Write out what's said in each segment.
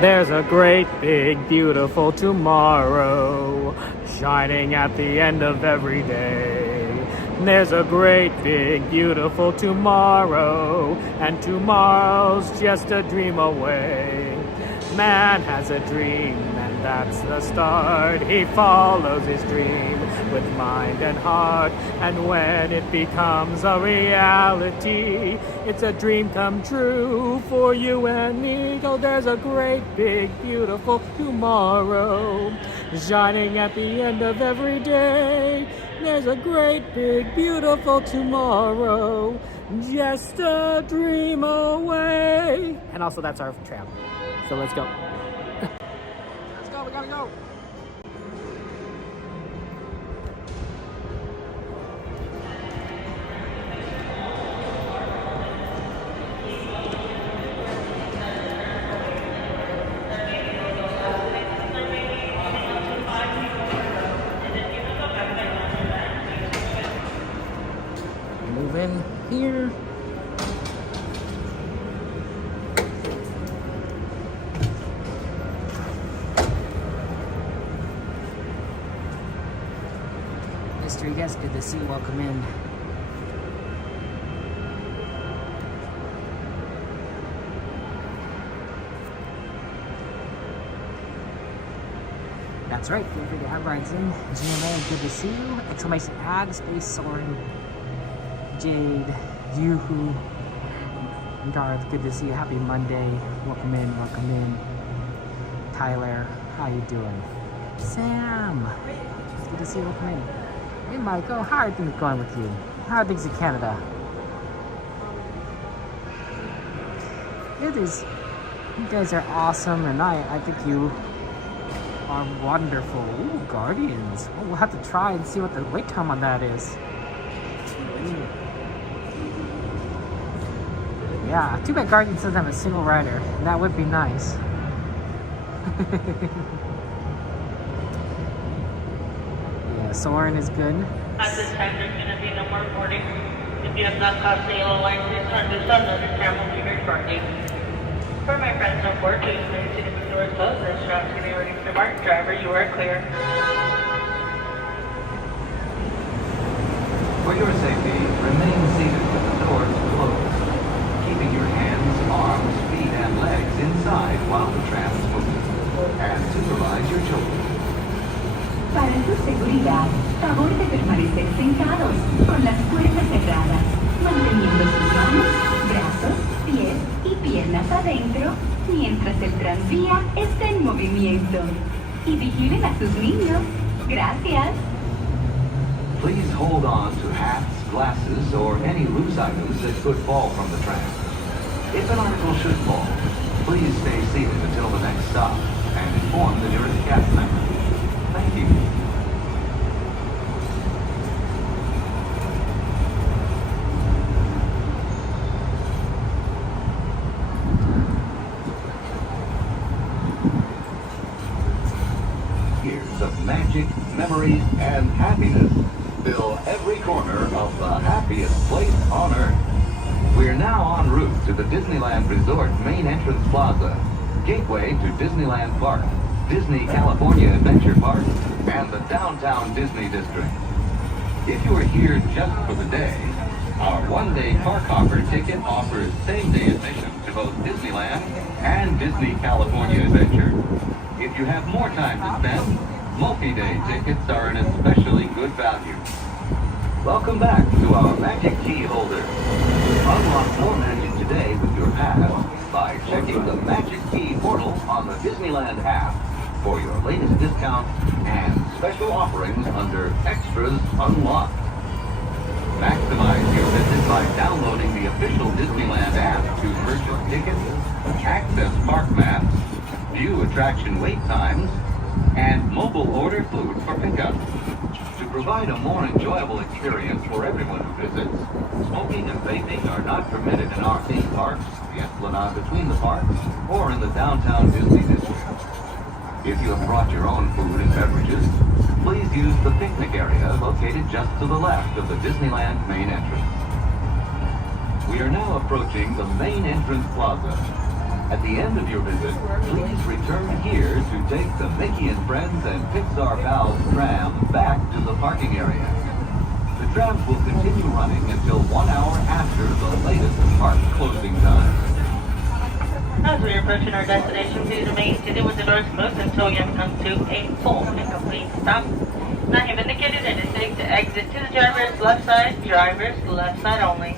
There's a great, big, beautiful tomorrow shining at the end of every day. There's a great, big, beautiful tomorrow, and tomorrow's just a dream away. Man has a dream, and that's the start. He follows his dream with mind and heart, and when it becomes a reality, it's a dream come true for you and me. Oh, there's a great, big, beautiful tomorrow shining at the end of every day. There's a great, big, beautiful tomorrow, just a dream away. And also, that's our tram. So let's go. Let's go, we gotta go. Move in here. Mystery guest, good to see you. Welcome in. That's right, feel free to add rides in. GMA, good to see you. Exclamation add, space, Soren, Jade, Yoo-Hoo, Garth, good to see you. Happy Monday. Welcome in, welcome in. Tyler, how you doing? Sam, it's good to see you. Welcome in. Hey Michael, how are things going with you? How are things in Canada? It is, you guys are awesome, and I think you are wonderful. Ooh, Guardians. Oh, we'll have to try and see what the wait time on that is. Yeah, too bad Guardians doesn't have a single rider. That would be nice. Yeah, Soren is good. At this time, there's going to be no more boarding. If you have not crossed the yellow line, please turn to sun. The tram will be here shortly. For my friends on board, please stay seated with doors closed. Restaurants getting ready to mark. Driver, you are clear. For your safety, remain seated with the doors closed, keeping your hands, arms, feet, and legs inside while the tram is moving, and supervise your children. Para su seguridad, favor de permanecer sentados, con las puertas cerradas, manteniendo sus manos, brazos, pies y piernas adentro, mientras el tranvía está en movimiento. Y vigilen a sus niños. Gracias. Please hold on to hats, glasses, or any loose items that could fall from the tram. If an article should fall, please stay seated until the next stop and inform the nearest cast member. Thank you. Years of magic, memories, and happiness fill every corner of the happiest place on Earth. We're now en route to the Disneyland Resort main entrance plaza, gateway to Disneyland Park, Disney California Adventure Park, and the downtown Disney District. If you are here just for the day, our one-day park hopper ticket offers same-day admission to both Disneyland and Disney California Adventure. If you have more time to spend, multi-day tickets are an especially good value. Welcome back to our Magic Key Holder. Unlock more magic today with your pass by checking the Magic Key portal on the Disneyland app for your latest discounts and special offerings under Extras Unlocked. Maximize your visit by downloading the official Disneyland app to purchase tickets, access park maps, view attraction wait times, and mobile order food for pickup. To provide a more enjoyable experience for everyone who visits, smoking and vaping are not permitted in our theme parks, the Esplanade between the parks, or in the downtown Disney District. If you have brought your own food and beverages, please use the picnic area located just to the left of the Disneyland main entrance. We are now approaching the main entrance plaza. At the end of your visit, please return here to take the Mickey and Friends and Pixar Pals tram back to the parking area. The trams will continue running until 1 hour after the latest park closing time. As we are approaching our destination, please remain seated with the doors closed until we have come to a full and complete stop. And I have indicated it is safe to exit to the driver's left side only.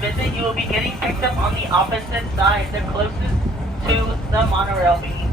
Visit, you will be getting picked up on the opposite side, the closest to the monorail beam.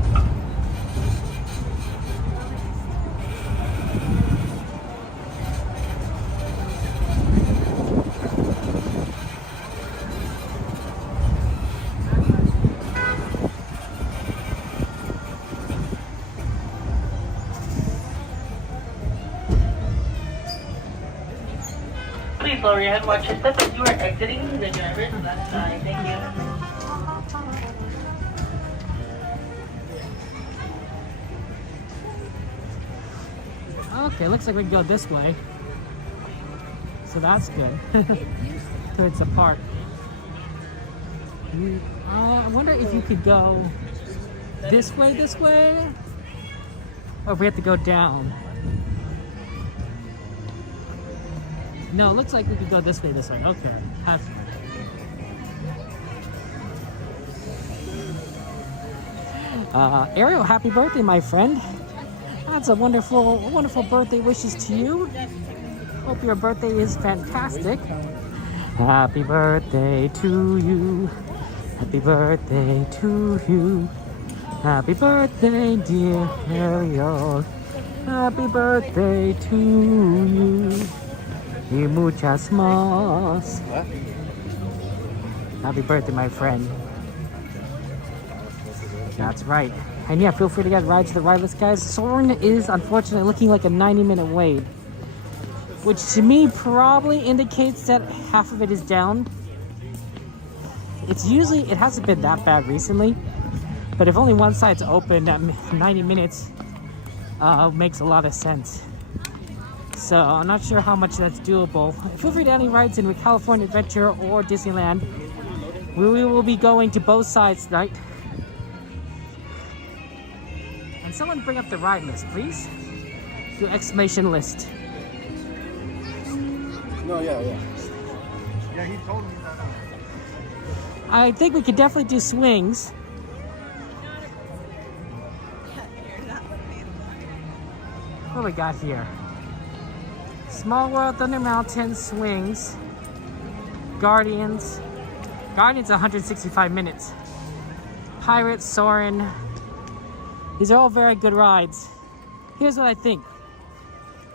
Please lower your head, watch your step as you are exiting the driver's left side. Thank you. Okay, looks like we can go this way. So that's good. Towards the park. I wonder if you could go this way, or if we have to go down. No, it looks like we could go this way. Okay, that's good. Ariel, happy birthday, my friend. That's a wonderful birthday wishes to you. Hope your birthday is fantastic. Happy birthday to you. Happy birthday to you. Happy birthday, dear Ariel. Happy birthday to you. Y muchas más. Happy birthday, my friend. That's right. And yeah, feel free to get rides to the ride list, guys. Soarin' is unfortunately looking like a 90-minute wait, which to me probably indicates that half of it is down. It hasn't been that bad recently, but if only one side's open, that 90 minutes makes a lot of sense. So I'm not sure how much that's doable. Feel free to any rides in with California Adventure or Disneyland. We will be going to both sides tonight. And someone bring up the ride list, please. Do exclamation list. No, yeah. Yeah, he told me that. I think we could definitely do swings. What do we got here? Small World, Thunder Mountain, Swings, Guardians. Guardians 165 minutes. Pirates, Soarin'. These are all very good rides. Here's what I think.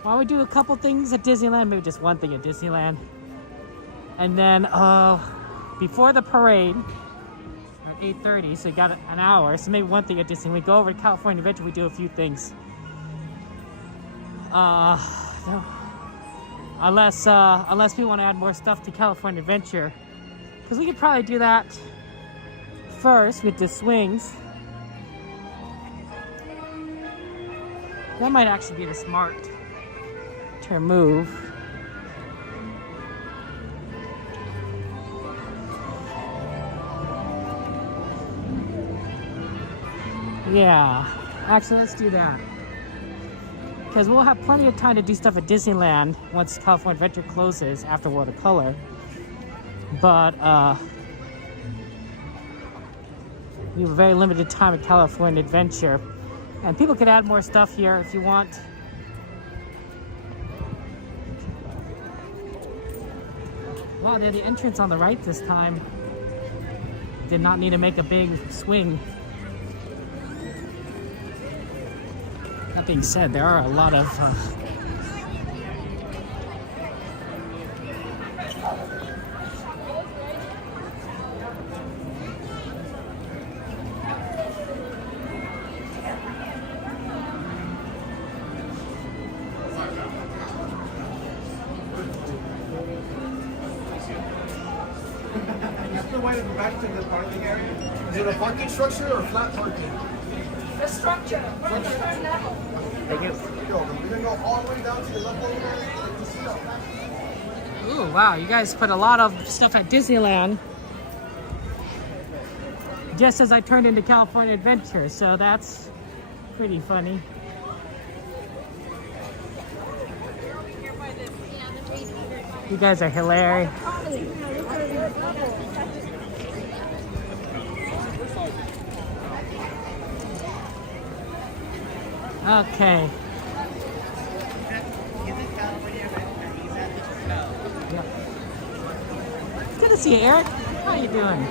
Why don't we do a couple things at Disneyland, maybe just one thing at Disneyland. And then before the parade at 8:30, so you got an hour, so maybe one thing at Disneyland. We go over to California Adventure, we do a few things. Unless we want to add more stuff to California Adventure, because we could probably do that first with the swings. That might actually be the smart term move. Yeah, actually let's do that. Because we'll have plenty of time to do stuff at Disneyland once California Adventure closes after World of Color. But we have a very limited time at California Adventure. And people could add more stuff here if you want. Wow, they had the entrance on the right this time. Did not need to make a big swing. That being said, there are a lot of Is the way to go back to the parking area? Is it a parking structure or flat parking? The structure. We're on the third level. Thank you. We're gonna go all the way down to the level over there to see the flat. Ooh, wow, you guys put a lot of stuff at Disneyland just as I turned into California Adventure, so that's pretty funny. You guys are hilarious. Okay. Good to see you, Eric. How you doing?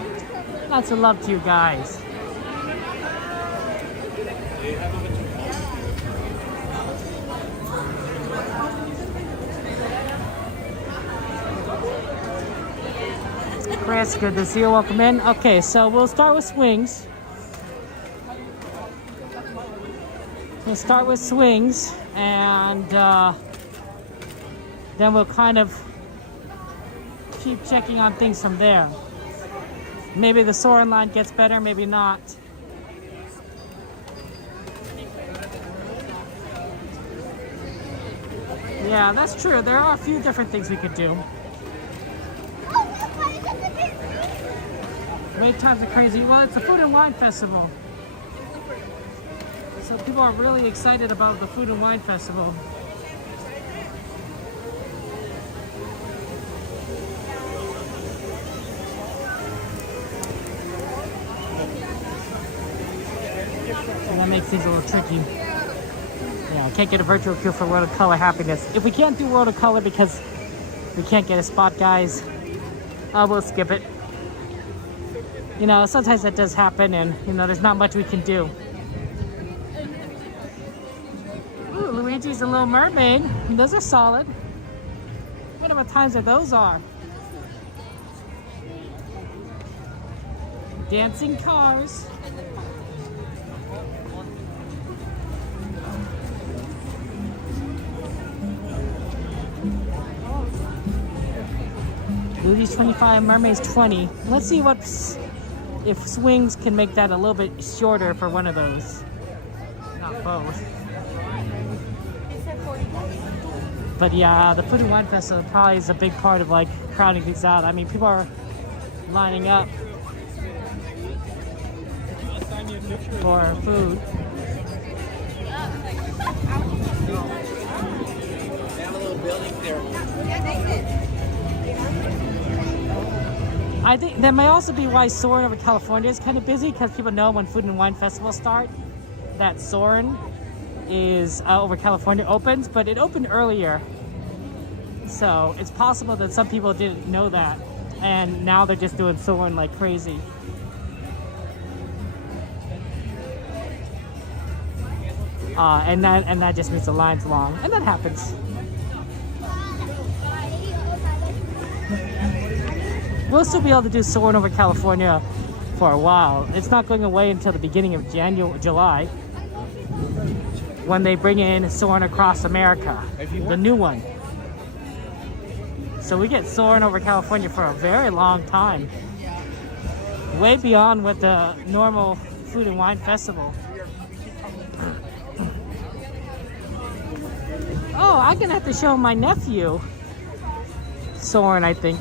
Lots of love to you guys. Chris, good to see you. Welcome in. Okay, so we'll start with swings. We'll start with swings, and then we'll kind of keep checking on things from there. Maybe the Soarin' line gets better, maybe not. Yeah, that's true. There are a few different things we could do. Wait times are crazy. Well, it's a food and wine festival. So people are really excited about the food and wine festival. And that makes things a little tricky. Yeah, I can't get a virtual queue for World of Color Happiness. If we can't do World of Color because we can't get a spot, guys, we'll skip it. You know, sometimes that does happen, and, you know, there's not much we can do. Ooh, Luigi's a Little Mermaid. Those are solid. I wonder what times those are. Dancing cars. Luigi's 25, Mermaid's 20. Let's see if Swings can make that a little bit shorter for one of those. Not both. But yeah, the Food and Wine Festival probably is a big part of like crowding things out. I mean, people are lining up for food. They have a little building there. I think that may also be why Soarin' over California is kind of busy, because people know when Food and Wine Festival start that Soarin' is over California opens, but it opened earlier. So it's possible that some people didn't know that, and now they're just doing Soarin' like crazy. And that just means the line's long, and that happens. We'll still be able to do Soarin' over California for a while. It's not going away until the beginning of July, when they bring in Soarin' Across America, the new one. So we get Soarin' over California for a very long time, way beyond what the normal Food and Wine Festival. Oh, I'm gonna have to show my nephew Soarin', I think.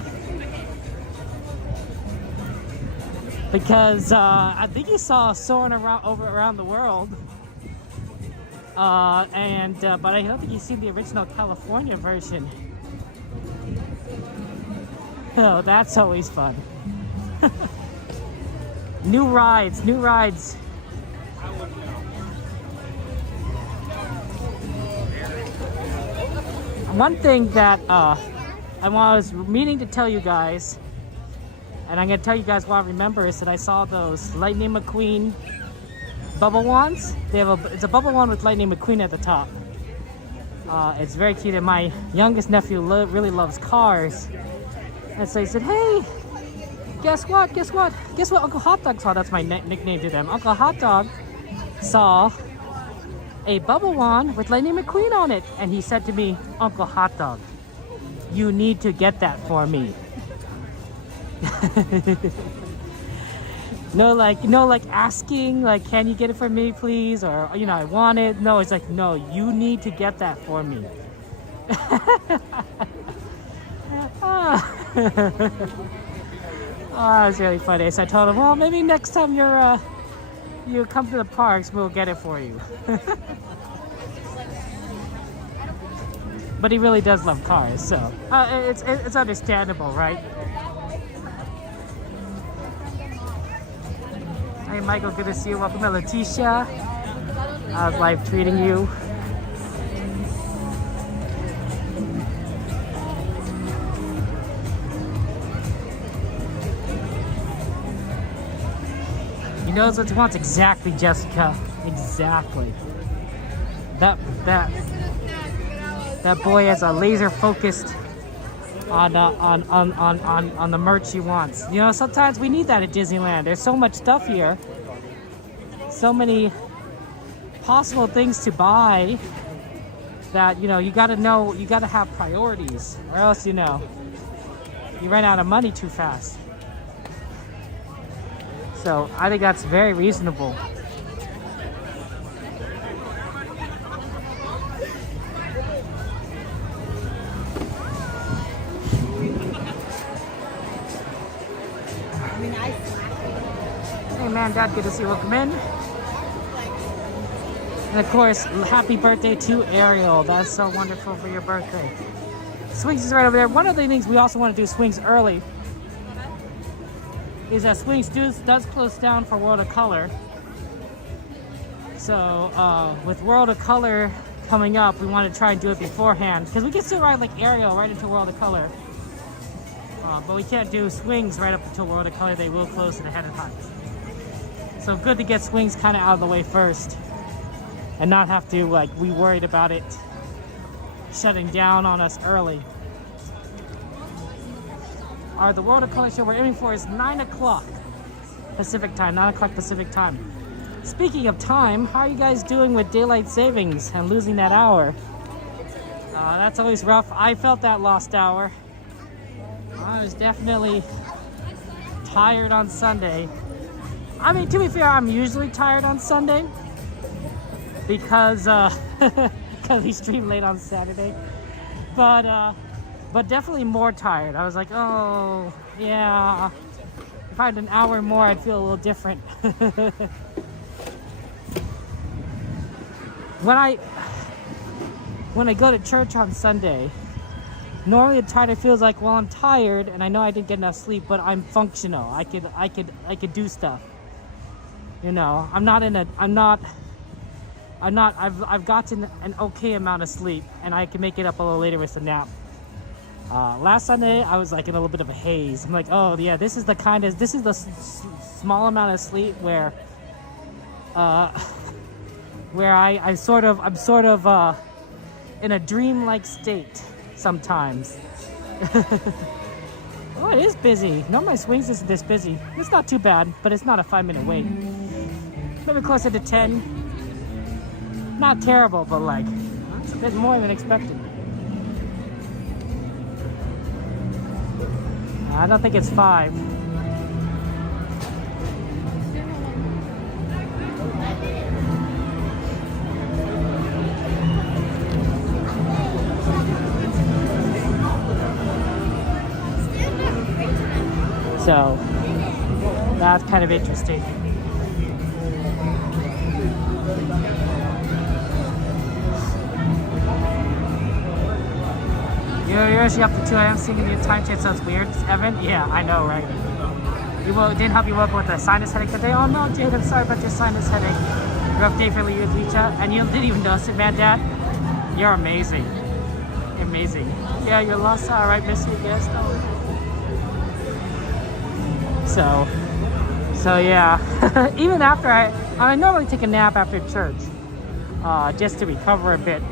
Because I think he saw Soarin' around the world, but I don't think he's seen the original California version. Oh, that's always fun. New rides. One thing that I was meaning to tell you guys, and I'm going to tell you guys what I remember, is that I saw those Lightning McQueen bubble wands. It's a bubble wand with Lightning McQueen at the top. It's very cute, and my youngest nephew really loves cars. And so he said, hey, guess what? Guess what Uncle Hot Dog saw? That's my nickname to them. Uncle Hot Dog saw a bubble wand with Lightning McQueen on it. And he said to me, Uncle Hot Dog, you need to get that for me. No, like asking, like, can you get it for me, please? Or, you know, I want it. No, it's like, no, you need to get that for me. Oh, it's really funny. So I told him, well, maybe next time you come to the parks, we'll get it for you. But he really does love cars, so it's understandable, right? Hey, Michael, good to see you. Welcome to Leticia. How's life treating you? He knows what he wants exactly, Jessica. Exactly. That boy is a laser focused on the merch he wants. You know, sometimes we need that at Disneyland. There's so much stuff here, so many possible things to buy that, you know, you gotta have priorities, or else, you know, you run out of money too fast. So I think that's very reasonable. Hey man, Dad, good to see you. Welcome in. And of course, happy birthday to Ariel. That's so wonderful for your birthday. Swings is right over there. One of the things we also want to do Swings early is that Swings does close down for World of Color. So with World of Color coming up, we want to try and do it beforehand, because we can still ride like Ariel right into World of Color. But we can't do Swings right up until World of Color. They will close it ahead of time. So good to get Swings kind of out of the way first and not have to be worried about it shutting down on us early. The World of Color show we're aiming for is 9 o'clock Pacific time, 9 o'clock Pacific time. Speaking of time, how are you guys doing with daylight savings and losing that hour? That's always rough. I felt that lost hour. I was definitely tired on Sunday. I mean, to be fair, I'm usually tired on Sunday because we stream late on Saturday. But definitely more tired. I was like, oh, yeah. If I had an hour more, I'd feel a little different. When I go to church on Sunday, normally the tired feels like, well, I'm tired and I know I didn't get enough sleep, but I'm functional. I could do stuff. You know, I've gotten an okay amount of sleep, and I can make it up a little later with a nap. Last Sunday, I was like in a little bit of a haze. I'm like, oh yeah, this is the small amount of sleep where I'm sort of in a dream-like state sometimes. Oh, it is busy. No, my Swings isn't this busy. It's not too bad, but it's not a 5-minute wait. Maybe closer to 10. Not terrible, but like, it's a bit more than expected. I don't think it's 5. So that's kind of interesting. You're actually up to 2 a.m. singing your time change, so it's weird. Evan? Yeah, I know, right? Didn't help you woke up with a sinus headache today? Oh no, Jade, I'm sorry about your sinus headache. Rough day for you, Licha. And you didn't even notice it, man, Dad? You're amazing. Amazing. Yeah, you're lost. Alright, miss you, yes. So yeah. Even after I normally take a nap after church, just to recover a bit.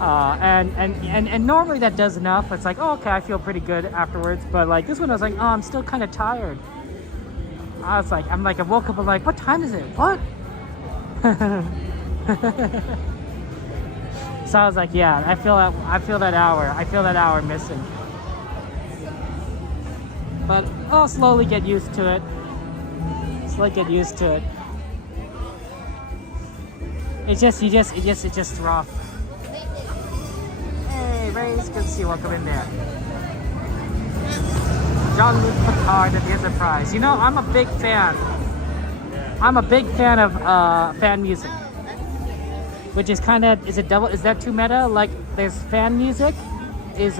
And normally that does enough. It's like, oh, okay, I feel pretty good afterwards. But like this one, I was like, oh, I'm still kind of tired. I woke up, I'm like, what time is it? What? So I was like, yeah, I feel that hour missing. But I'll slowly get used to it. It's just rough. Hey, Ray's good to see you. Welcome in there. Jean-Luc Picard of the Enterprise. You know, I'm a big fan. of fan music, which is kind of is that too meta? Like, there's fan music is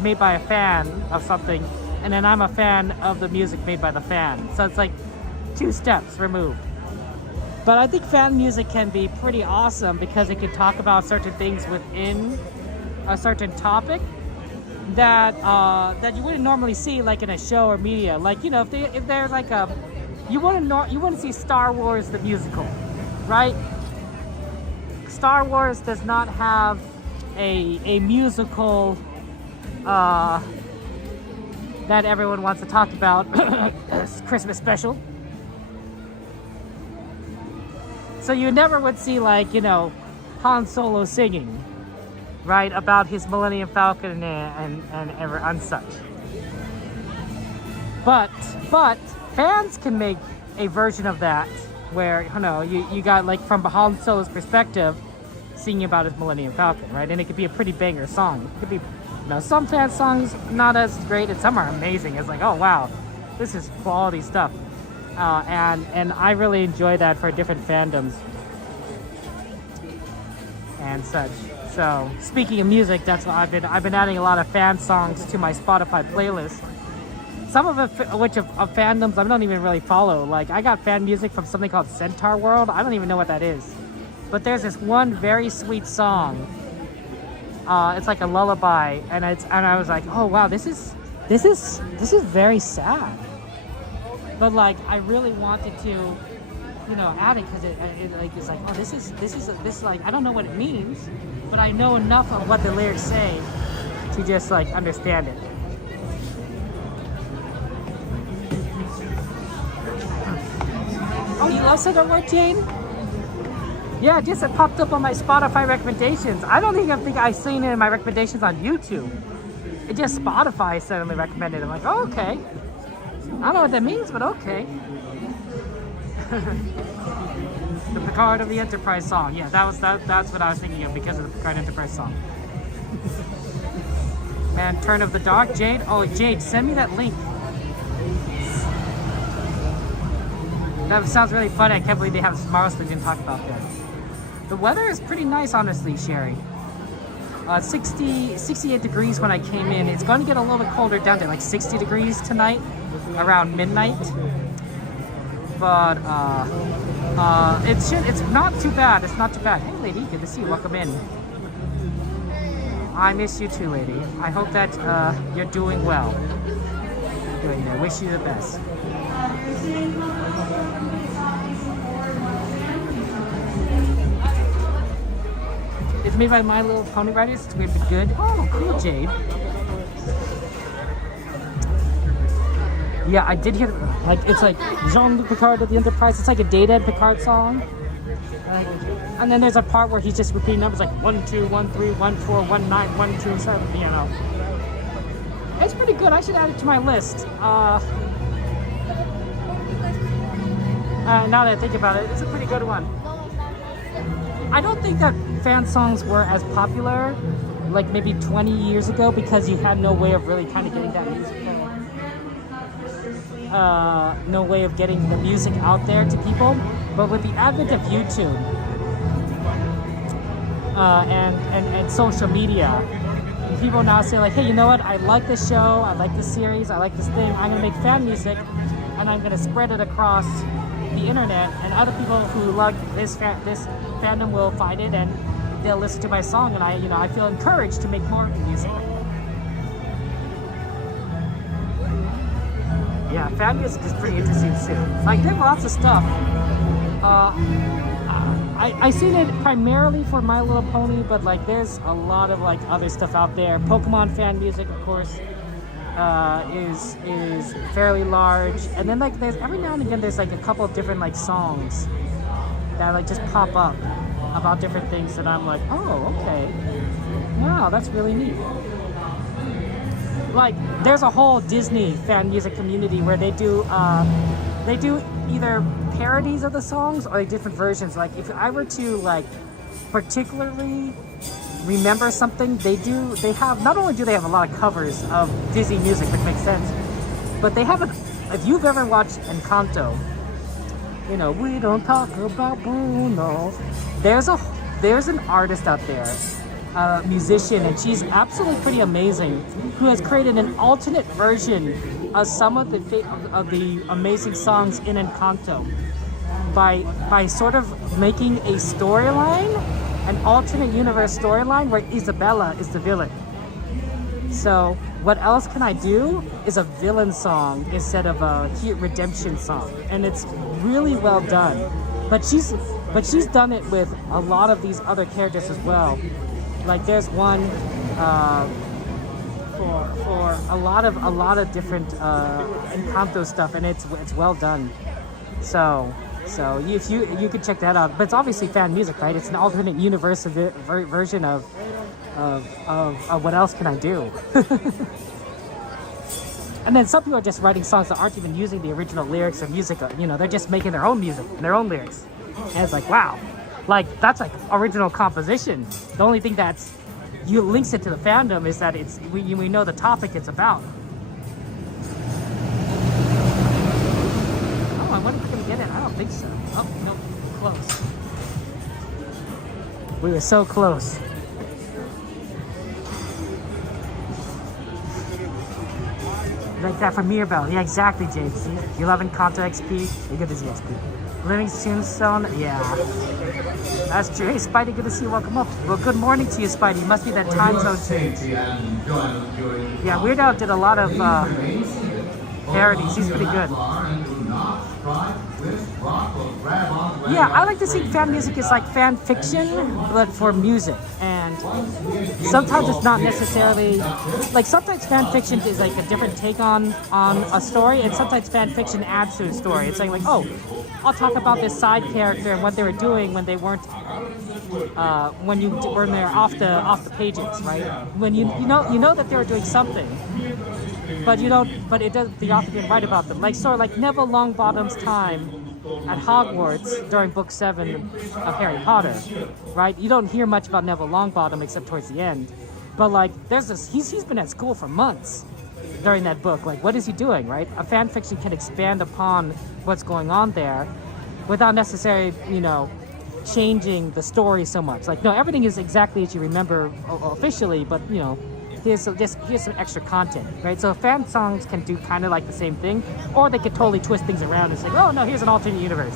made by a fan of something, and then I'm a fan of the music made by the fan. So it's like 2 steps removed. But I think fan music can be pretty awesome because it can talk about certain things within a certain topic that you wouldn't normally see, like in a show or media. Like, you know, if they're like you wouldn't see Star Wars the musical, right? Star Wars does not have a musical that everyone wants to talk about. Christmas special. So you never would see, like, you know, Han Solo singing, right, about his Millennium Falcon and such. But fans can make a version of that where, you know, you got, like, from Han Solo's perspective, singing about his Millennium Falcon, right? And it could be a pretty banger song. It could be, you know, some fan songs not as great, and some are amazing. It's like, oh wow, this is quality stuff. And I really enjoy that for different fandoms and such. So speaking of music, that's what I've been adding a lot of fan songs to my Spotify playlist. Some of it, which of fandoms I don't even really follow. Like, I got fan music from something called Centaur World. I don't even know what that is. But there's this one very sweet song. It's like a lullaby, and I was like, oh wow, this is very sad. But like, I really wanted to, you know, add it because it's like, oh, this is like, I don't know what it means, but I know enough of what the lyrics say to just like understand it. Oh, you love Centaur World, Jane? Yeah, just it popped up on my Spotify recommendations. I don't even think I've seen it in my recommendations on YouTube. It just Spotify suddenly recommended it. I'm like, oh, okay. I don't know what that means, but okay. The Picard of the Enterprise song. Yeah, that's what I was thinking of because of the Picard Enterprise song. Man, Turn of the Dark, Jade. Oh, Jade, send me that link. That sounds really funny. I can't believe they have Mars we didn't talk about that. The weather is pretty nice, honestly, Sherry. 68 degrees when I came in. It's going to get a little bit colder down to like 60 degrees tonight, around midnight. But it's not too bad. It's not too bad. Hey, lady, good to see you. Welcome in. I miss you too, lady. I hope that you're doing well. I wish you the best. It's made by My Little Pony Writers. It's going to be good. Oh, cool, Jade. Yeah, I did hear, like, it's like Jean-Luc Picard of the Enterprise. It's like a Data Picard song. And then there's a part where he's just repeating numbers like 1, 2, 1, 3, 1, 4, 1, 9, 1, 2, 7, you know. It's pretty good. I should add it to my list. Now that I think about it, it's a pretty good one. I don't think that fan songs were as popular like maybe 20 years ago because you had no way of really kind of getting that musical, no way of getting the music out there to people. But with the advent of YouTube and social media, people now say like, hey, you know what? I like this show, I like this series, I like this thing. I'm gonna make fan music and I'm gonna spread it across the internet, and other people who like this fandom will find it and they'll listen to my song, and I feel encouraged to make more music. Yeah, fan music is pretty interesting too. Like, there's lots of stuff I seen it primarily for My Little Pony, but like there's a lot of like other stuff out there. Pokemon fan music, of course, is fairly large, and then like there's every now and again there's like a couple of different like songs that like just pop up about different things that I'm like, oh, okay, wow, that's really neat. Like there's a whole Disney fan music community where they do either parodies of the songs or like different versions. Like if I were to like particularly remember something, they have, not only do they have a lot of covers of Disney music, which makes sense, but they have if you've ever watched Encanto, you know, we don't talk about Bruno. There's an artist out there, a musician, and she's absolutely pretty amazing, who has created an alternate version of some of the amazing songs in Encanto by sort of making a storyline, an alternate universe storyline where Isabella is the villain. So what else can I do is a villain song instead of a redemption song, and it's really well done. But she's done it with a lot of these other characters as well. Like there's one for a lot of different Encanto stuff, and it's well done. So if you could check that out. But it's obviously fan music, right? It's an alternate universe version of what else can I do? And then some people are just writing songs that aren't even using the original lyrics or music. You know, they're just making their own music and their own lyrics. And it's like, wow, like that's like original composition. The only thing that's links it to the fandom is that we know the topic it's about. Oh, I wonder if we're gonna get it. I don't think so. Oh no, close. We were so close. Like that from Mirabelle. Yeah, exactly, Jake. See? You love Encanto XP? You get this XP. Living Tombstone? Yeah. That's true. Hey, Spidey, good to see you. Welcome up. Well, good morning to you, Spidey. Must be that time zone change. Yeah, Weird Al did a lot of parodies. He's pretty good. Yeah, I like to see fan music is like fan fiction, but for music. And sometimes it's not necessarily, like sometimes fan fiction is like a different take on a story, and sometimes fan fiction adds to a story. It's like, oh, I'll talk about this side character and what they were doing when they weren't, when they're off the pages, right? When you know that they were doing something, but you don't, but it does, the author didn't write about them. Like sort of like Neville Longbottom's time at Hogwarts during book 7 of Harry Potter, right? You don't hear much about Neville Longbottom except towards the end, but like there's this, he's been at school for months during that book. Like what is he doing, right? A fan fiction can expand upon what's going on there without necessarily, you know, changing the story so much. Like no, everything is exactly as you remember officially, but you know, here's some extra content, right? So fan songs can do kind of like the same thing, or they could totally twist things around and say, oh no, here's an alternate universe.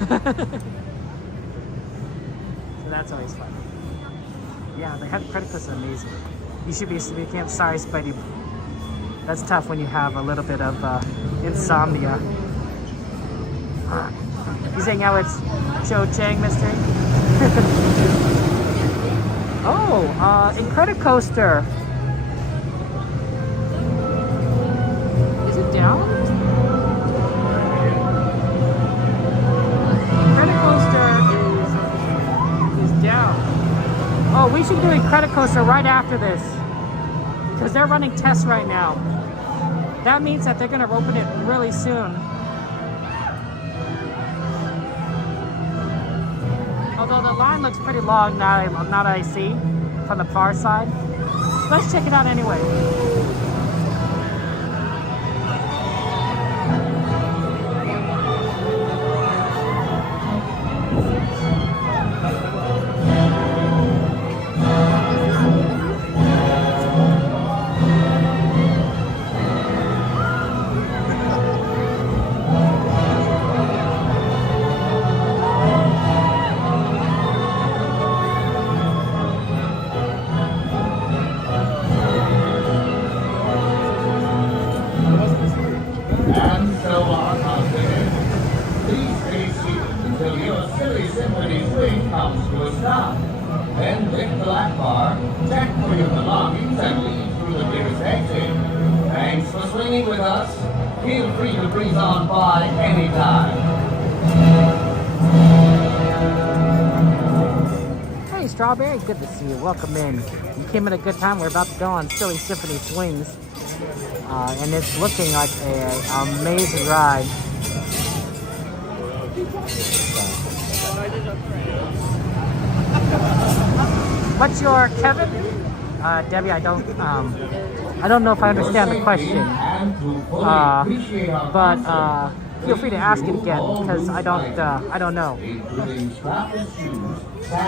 So that's always fun. Yeah, the Incredicoaster is amazing. You should be speaking up. Sorry, Spidey. That's tough when you have a little bit of insomnia. You saying how it's Cho Chang mystery? Oh, Incredicoaster. Is it down? Incredicoaster is down. Oh, we should do Incredicoaster right after this, because they're running tests right now. That means that they're going to open it really soon. Although the line looks pretty long now that I see from the far side. Let's check it out anyway. train comes to a stop. Then lift the lap bar, check for your belongings, and leave through the nearest exit. Thanks for swinging with us. Feel free to breeze on by anytime. Hey, Strawberry, good to see you. Welcome in. You came at a good time. We're about to go on Silly Symphony Swings. And it's looking like an amazing ride. What's your Kevin? Debbie, I don't know if I understand the question. But feel free to ask it again because I don't know. Oh,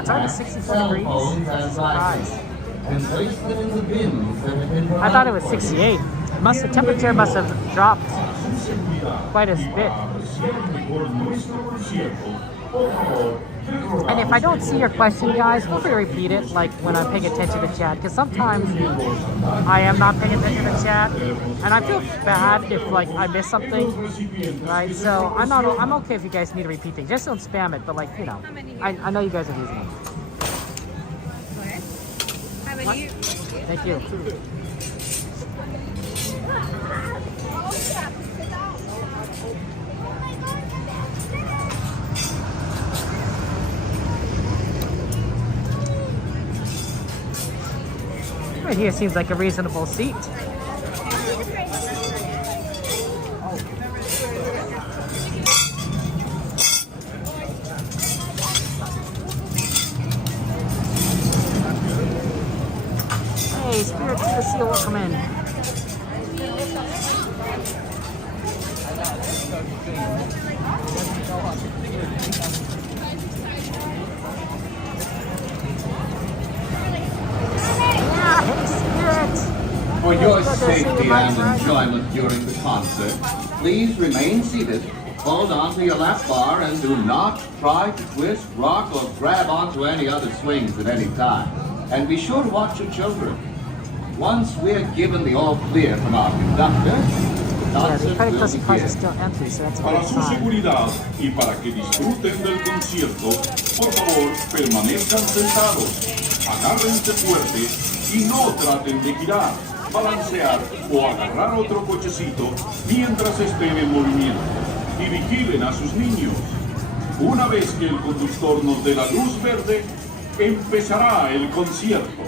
it's already 64 degrees. Surprise. I thought it was 68. The temperature must have dropped quite a bit. And if I don't see your question, guys, feel free to repeat it, like when I'm paying attention to chat, because sometimes I am not paying attention to chat, and I feel bad if like I miss something, right? So I'm okay if you guys need to repeat things. Just don't spam it, but like, you know, I know you guys are using it. How many? Thank you. Right here seems like a reasonable seat. Hey, Spirit, good to see you. Welcome in. For your safety and enjoyment during the concert, please remain seated, hold on to your lap bar, and do not try to twist, rock, or grab onto any other swings at any time. And be sure to watch your children. Once we're given the all clear from our conductor, Yeah, the Incredicoaster cars are still empty, so that's a Para good su sign. seguridad y para que disfruten del concierto, por favor, permanezcan sentados, agárrense fuerte y no traten de girar, balancear o agarrar otro cochecito mientras estén en movimiento. Y vigilen a sus niños. Una vez que el conductor nos dé la luz verde, empezará el concierto.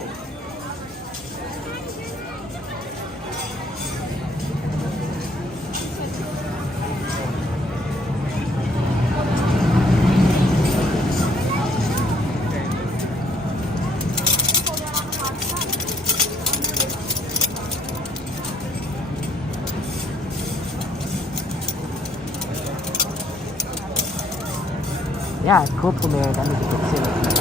Yeah, cool premiere. That makes a good series.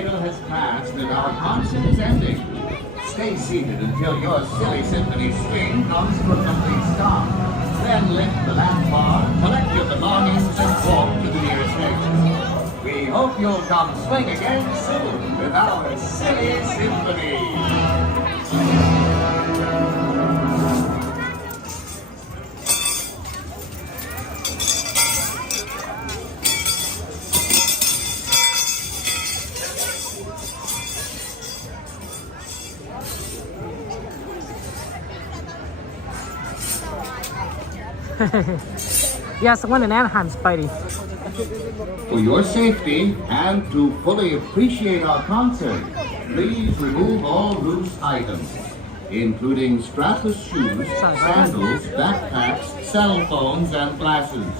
potato has passed and our concert is ending. Stay seated until your silly symphony swing comes to a complete stop. Then lift the lap bar, collect your belongings, and walk to the nearest exit. We hope you'll come swing again soon with our silly symphony. Yeah, it's the one in Anaheim, Spidey. For your safety and to fully appreciate our concert, please remove all loose items, including strapless shoes, sandals, backpacks, cell phones, and glasses,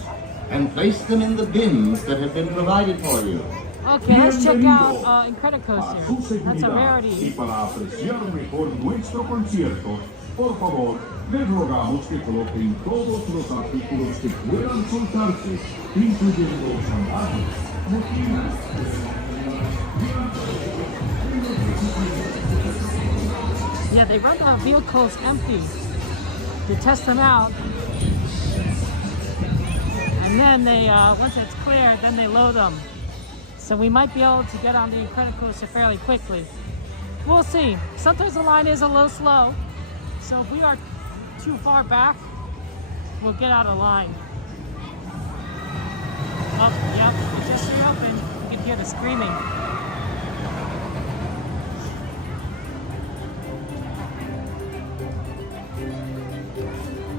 and place them in the bins that have been provided for you. Okay, let's check out Incredicoaster. That's a Y rarity. para apreciar mejor nuestro concierto, por favor, les rogamos que coloquen todos los artículos que puedan soltarse, incluyendo sandalias, mochilas. Yeah, they run the vehicles empty to test them out. And then they, once it's clear, then they load them. So we might be able to get on the Incredicoaster fairly quickly. We'll see. Sometimes the line is a little slow. So if we are too far back, we'll get out of line. Oh, yep, it just reopened. You can hear the screaming.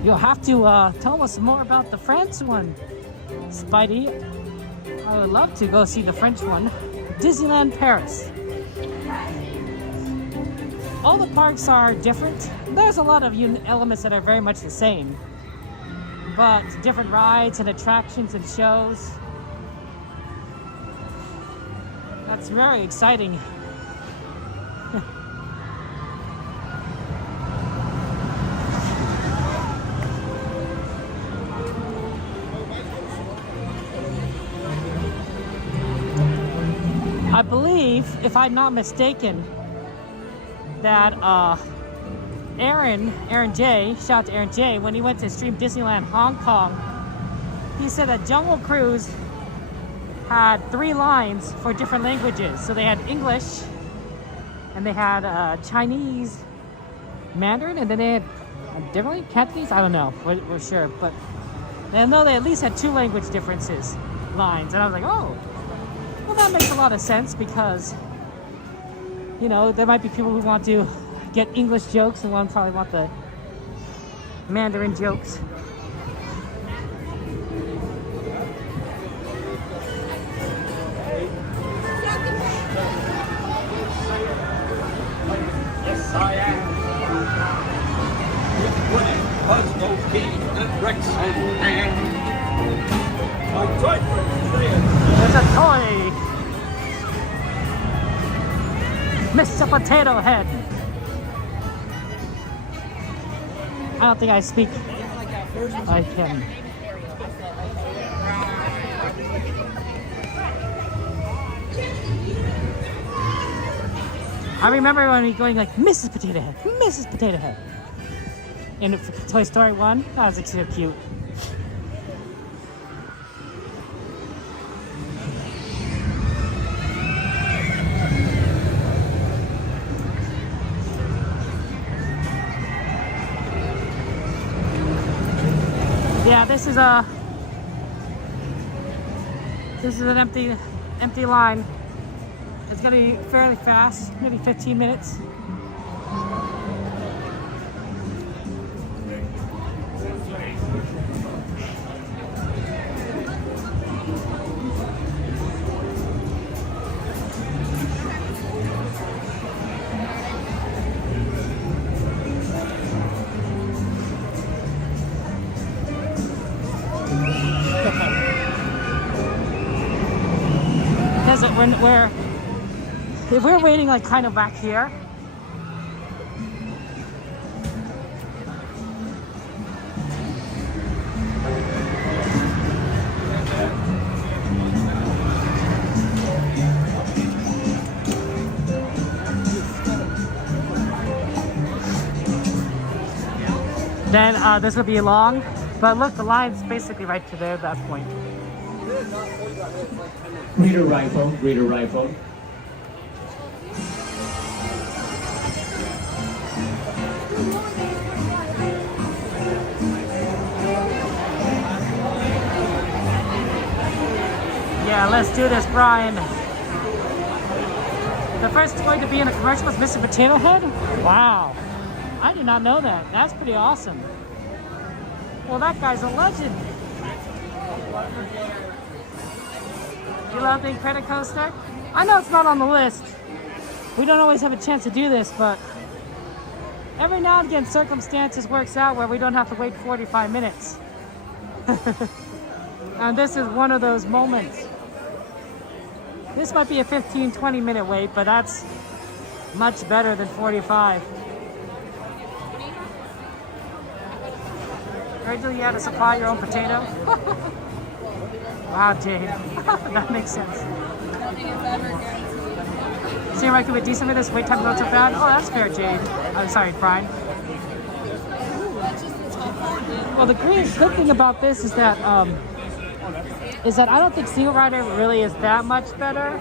You'll have to tell us more about the French one, Spidey. I would love to go see the French one. Disneyland Paris. All the parks are different. There's a lot of elements that are very much the same, but different rides and attractions and shows. That's very exciting. I believe, if I'm not mistaken, that Aaron J, shout out to Aaron J, when he went to stream Disneyland Hong Kong, he said that Jungle Cruise had 3 lines for different languages. So they had English, and they had Chinese, Mandarin, and then they had differently Cantonese. I don't know, we're sure, but I know they at least had 2 language differences lines, and I was like, oh, well, that makes a lot of sense because, you know, there might be people who want to get English jokes and one probably want the Mandarin jokes. Yes, I am. With Winnie, Cosmo, Pete, and Rex and my toy for There's a toy! Mr. Potato Head! I don't think I speak. I can. I remember when we going like, Mrs. Potato Head, Mrs. Potato Head. In Toy Story 1, that was like so cute. Yeah, this is an empty line. It's gonna be fairly fast, maybe 15 minutes. Because if we're waiting like kind of back here, then this would be long. But look, the line's basically right to there at that point. Reader rifle, reader rifle. Yeah, let's do this, Brian. The first toy to be in a commercial was Mr. Potato Head? Wow. I did not know that. That's pretty awesome. Well, that guy's a legend. You love the Incredicoaster? I know it's not on the list. We don't always have a chance to do this, but every now and again circumstances works out where we don't have to wait 45 minutes. And this is one of those moments. This might be a 15-20 minute wait, but that's much better than 45. Originally you had to supply your own potato. Wow, Jade. That makes sense. See, I could be decent with this wait time not so bad. Oh, that's fair, Jade. I'm sorry, Brian. Well, the good thing about this is that I don't think single rider really is that much better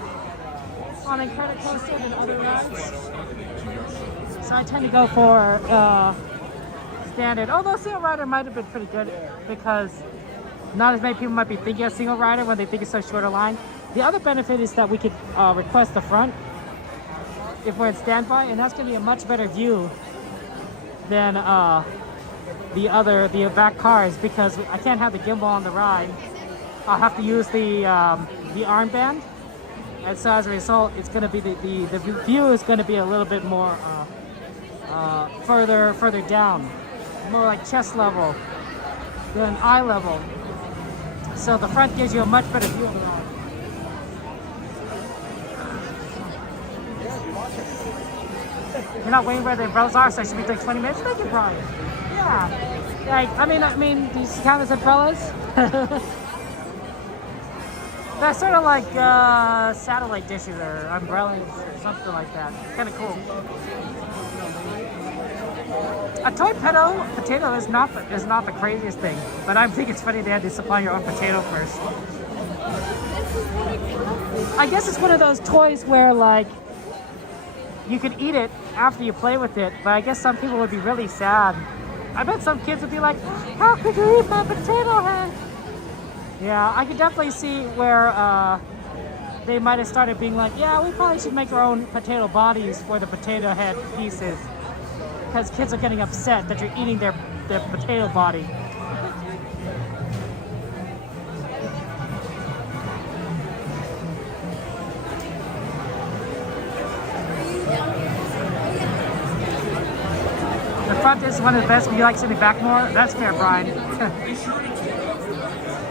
on Incredicoaster than other rides. So I tend to go for standard. Although single rider might have been pretty good because not as many people might be thinking of single rider when they think it's so short a line. The other benefit is that we could request the front if we're in standby, and that's going to be a much better view than the back cars because I can't have the gimbal on the ride. I'll have to use the armband, and so as a result, it's going to be the view is going to be a little bit more further down, more like chest level than eye level. So the front gives you a much better view of the ride. You're not waiting where the umbrellas are, so I should be doing 20 minutes. Thank you, Brian. Yeah. Like, I mean, these count as umbrellas. They're sort of like satellite dishes or umbrellas or something like that. Kind of cool. A toy potato is not the craziest thing, but I think it's funny they had to supply your own potato first. I guess it's one of those toys where like you could eat it after you play with it, but I guess some people would be really sad. I bet some kids would be like, "How could you eat my potato head?" Yeah, I could definitely see where they might have started being like, "Yeah, we probably should make our own potato bodies for the potato head pieces." Because kids are getting upset that you're eating their potato body. The front is one of the best, but you like sitting back more? That's fair, Brian.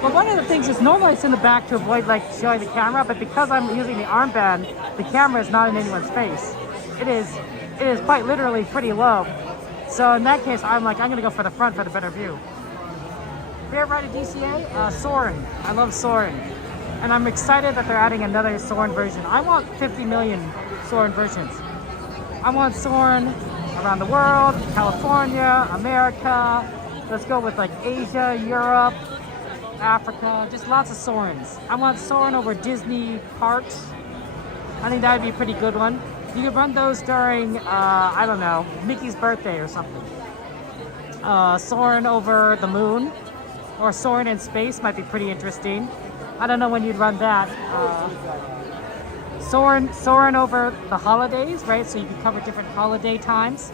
Well, one of the things is normally it's in the back to avoid like showing the camera, but because I'm using the armband, the camera is not in anyone's face. It is quite literally pretty low. So in that case, I'm gonna go for the front for the better view. Favorite ride at DCA? Soarin'. I love Soarin'. And I'm excited that they're adding another Soarin' version. I want 50 million Soarin' versions. I want Soarin' around the world, California, America. Let's go with like Asia, Europe, Africa, just lots of Soarins. I want Soarin' over Disney parks. I think that would be a pretty good one. You could run those during, I don't know, Mickey's birthday or something. Soarin' over the moon or Soarin' in space might be pretty interesting. I don't know when you'd run that. Soarin' over the holidays, right? So you can cover different holiday times,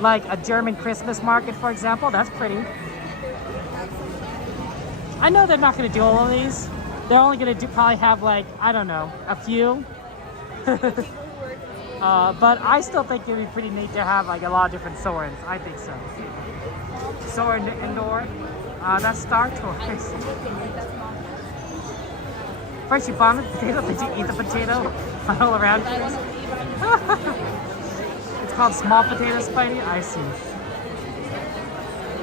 like a German Christmas market, for example. That's pretty. I know they're not going to do all of these. They're only going to probably have like, I don't know, a few. But I still think it'd be pretty neat to have like a lot of different Soarins. I think so. Soarin' indoor. That's Star Tours. First you bomb the potato, then you eat the potato all around. It's called small potato, Spidey? I see.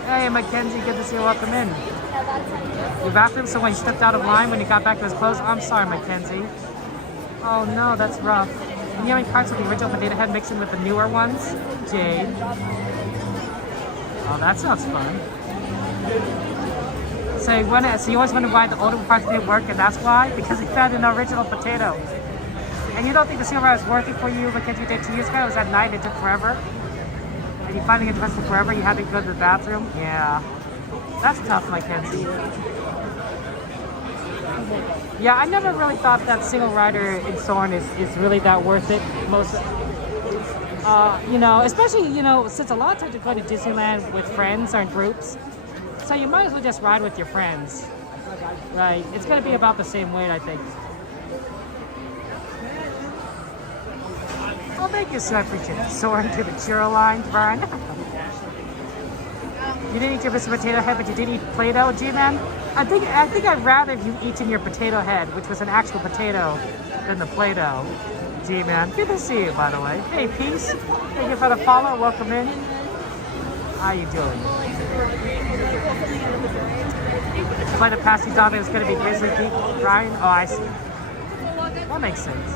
Hey, Mackenzie, good to see you. Welcome in. Your bathroom, so when you stepped out of line, when you got back to his clothes? I'm sorry, Mackenzie. Oh no, that's rough. And you having carts with the original potato head mixing with the newer ones? Jade. Oh, that sounds fun. So you always want to buy the older parts didn't work, and that's why? Because you found an original potato. And you don't think the single ride was worth it for you because you did 2 years ago? It was at night, it took forever. And you finally get dressed forever, you had to go to the bathroom? Yeah. That's tough, Mackenzie. Yeah, I never really thought that single rider in Soarin' is really that worth it. You know, especially, you know, since a lot of times you go to Disneyland with friends or in groups, so you might as well just ride with your friends, right? It's going to be about the same weight, I think. Well, thank you, so I appreciate it. Soaring to the churro line, Brian. You didn't eat your Mr. Potato Head, but you did eat Play-Doh, G-Man? I think I'd rather if you eaten your potato head, which was an actual potato, than the Play-Doh. G-Man, good to see you, by the way. Hey, Peace. Thank you for the follow. Welcome in. How you doing? By the passing dog is going to be Grizzly Peak, Brian? Oh, I see. That makes sense.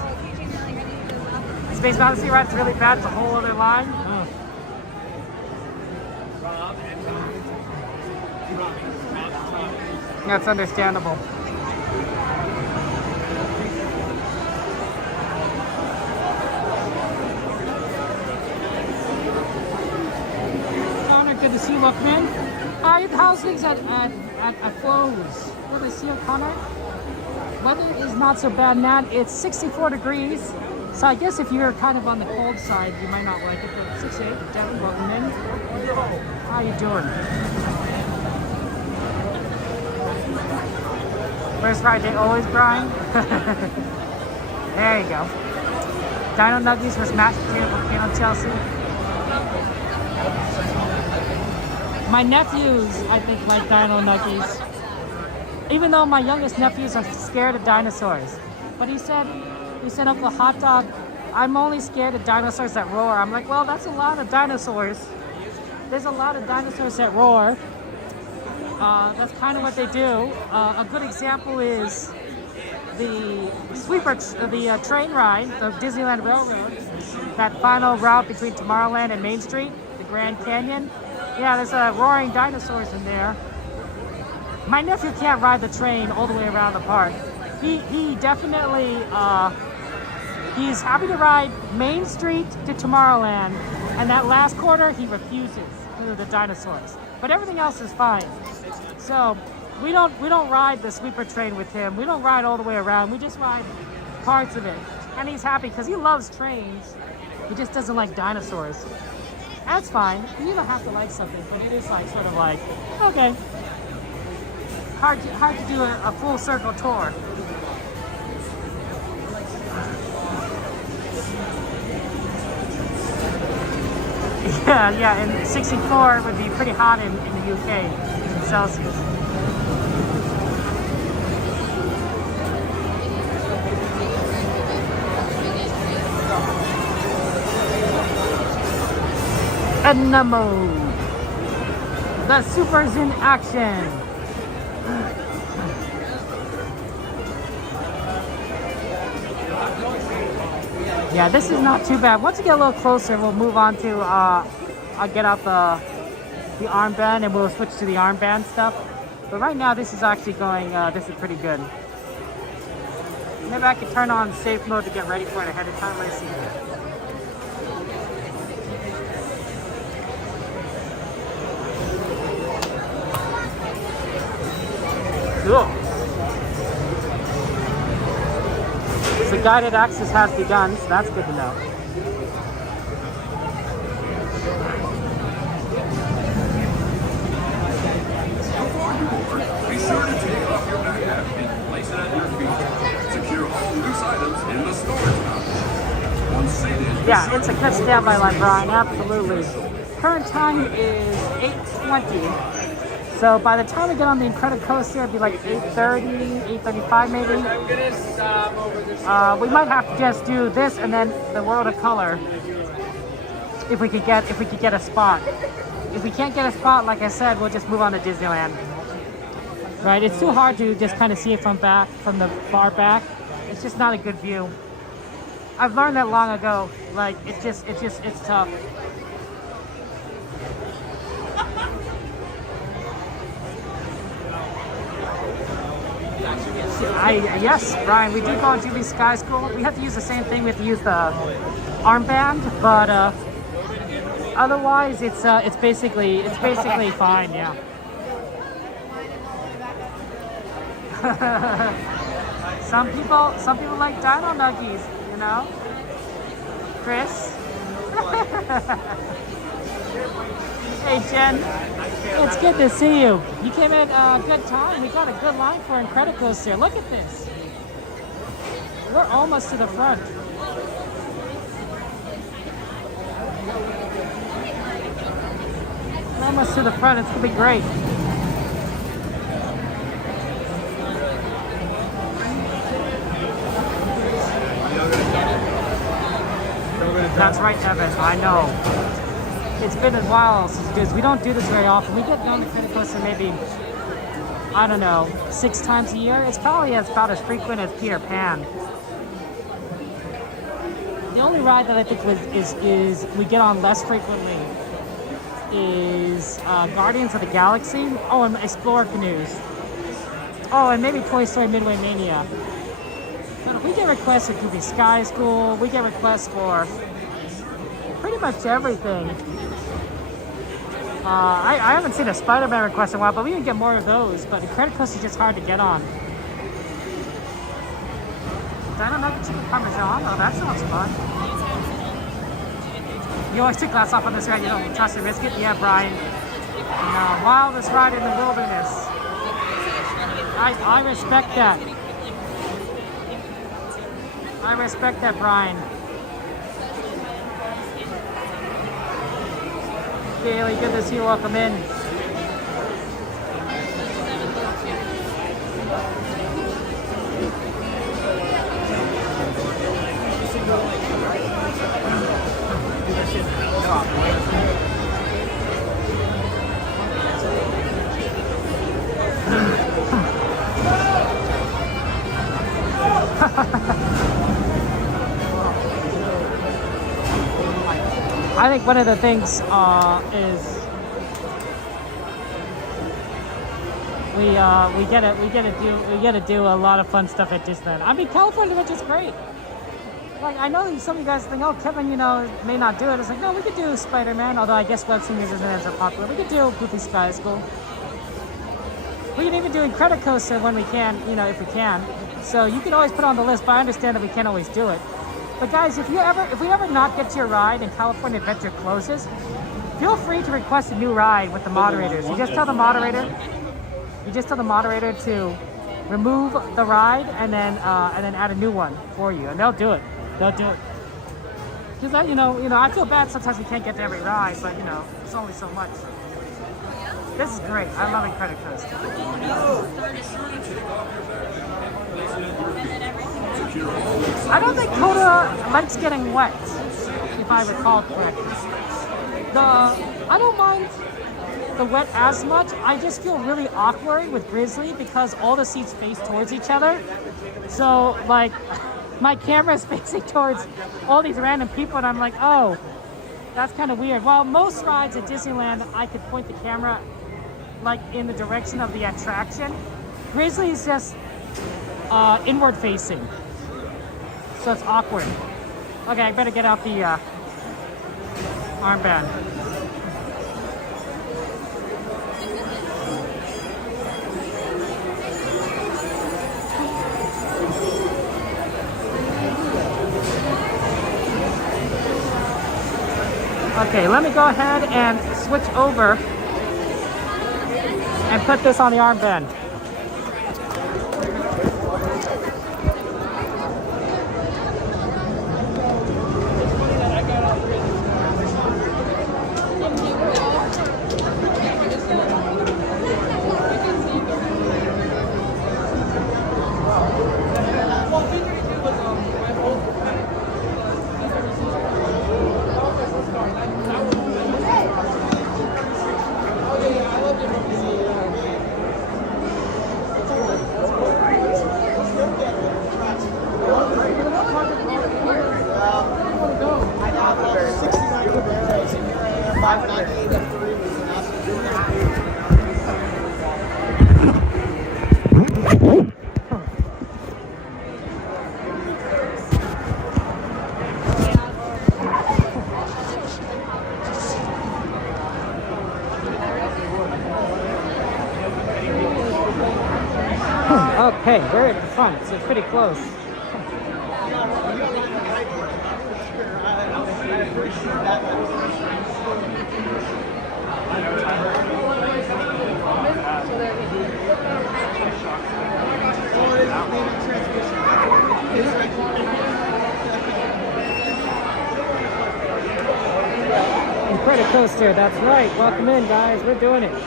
Space Odyssey ride is really bad. It's a whole other line. Oh. That's understandable. Connor, good to see you. Welcome in. How's things at Flo's? Good to see you, Connor. Weather is not so bad now. It's 64 degrees. So I guess if you're kind of on the cold side, you might not like it. But 68, Devin, welcome in. How you doing? First ride day always, Brian. There you go. Dino Nuggies versus mashed potato volcano Chelsea. My nephews, I think, like Dino Nuggies. Even though my youngest nephews are scared of dinosaurs. But he said, Uncle Hot Dog, I'm only scared of dinosaurs that roar. I'm like, well, that's a lot of dinosaurs. There's a lot of dinosaurs that roar. That's kind of what they do. A good example is the train ride, the Disneyland Railroad, that final route between Tomorrowland and Main Street, the Grand Canyon. Yeah, there's roaring dinosaurs in there. My nephew can't ride the train all the way around the park. He definitely, he's happy to ride Main Street to Tomorrowland, and that last quarter he refuses due to the dinosaurs. But everything else is fine. So we don't ride the sweeper train with him. We don't ride all the way around. We just ride parts of it. And he's happy because he loves trains. He just doesn't like dinosaurs. That's fine. You don't have to like something, but it is like sort of like, okay. Hard to do a full circle tour. Yeah, and 64 would be pretty hot in the UK, in Celsius. Enamo. The Super's in action. Yeah, this is not too bad. Once we get a little closer, we'll move on to, I'll get out the armband and we'll switch to the armband stuff. But right now, this is actually going, this is pretty good. Maybe I could turn on safe mode to get ready for it ahead of time. Let's see. Cool. So guided access has begun, so that's good to know. Be sure to take off your backpack and place it at your feet. Secure all loose items in the storage pouch. Once seated, Yeah, it's a good standby line, Brian, absolutely. Current time is 8:20. So by the time we get on the Incredicoaster, it'll be like 8:30, 8:35 maybe. We might have to just do this and then the World of Color if we could get a spot. If we can't get a spot, like I said, we'll just move on to Disneyland. Right? It's too hard to just kind of see it from the far back. It's just not a good view. I've learned that long ago. Like it's tough. Yes, Brian, we do go on Jubilee Sky School. We have to use the same thing. We have to use the armband, but otherwise it's basically fine. Yeah. Some people like dino nuggies, you know. Chris. Hey Jen, it's good to see you. You came in a good time. We got a good line for Incredicoaster. Look at this. We're almost to the front. We're almost to the front. It's gonna be great. That's right, Evan. I know. It's been a while since we don't do this very often. We get down to Incredicoaster maybe, I don't know, 6 times a year. It's probably about as frequent as Peter Pan. The only ride that I think is we get on less frequently is Guardians of the Galaxy. Oh, and Explorer Canoes. Oh, and maybe Toy Story Midway Mania. But we get requests for Goofy Sky School. We get requests for pretty much everything. I haven't seen a Spider-Man request in a while, but we can get more of those. But Incredicoaster is just hard to get on. Dino Nugget Chicken Parmesan? Oh, that sounds fun. You always take glass off on this ride. You don't trust the biscuit? Yeah, Brian. No, wildest ride in the wilderness. I respect that. I respect that, Brian. Gailey, good to see you. Welcome in. I think one of the things is we get to do a lot of fun stuff at Disneyland. I mean, California, which is great. Like, I know some of you guys think, oh, Kevin, you know, may not do it. It's like, no, we could do Spider-Man, although I guess Web Singers isn't as popular. We could do Goofy Sky School. We can even do Incredicoaster when we can, you know, if we can. So you can always put it on the list, but I understand that we can't always do it. But guys, if we ever not get to your ride and California Adventure closes, feel free to request a new ride with the moderators. You just tell the moderator to remove the ride and then add a new one for you, and they'll do it. They'll do it. Because you know, I feel bad sometimes we can't get to every ride, but you know, it's only so much. This is great. I love Incredicoaster. I don't think Coda likes getting wet, if I recall correctly. I don't mind the wet as much. I just feel really awkward with Grizzly because all the seats face towards each other. So, like, my camera is facing towards all these random people, and I'm like, oh, that's kind of weird. While most rides at Disneyland, I could point the camera, like, in the direction of the attraction. Grizzly is just inward facing. So it's awkward. Okay, I better get out the armband. Okay, let me go ahead and switch over and put this on the armband. Okay, we're at the front, so pretty close. Incredicoaster, that's right. Welcome in, guys. We're doing it.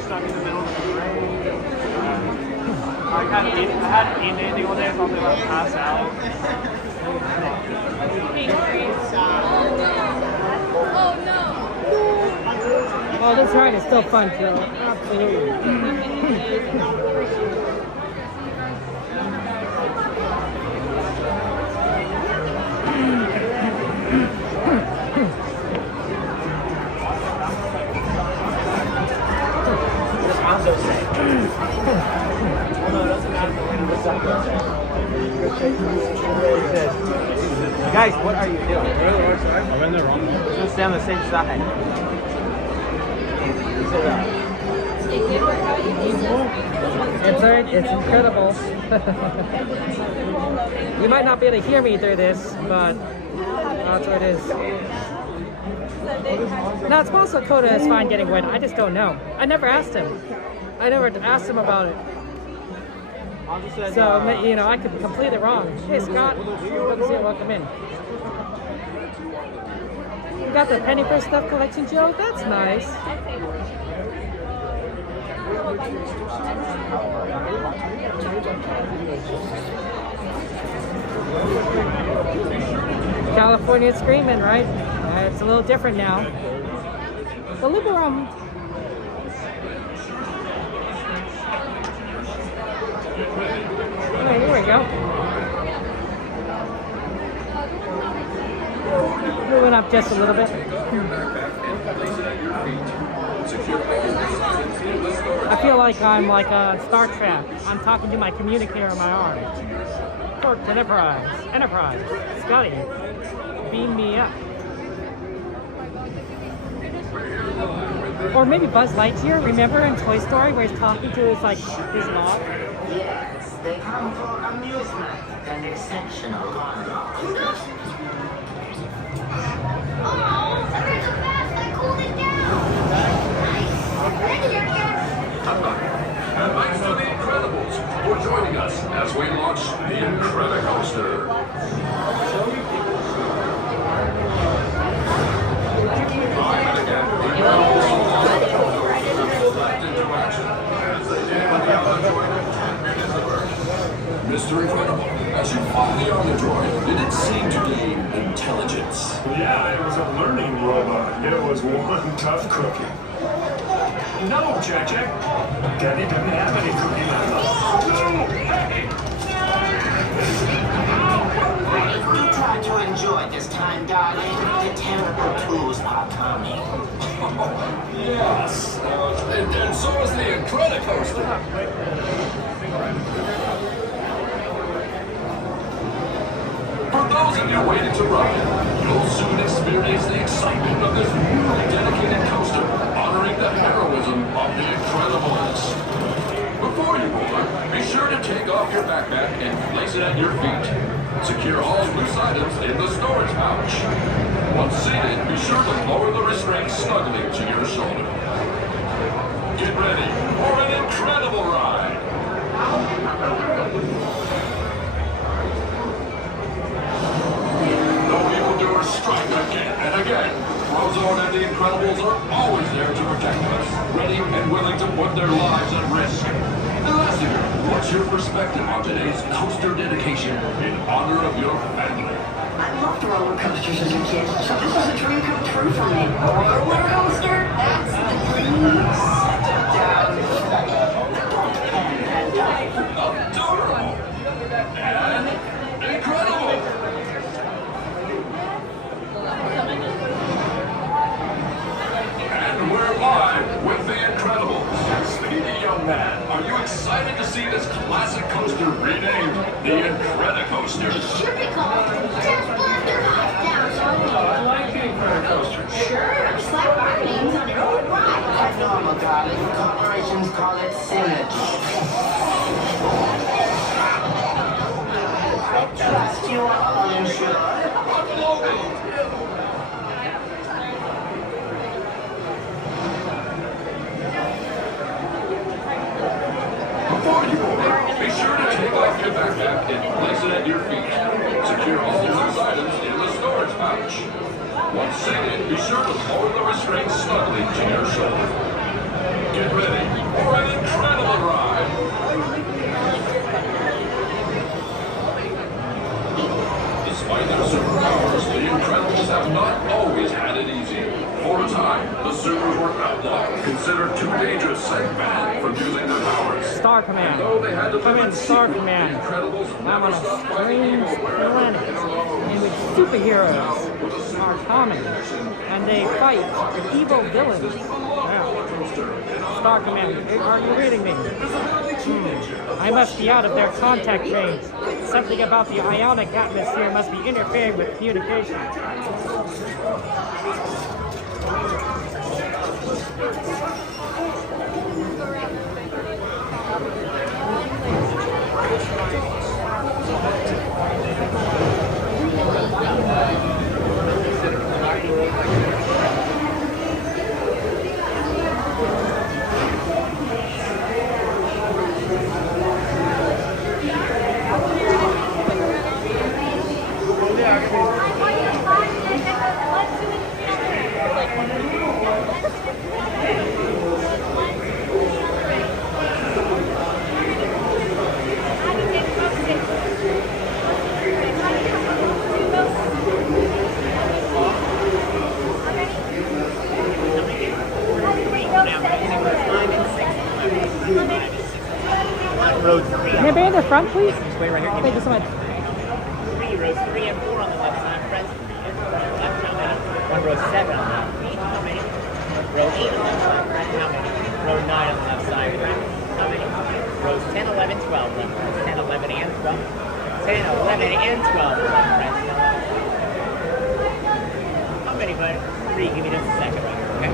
Stuck in the middle of the rain. I hadn't eaten anything all day, so I was about to pass out. Oh, this ride is still fun, Joe. Absolutely. Guys, what are you doing? I'm in the wrong one. Just stay on the same side. It's incredible. You might not be able to hear me through this, but that's what it is. Now, it's possible Coda is fine getting wet. I just don't know. I never asked him. I never asked him about it. So, you know, I could be completely wrong. Hey, Scott. Welcome in. You got the penny for stuff collection, Joe? That's nice. California screaming, right? It's a little different now. But look around. Oh, here we go. Moving up just a little bit. I feel like I'm like a Star Trek. I'm talking to my communicator on my arm. Port Enterprise. Scotty, beam me up. Or maybe Buzz Lightyear. Remember in Toy Story where he's talking to his his log? Yes, they come for amusement and exceptional fun. Oh, they're so fast, I cooled it down. Nice. And thanks to the Incredibles for joining us as we launch the Incredicoaster. And again, the Incredibles back into action as they did when the other droid Mr. Incredible, as you fought the other droid, did it seem to gain intelligence? Yeah, it was a learning robot. It was one tough cookie. No, Jack. Daddy doesn't have any cookie left. Oh, no! Hey! If we try to enjoy this time, darling, the terrible twos are coming. Yes, and so is the Incredicoaster. For those of you waiting to ride, you'll soon experience the excitement of this newly dedicated coaster, honoring the heroism of the Incredibles. Before you board, be sure to take off your backpack and place it at your feet. Secure all loose items in the storage pouch. Once seated, be sure to lower the restraints snugly to your shoulder. Get ready for an incredible ride. Strike again and again. Frozone and the Incredibles are always there to protect us, ready and willing to put their lives at risk. Elastigirl, what's your perspective on today's coaster dedication in honor of your family? I loved roller coasters as a kid, so this was a dream come true for me. A roller coaster? That's the dream. Adorable! And incredible! And we're live with the Incredibles. Speedy young man, are you excited to see this classic coaster renamed the Incredicoaster? It should be called Death Blender operations call it synergy. Trust you all, unsure. Be sure to take off your backpack and place it at your feet. Secure all loose items in the storage pouch. Once seated, be sure to lower the restraints snugly to your shoulder. Get ready for an incredible ride. Despite their superpowers, the Incredibles have not always had it easy. For a time, the supers were outlawed, considered too dangerous, and banned from using their powers. Star Command. Though they had to Come in, Star Command. I'm on a strange planet in which superheroes are common, and they fight evil villains. Yeah. Star Command, are you reading me? I must be out of their contact range. Something about the ionic atmosphere must be interfering with communication. Can I be in the front, please? Wait right here. Thank you so much. 3 rows 3 and 4 on the left side. Press left, how many? 1 row 7 on the left. How many? Row 8 on the left side. Press how many? Row 9 on the left side. Press how many? Rows 10, 11, 12. Left. Press 10, 11, and 12. 10, 11, and 12. Left. Press. How many, bud? 3. Give me just a second right here, okay?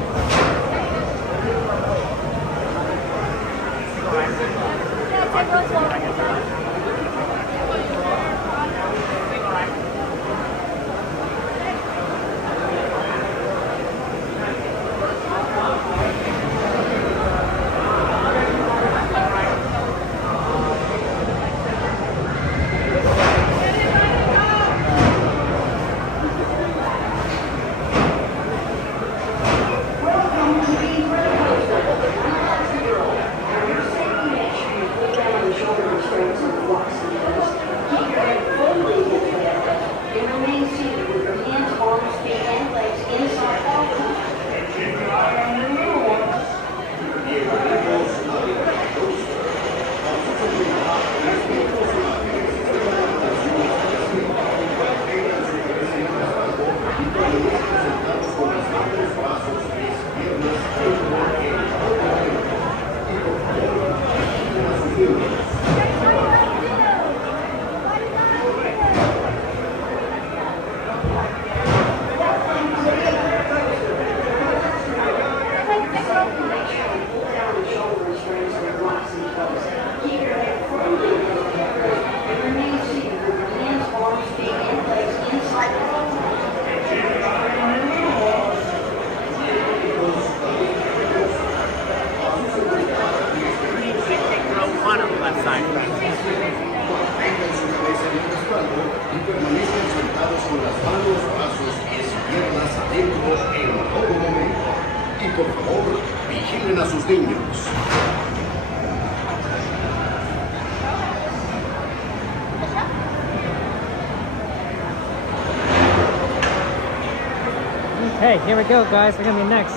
Hey, here we go, guys. We're gonna be next.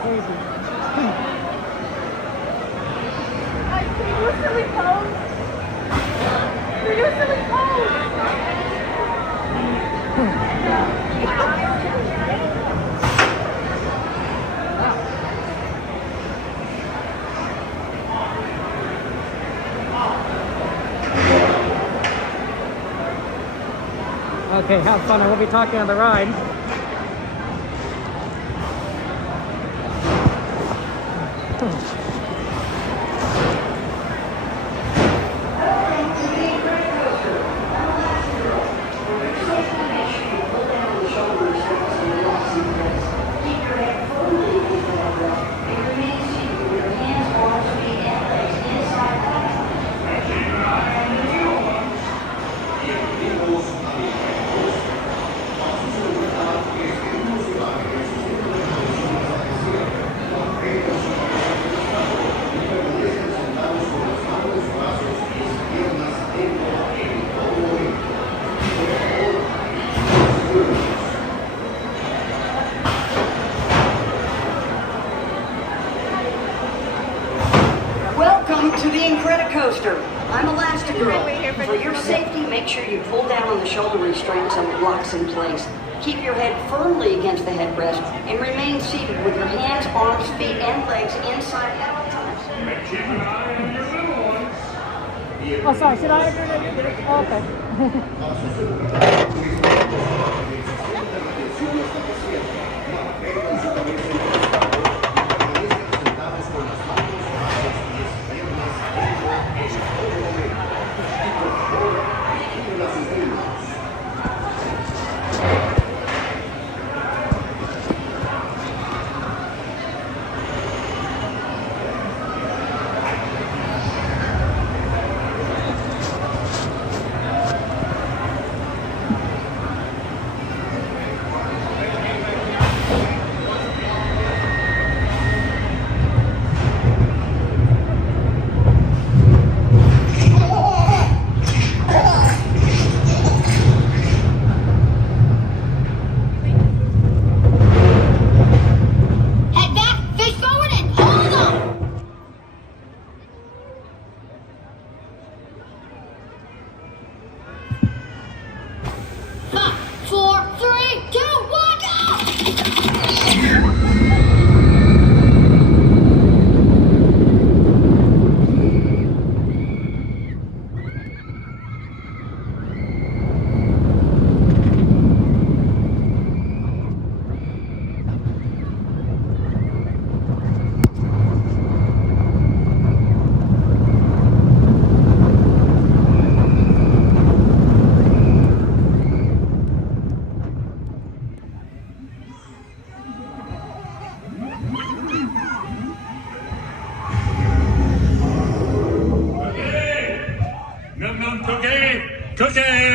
Crazy. Can you do a silly pose? Can you do a silly pose? Okay, have fun, and we'll be talking on the ride. Welcome to the Incredicoaster. I'm Elastigirl. For your safety, make sure you pull down on the shoulder restraints and the locks in place. Keep your head firmly against the headrest and remain seated with your hands, arms, feet, and legs inside at all times. Oh, sorry. Should I enter it? Oh, Cookie!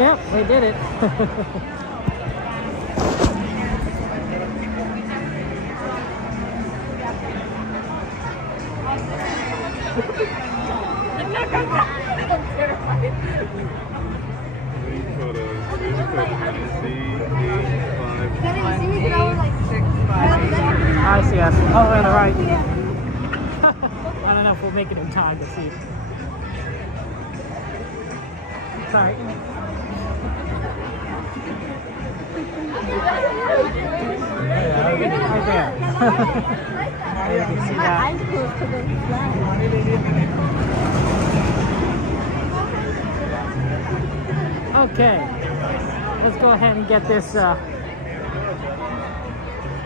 Yep, we did it. I see us. Oh, on the right. I don't know if we'll make it in time to see. Sorry. Yeah, right there. You can see that. Okay, let's go ahead and get this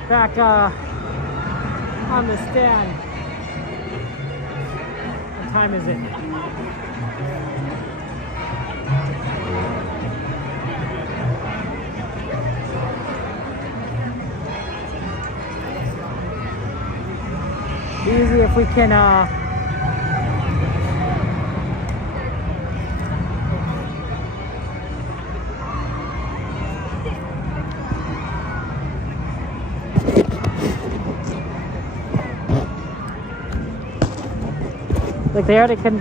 back on the stand. What time is it? Easy if we can look there, they can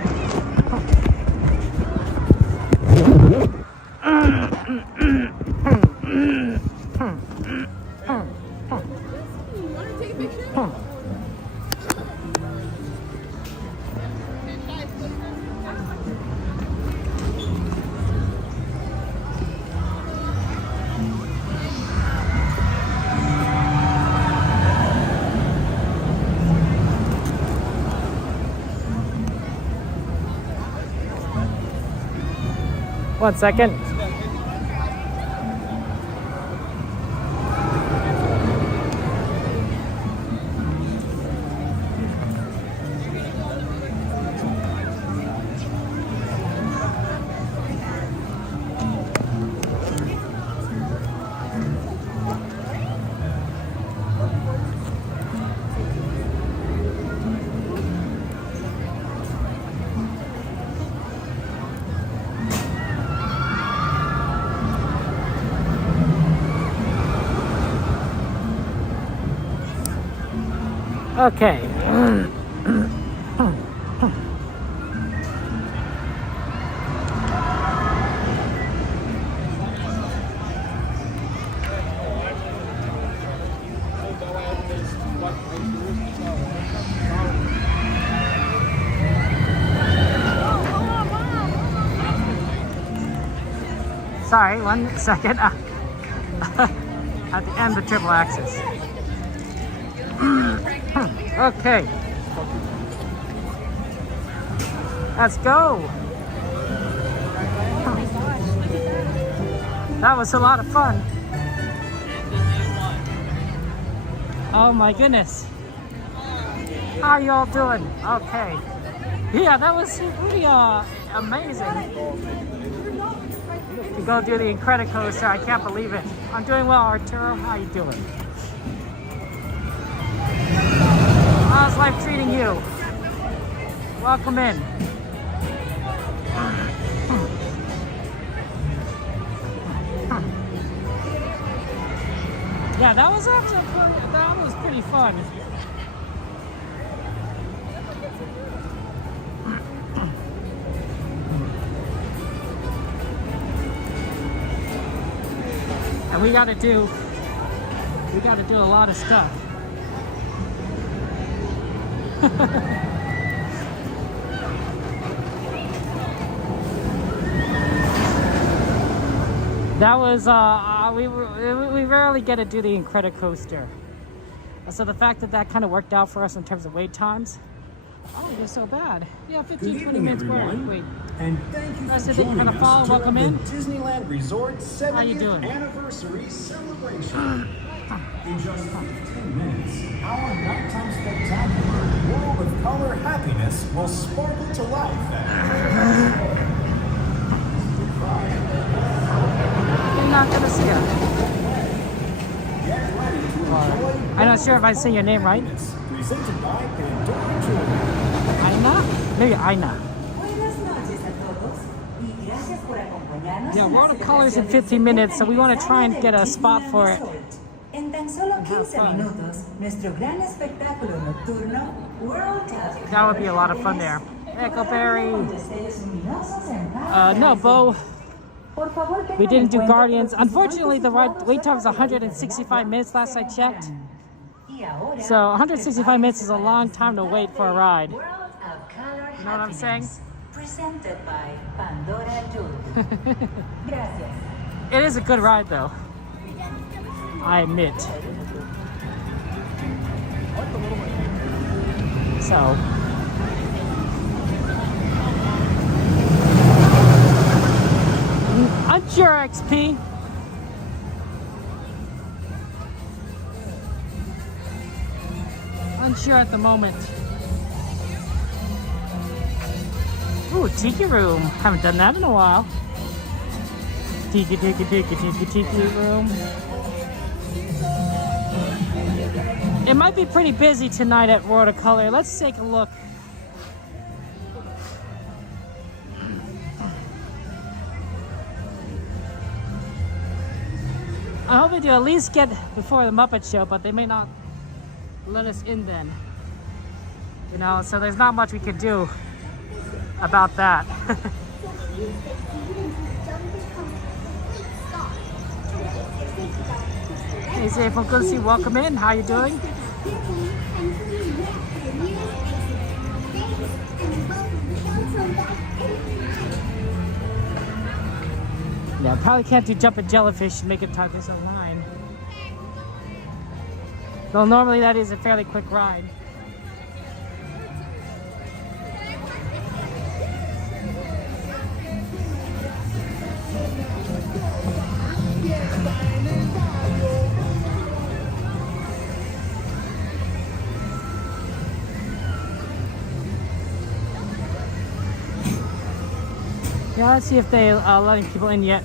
one second. Okay. Sorry, 1 second. At the end of triple axis. Okay. Let's go. That was a lot of fun. Oh my goodness. How are you all doing? Okay. Yeah, that was pretty amazing. To go do the Incredicoaster, I can't believe it. I'm doing well, Arturo. How you doing? How's life treating you? Welcome in. Yeah, that was pretty fun. And we got to do a lot of stuff. That was we rarely get to do the Incredicoaster, so the fact that that kind of worked out for us in terms of wait times, I don't think it's so bad. Yeah, 15-20 minutes wait. And thank you for joining us welcome during in. the Disneyland Resort 70th Anniversary celebration. In just 15 minutes, our nighttime spectacular World of Color Happiness will sparkle to life You're not gonna see it. Get ready to enjoy. I'm not sure if I say your name right. Presented by Pandora. Aina? Maybe Aina. Buenas noches a todos y gracias por acompañarnos Yeah, World of Colors in 15 minutes, so we want to try and get a spot for it. En tan solo 15 minutos, nuestro gran espectáculo nocturno, World Cup. That would be a lot of fun there. Echoberry. No, Bo. We didn't do Guardians. Unfortunately, the wait time was 165 minutes last I checked. So 165 minutes is a long time to wait for a ride. You know what I'm saying? Presented by Pandora Tour. Gracias. It is a good ride, though. I admit. So. Unsure XP. Unsure at the moment. Ooh, tiki room. Haven't done that in a while. Tiki room. It might be pretty busy tonight at World of Color. Let's take a look. I hope we do at least get before the Muppet Show, but they may not let us in then. You know, so there's not much we could do about that. Hey, Zay from Goosey, welcome in. How you doing? Yeah, probably can't do jumping jellyfish and make it time this online. Though normally that is a fairly quick ride. Yeah, let's see if they are letting people in yet.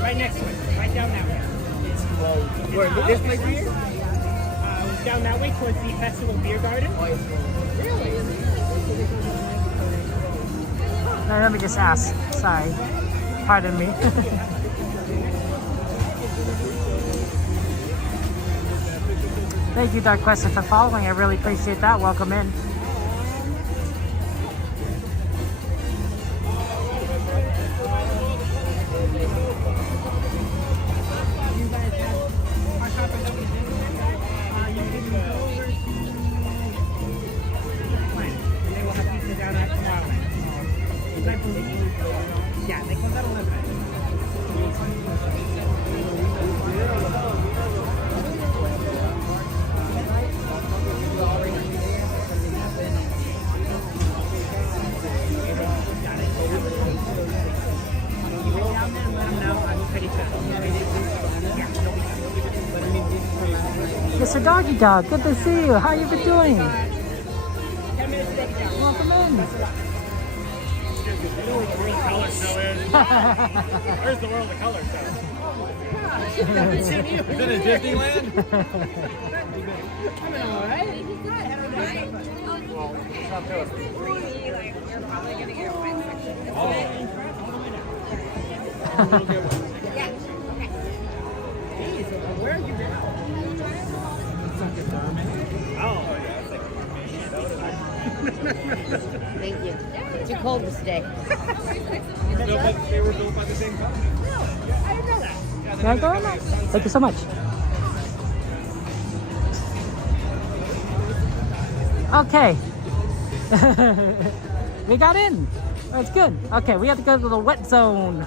Right next to it, right down that way. Where, this place here? Down that way towards the Festival Beer Garden. Really? No, let me just ask. Sorry. Pardon me. Thank you, Dark Quest, for following. I really appreciate that. Welcome in. Mr. Doggy Dog, good to see you. How you been doing? Welcome in. You know where the World Color Show is? Where's the World of Color Show? Haven't seen you. Been in Disneyland? Alright. Well, it's not good. You're probably gonna get a wet section. Oh. Yeah. Okay. Where are you now? Oh, Thank you. Too cold to stay. They were built by the same company. I didn't know that. Yeah, thank you so much. Okay. We got in. That's good. Okay, we have to go to the wet zone.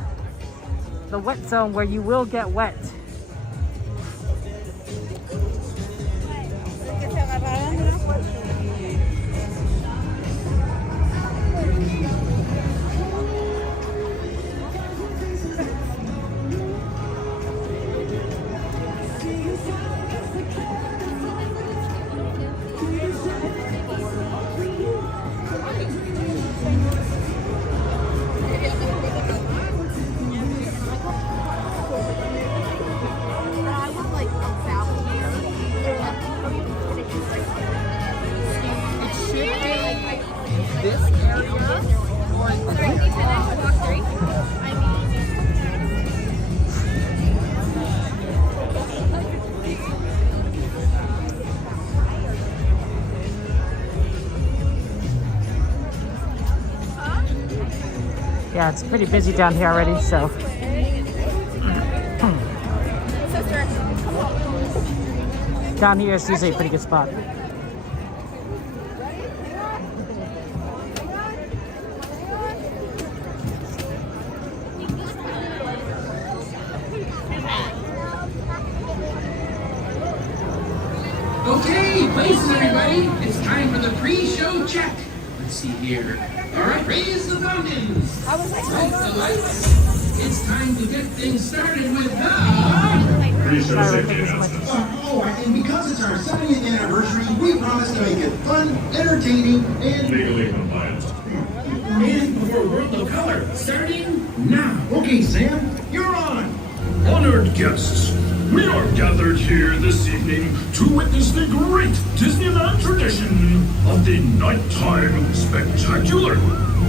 The wet zone where you will get wet. It's pretty busy down here already, so. Down here is usually a pretty good spot. Okay, places everybody. It's time for the pre-show check. Let's see here. All right, raise the fountains. Light the lights. It's time to get things started with the Pre-show safety announcements. And because it's our 70th anniversary, we promise to make it fun, entertaining, and Legally compliant. And for World of Color, starting now. Okay, Sam, you're on. Honored guests, we are gathered here this evening to witness the great Disneyland tradition of the Nighttime Spectacular.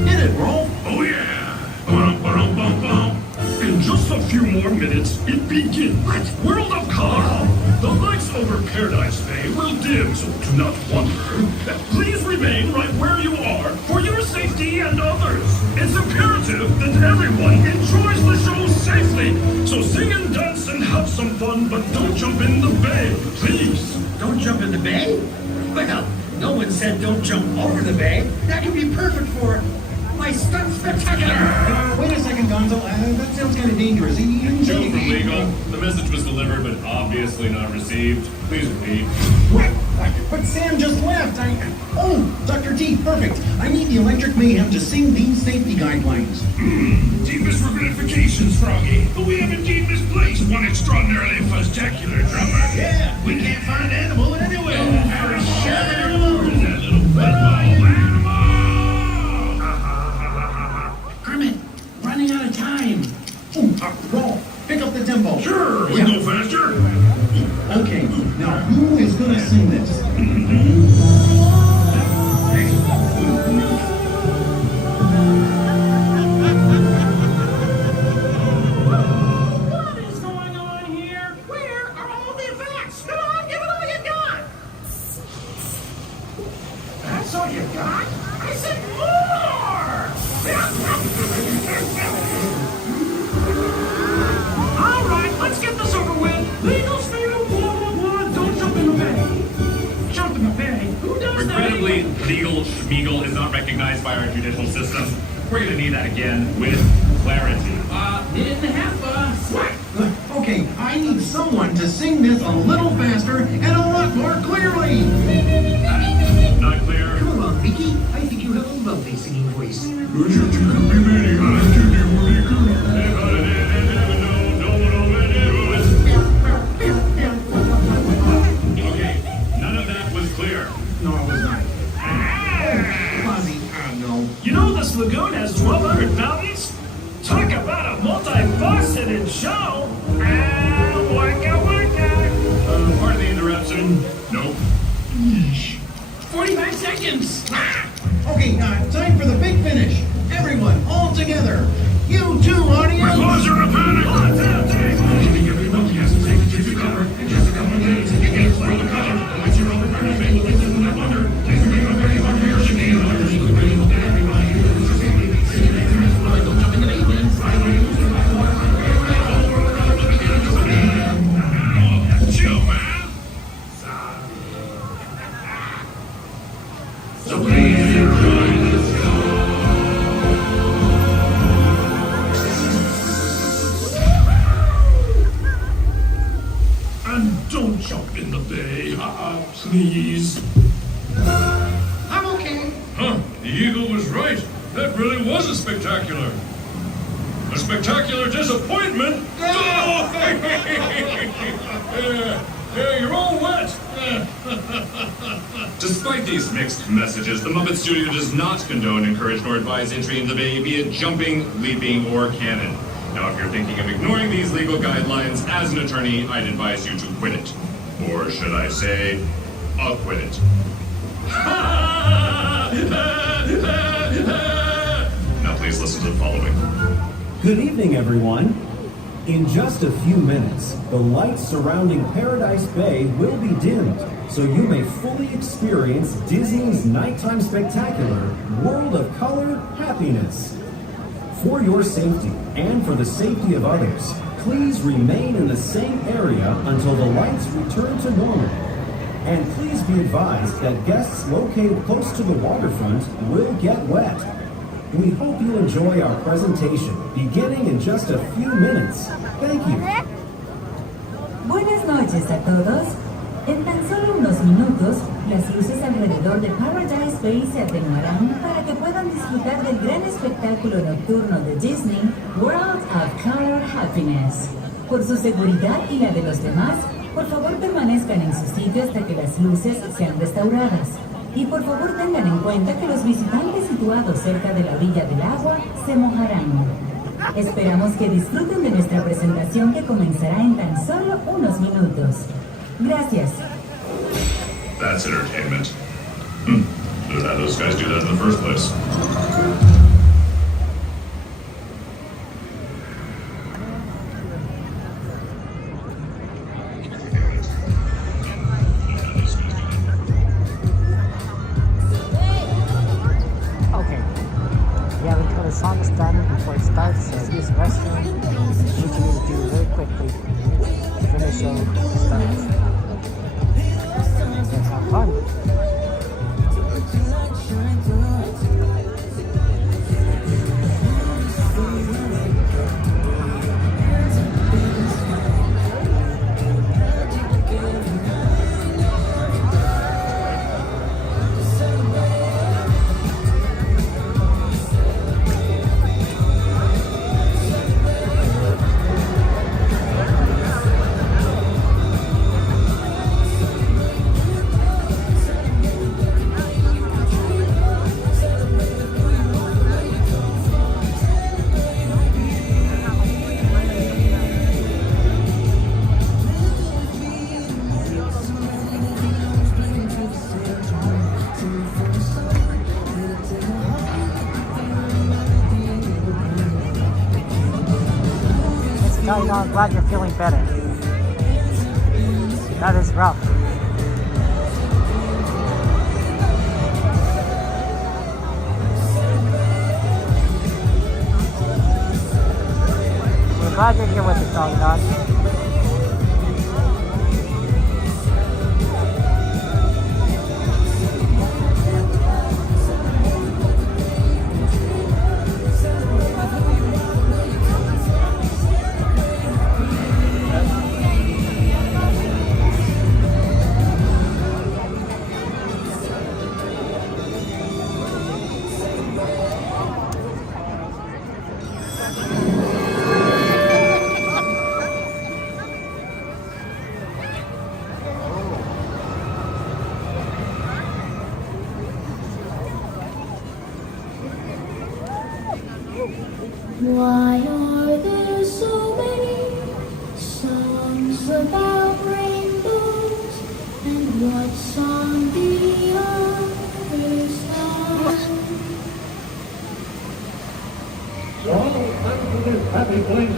Hit it, Rolf. Oh yeah! Ba-dum-ba-dum-bum-bum. In just a few more minutes, it begins. World of Color. The lights over Paradise Bay will dim, so do not wonder. Please remain right where you are for your safety and others. It's imperative that everyone enjoys the show safely. So sing and dance and have some fun, but don't jump in the bay, please. Don't jump in the bay? Well, no one said don't jump over the bay. That could be perfect for my stunt spectacular. Wait a second, Gonzo. That sounds kind of dangerous. You didn't say Joke anything. illegal. The message was delivered, but obviously not received. Please repeat. What? But Sam just left. Oh, Dr. T, perfect. I need the Electric Mayhem to sing these safety guidelines. Deepest regratifications, Froggy. But we have indeed misplaced one extraordinarily spectacular drummer. Yeah, we can't find Animal anywhere. For sure. That little football animal. Kermit, running out of time. Roll. Pick up the tempo. Sure, we go faster. Okay, now who is gonna sing this? What is going on here? Where are all the effects? Come on, give it all you got. That's all you got? I said more! All right, let's get this over with. Legal speed of blah, blah, blah. Don't jump in the bay. Jump in the bay? Who does that? Regrettably, legal schmiegel is not recognized by our judicial system. We're going to need that again with clarity. Minute and a half, What? Okay, I need someone to sing this a little faster and a lot more clearly. Not clear. Come on, Mickey. I think you have a lovely singing voice. Okay, none of that was clear. No, it was not. Fuzzy, no. You know this lagoon has 1,200 fountains? Talk about a multifaceted show! Waka waka! Pardon the interruption. Nope. 45 seconds! Okay, time for the big finish. Everyone, all together. You too, audience. Closer to panic! 1, 2, 3, 4. Giving everyone the chance to take a cover. In just a couple of days, you get World of Color. Lights your own burning face, like this one wonder. Take a big one, very hard, very shaky, and hard to see the brain. Look at everybody. Sitting there, there is blood. Don't jump in the bay, man. Chill, man. So please enjoy this show. And don't jump in the bay, please. I'm okay. Huh, the eagle was right. That really was a spectacular. A spectacular disappointment. Oh! You're all wet. Despite these mixed messages, the Muppet Studio does not condone, encourage, nor advise entry in the bay, be it jumping, leaping, or cannon. Now, if you're thinking of ignoring these legal guidelines, as an attorney, I'd advise you to quit it. Or should I say, acquit it. Now please listen to the following. Good evening, everyone. In just a few minutes, the lights surrounding Paradise Bay will be dimmed, so you may fully experience Disney's nighttime spectacular, World of Color Happiness. For your safety and for the safety of others, please remain in the same area until the lights return to normal. And please be advised that guests located close to the waterfront will get wet. We hope you enjoy our presentation, beginning in just a few minutes. Thank you. Buenas noches a todos. En tan solo unos minutos, las luces alrededor de Paradise Bay se atenuarán para que puedan disfrutar del gran espectáculo nocturno de Disney, World of Color Happiness. Por su seguridad y la de los demás, por favor permanezcan en su sitio hasta que las luces sean restauradas. Y por favor tengan en cuenta que los visitantes situados cerca de la orilla del agua se mojarán. Esperamos que disfruten de nuestra presentación que comenzará en tan solo unos minutos. Gracias. That's entertainment. Should have had those guys do that in the first place. Okay. Yeah, until the song is done before it starts, so use the restroom, which you need to do very quickly. Finish show starts. And have fun. I'm glad you're feeling better. That is rough. We're glad you're here with us, Dog. Why are there so many songs about rainbows? And what's on the other side? So, time for this happy place.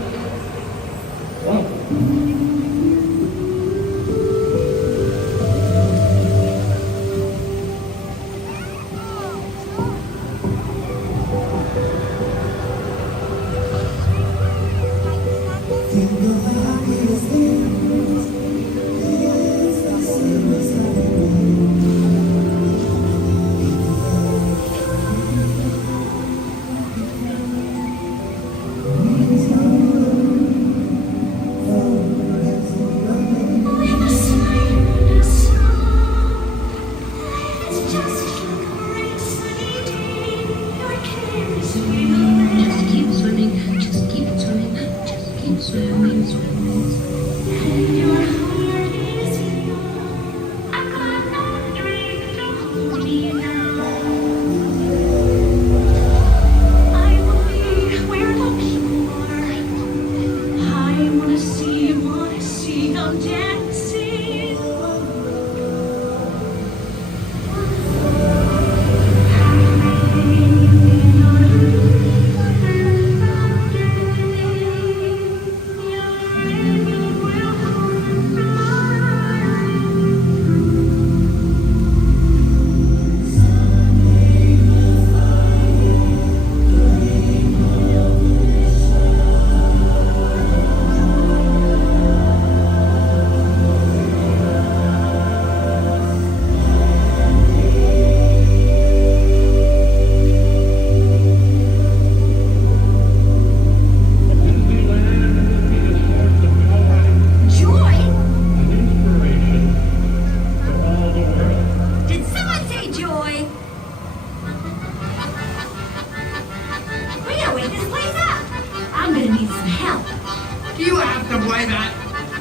You have to play that.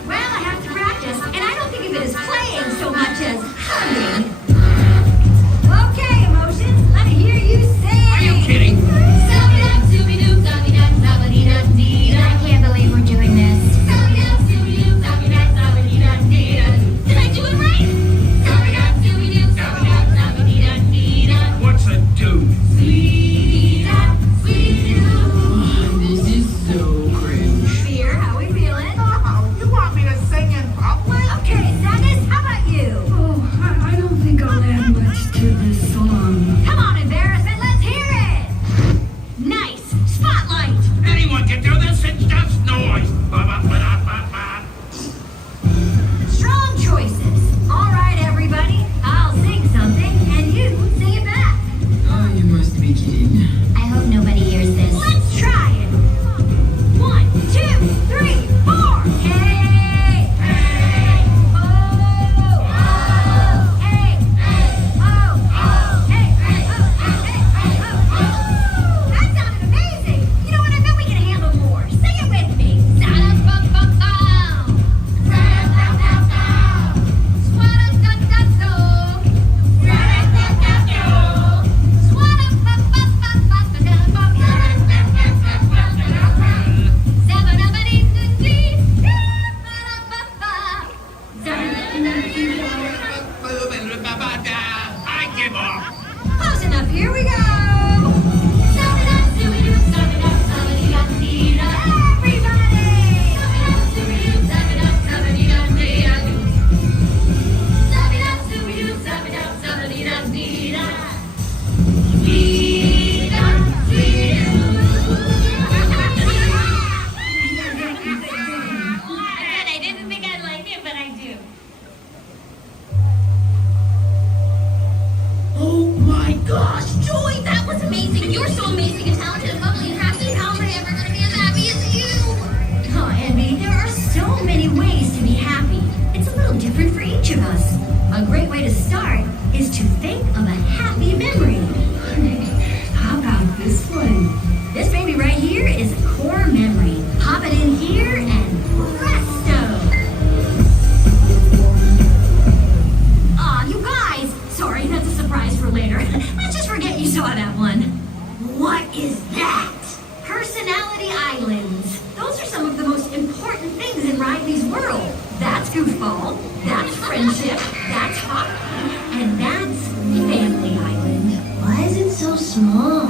Well, I have to practice, and I don't think of it as playing so much as humming. Okay, emotions, let me hear you sing. Are you kidding? I can't believe we're doing this. Did I do it right? What's a do? This is so cringe. Beer, how we feeling? Oh, you want me to sing in public? Okay, Sadness, how about you? Oh, I don't think I'll add much to this song. Come on, embarrassment, let's hear it! Nice! Spotlight! Anyone can do this, it's just noise. Strong choices. All right, everybody. I'll sing something, and you sing it back. Oh, you must be kidding. I hope nobody hears this. Let's try it. 1, 2, 3, 4. Hey! Hey! Oh! Oh! Hey! Hey! Oh! Oh! Hey! Hey! Oh! Hey! Hey! Oh! Oh! That sounded amazing. You know what? I bet we can handle more. Sing it with me. Sa-da-bum-bum-bum. Sa-da-da-da-da. Swa-da-da-da-do. Sa-da-da-da-do. I give up. Close enough, here we go! I didn't think I'd like it, but I do. Oh my gosh, Joy, that was amazing. You're so amazing and talented and bubbly and happy. How am I ever going to be as happy as you? Oh, Envy, there are so many ways to be happy. It's a little different for each of us. A great way to start is to think of a happy memory. How about this one? This baby right here is a core memory. Pop it in here and presto! Aw, you guys! Sorry, that's a surprise for later. Let's just forget you saw that one. What is that? Personality islands. Those are some of the most important things in Riley's world. That's goofball, that's friendship, that's hockey, and that's family island. Why is it so small?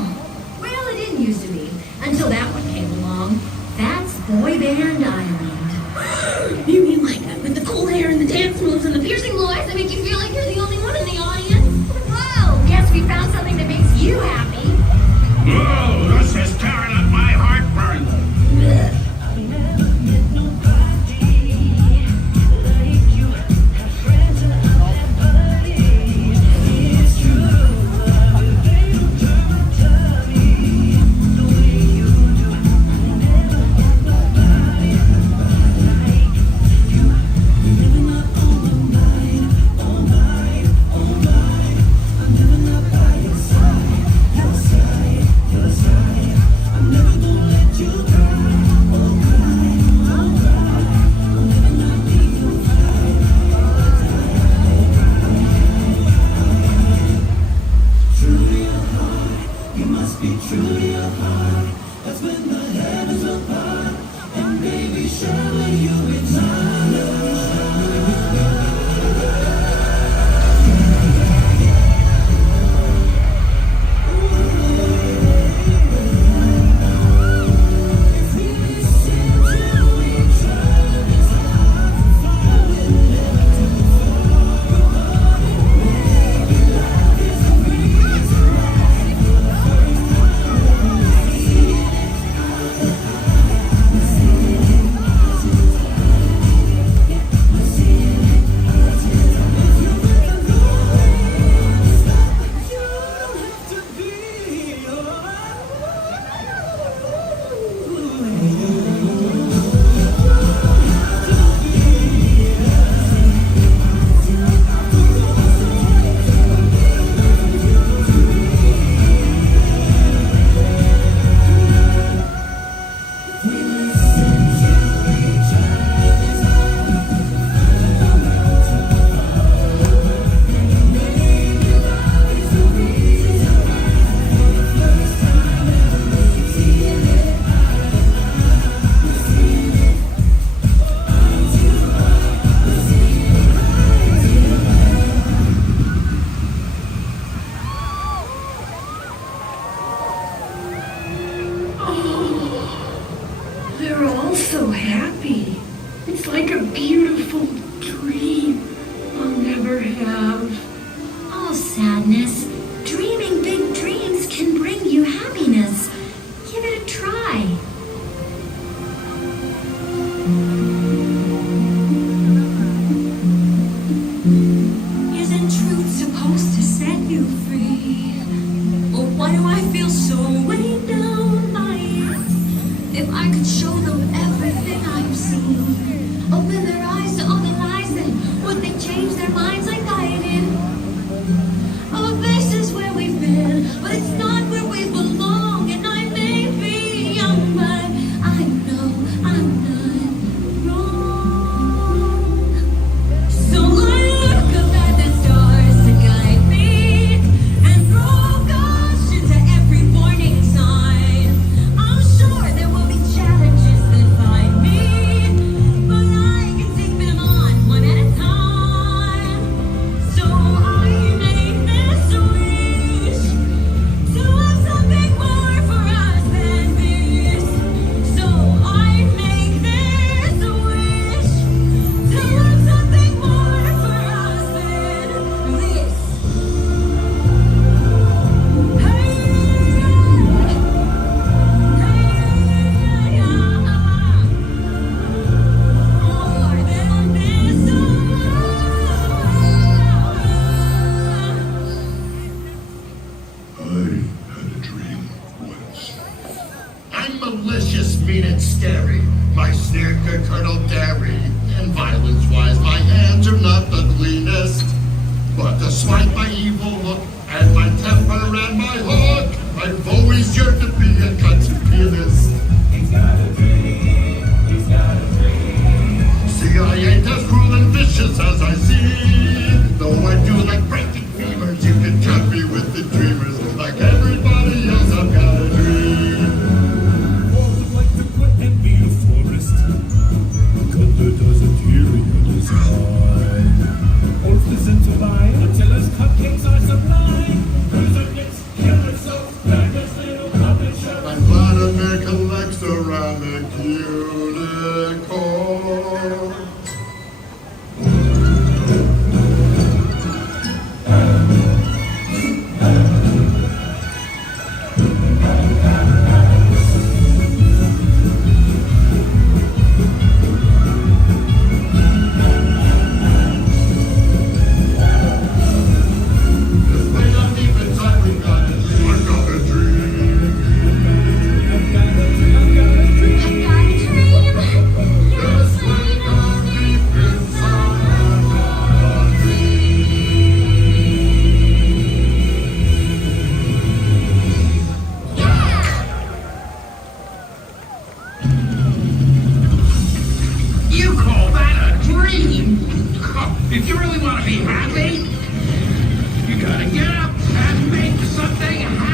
Well, it didn't used to be, until that one came along. That's Boy Band Island. You mean like that, with the cool hair and the dance moves and the piercing blue eyes that make you feel like you're the only one in the audience? Whoa, guess we found something that makes you happy. Whoa, this is tearing up my heartburn. just as I see. Though I do like breaking femurs, you can cut me with the dreamers. Like everybody else, I've got a dream. Or would like to put and be a forest. Cut the dozen here in his eye. Or listen to buy until his cupcakes are sublime. Who's a next killer so bad as little puppet show? I'm Vladimir collects around the unicorn. If you really want to be happy, you gotta get up and make something happen.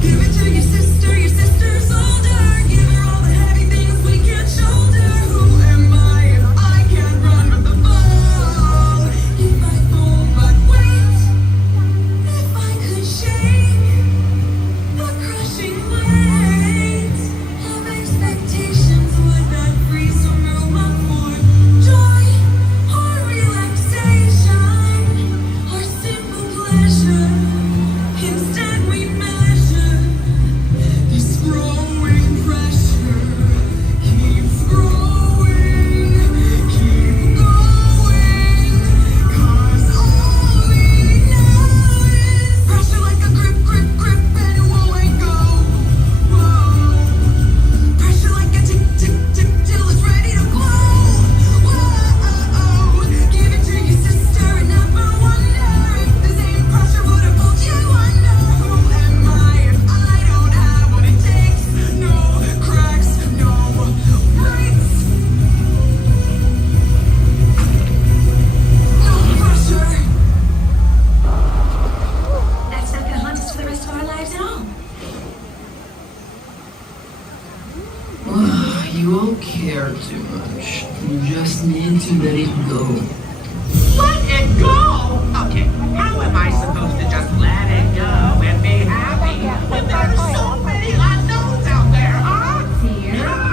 Give it to your sister, your sister's older. Give her all the heavy things. care too much. You just need to let it go. Let it go? Okay, how am I supposed to just let it go and be happy when there are so many unknowns out there, huh? Fear?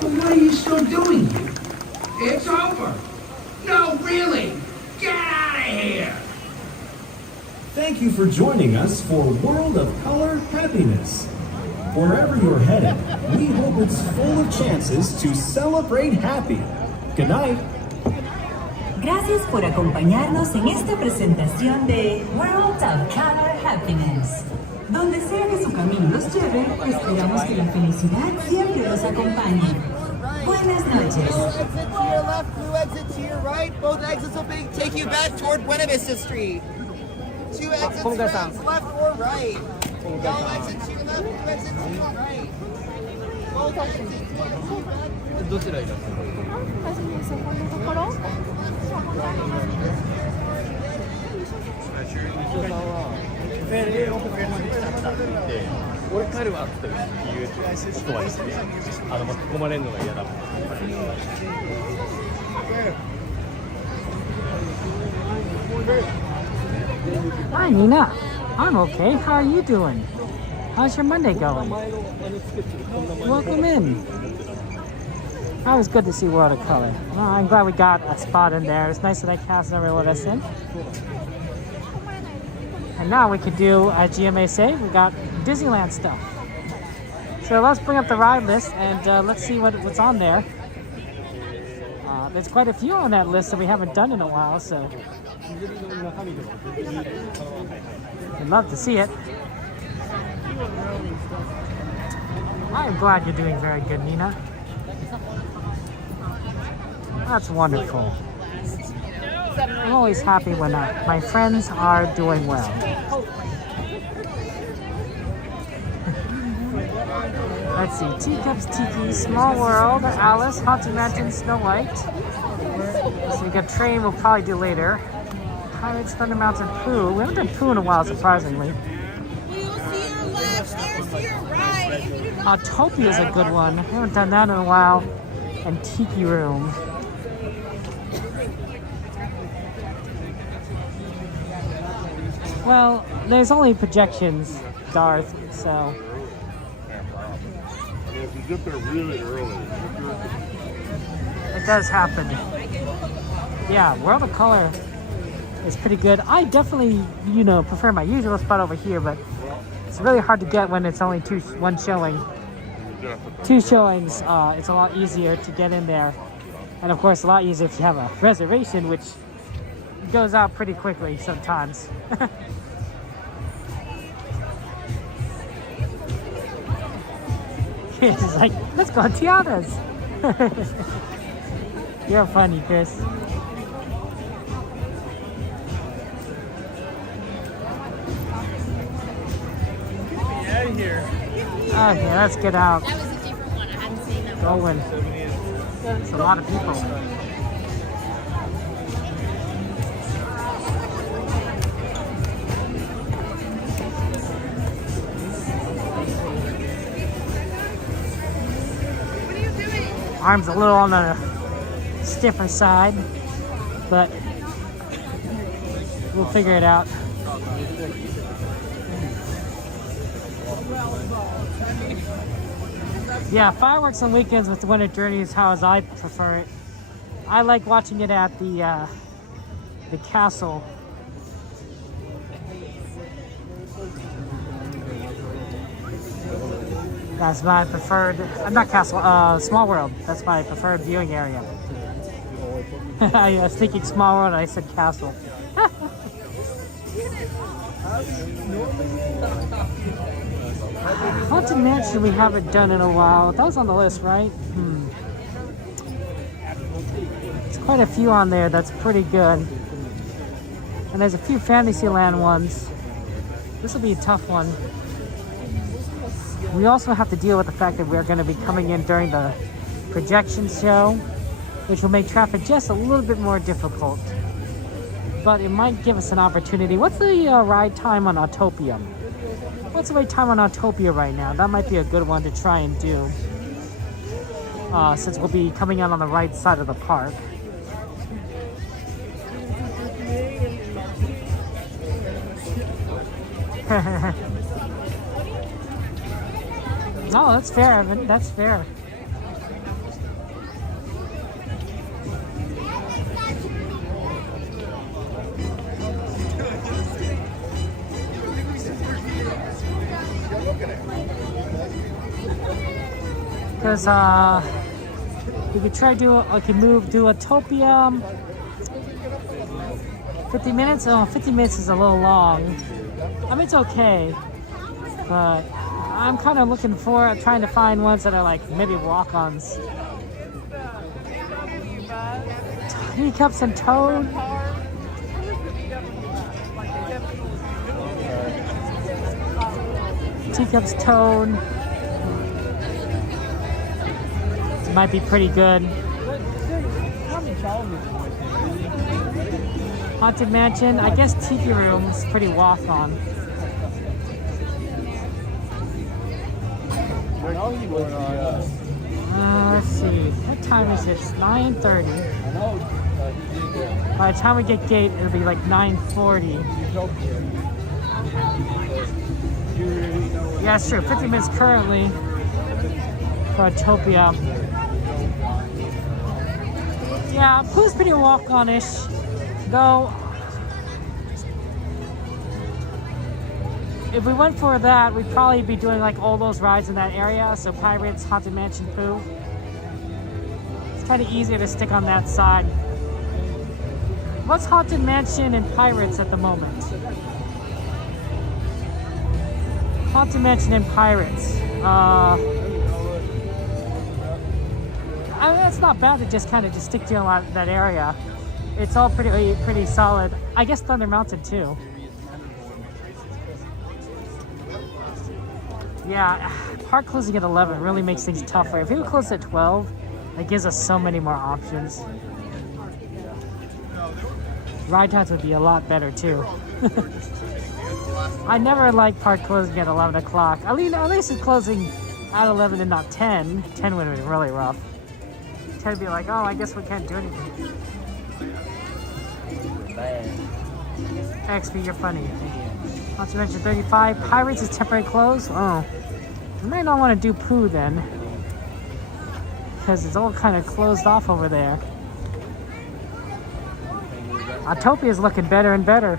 What are you still doing here? It's over. No, really. Get out of here. Thank you for joining us for World of Color Happiness. Wherever you're headed, we hope it's full of chances to celebrate happy. Good night. Gracias por acompañarnos en esta presentación de World of Color Happiness. Donde sea que su camino los lleve, esperamos que la felicidad siempre los acompañe. Buenas noches. Exit to your left, blue exit to your right. Both exits will take you back toward Buena Vista Street. Two exits, rounds, left or right. Yellow exit to your left, blue exit to your right. Both exits to your left. どちらいらっしゃるの？初めそこのところ。俺帰るわっていう言葉ですね。巻き込まれるのが嫌だもん。Hi, Nina. I'm okay. How are you doing? How's your Monday going? Welcome in. Always good to see World of Color. Well, I'm glad we got a spot in there. It's nice that I cast everyone with us in. And And now we could do, as GMA say, we got Disneyland stuff. So let's bring up the ride list and let's see what's on there. There's quite a few on that list that we haven't done in a while, so I'd love to see it. I'm glad you're doing very good, Nina. That's wonderful. I'm always happy when my friends are doing well. Let's see, Teacups, Tiki, Small World, Alice, Haunted Mansion, Snow White. So we got Train we'll probably do later. Pirates, Thunder Mountain, Pooh. We haven't done Pooh in a while, surprisingly. Autopia is a good one. We haven't done that in a while. And Tiki Room. Well, there's only projections, Darth, so... If you get there really early, it does happen. Yeah, World of Color is pretty good. I definitely, prefer my usual spot over here, but it's really hard to get when it's only one showing. Two showings, it's a lot easier to get in there. And of course, a lot easier if you have a reservation, which goes out pretty quickly sometimes. It's like, let's go to Tiana's. You're funny, Chris. Get out of here. Okay, let's get out. That was a different one. I hadn't seen that one. Going. It's a lot of people. Arm's a little on the stiffer side, but we'll figure it out. Yeah, fireworks on weekends with the Winter Journey is how I prefer it. I like watching it at the castle. That's my preferred, not castle, Small World. That's my preferred viewing area. I was thinking Small World, I said castle. Haunted Mansion we haven't done in a while. That was on the list, right? There's quite a few on there that's pretty good. And there's a few Fantasyland ones. This will be a tough one. We also have to deal with the fact that we're going to be coming in during the projection show, which will make traffic just a little bit more difficult. But it might give us an opportunity. What's the ride time on Autopia? What's the ride time on Autopia right now? That might be a good one to try and do, since we'll be coming out on the right side of the park. No, that's fair, Evan. That's fair. Because we could try to do Autopia. 50 minutes? Oh, 50 minutes is a little long. I mean, it's okay, but I'm kind of looking for, trying to find ones that are like maybe walk-ons. Teacups and Toad. Teacups, Toad. It might be pretty good. Haunted Mansion. I guess Tiki Room is pretty walk-on. Let's see. What time is it? It's 9:30. By the time we get gate, it'll be like 9:40. Yeah, it's true. 50 minutes currently for Autopia. Yeah, Pooh's pretty walk-on-ish. Though, if we went for that, we'd probably be doing like all those rides in that area. So Pirates, Haunted Mansion, Pooh. It's kind of easier to stick on that side. What's Haunted Mansion and Pirates at the moment? Haunted Mansion and Pirates. I mean, it's not bad to just kind of just stick to that area. It's all pretty solid. I guess Thunder Mountain too. Yeah, park closing at 11 really makes things tougher. If it would close at 12, it gives us so many more options. Ride times would be a lot better too. I never like park closing at 11 o'clock. At least it's closing at 11 and not 10. 10 would have been really rough. 10 would be like, oh, I guess we can't do anything. XP, you're funny. Not to mention 35. Pirates is temporary close. Oh. I might not want to do Pooh then. Because it's all kind of closed off over there. Autopia is looking better and better.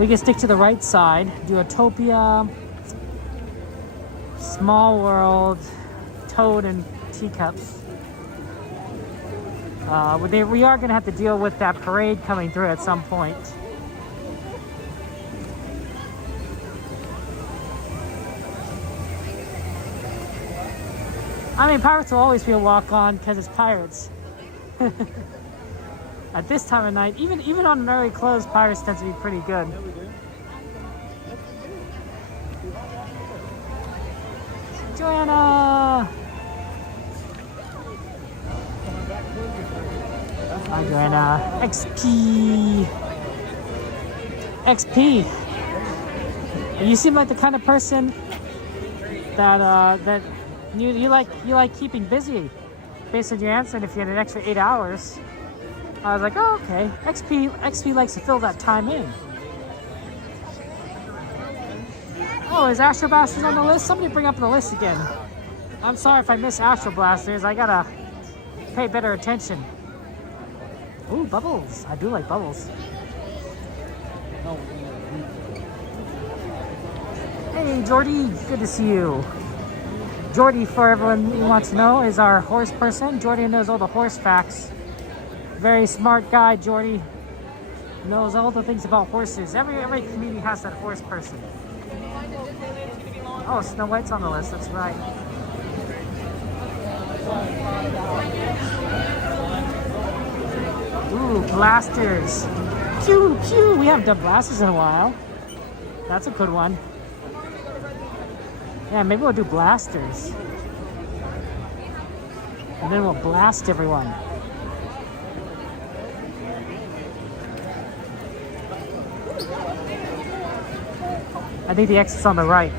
We can stick to the right side. Do Autopia, Small World, Toad, and Teacups. We are going to have to deal with that parade coming through at some point. I mean, Pirates will always be a walk-on because it's Pirates. At this time of night, even on an early close, Pirates tends to be pretty good. Joanna! Hi, Joanna. XP! XP! You seem like the kind of person that you like keeping busy. Based on your answer, and if you had an extra 8 hours, I was like, oh, okay. XP likes to fill that time in. Oh, is Astro Blasters on the list? Somebody bring up the list again. I'm sorry if I miss Astro Blasters. I gotta pay better attention. Ooh, bubbles. I do like bubbles. Hey, Jordy. Good to see you. Jordy, for everyone who wants to know, is our horse person. Jordy knows all the horse facts. Very smart guy, Jordy. Knows all the things about horses. Every community has that horse person. Oh, Snow White's on the list, that's right. Ooh, blasters. Pew, pew. We haven't done blasters in a while. That's a good one. Yeah, maybe we'll do blasters. And then we'll blast everyone. I think the exit's on the right.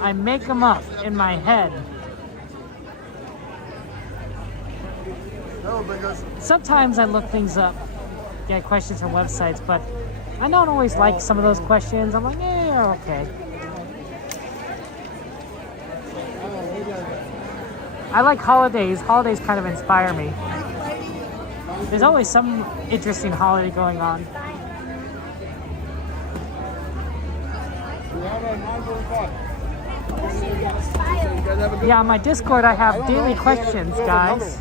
I make them up in my head. Sometimes I look things up, get questions from websites, but I don't always like some of those questions. I'm like, yeah, okay. I like holidays. Holidays kind of inspire me. There's always some interesting holiday going on. Yeah, on my Discord I have daily questions, guys.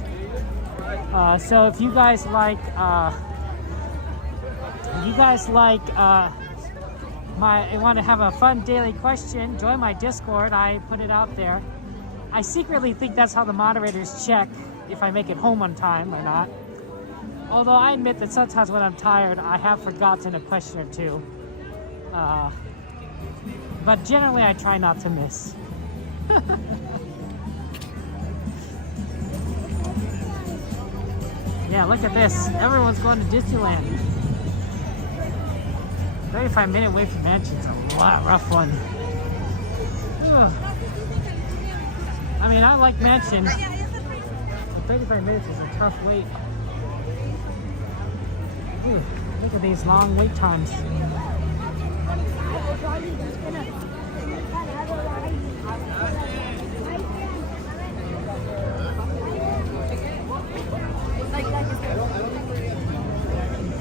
So if you guys like, want to have a fun daily question, join my Discord. I put it out there. I secretly think that's how the moderators check if I make it home on time or not. Although I admit that sometimes when I'm tired, I have forgotten a question or two. But generally, I try not to miss. Yeah, look at this. Everyone's going to Disneyland. 35-minute wait for mansion's a rough one. Ugh. I mean, I like mansion. 35 minutes is a tough wait. Ooh, look at these long wait times.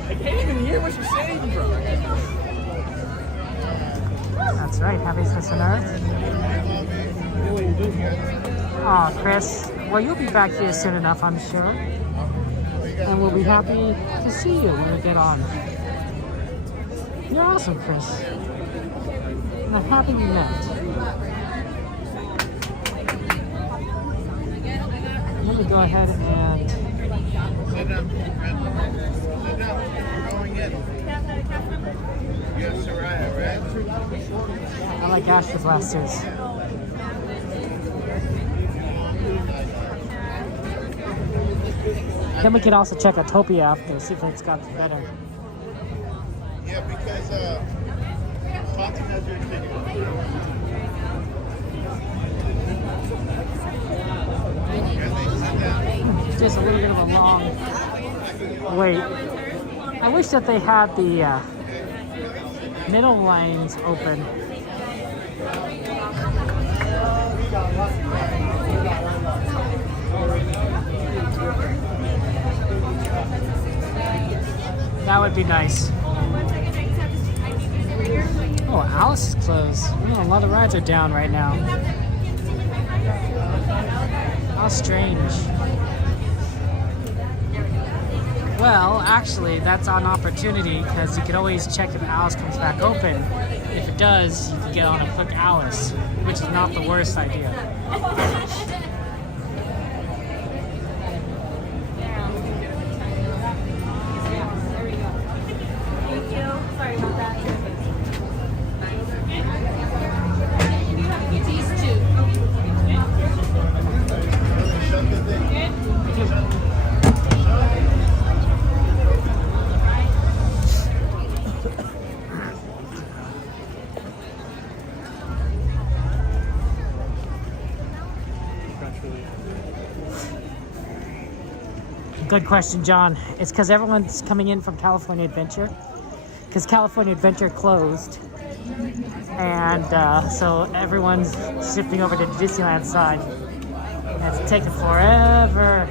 I can't even hear what you're saying, bro. That's right, happiness on Earth. Aw, Chris. Well, you'll be back here soon enough, I'm sure. And we'll be happy to see you when we get on. You're awesome, Chris. And I'm happy we met. Let me go ahead and... Sit down. Sit down. You're going in. You're Soraya, right? I like Astro blasters. Then we can also check Autopia after, see if it's got better. Yeah, because Foxy has your ticket. It's just a little bit of a long wait. I wish that they had the middle lanes open. That would be nice. Oh, Alice is closed. Oh, a lot of rides are down right now. How strange. Well, actually, that's an opportunity because you could always check if Alice comes back open. If it does, you can get on a quick Alice, which is not the worst idea. Good question, John. It's because everyone's coming in from California Adventure. Because California Adventure closed. And so everyone's shifting over to the Disneyland side. And it's taking forever.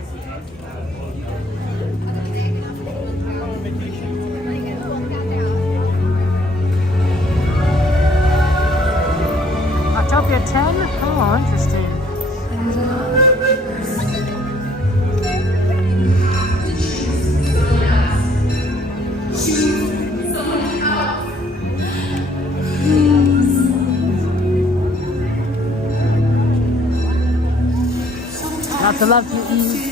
Autopia 10? Oh, interesting. Lots of love to you.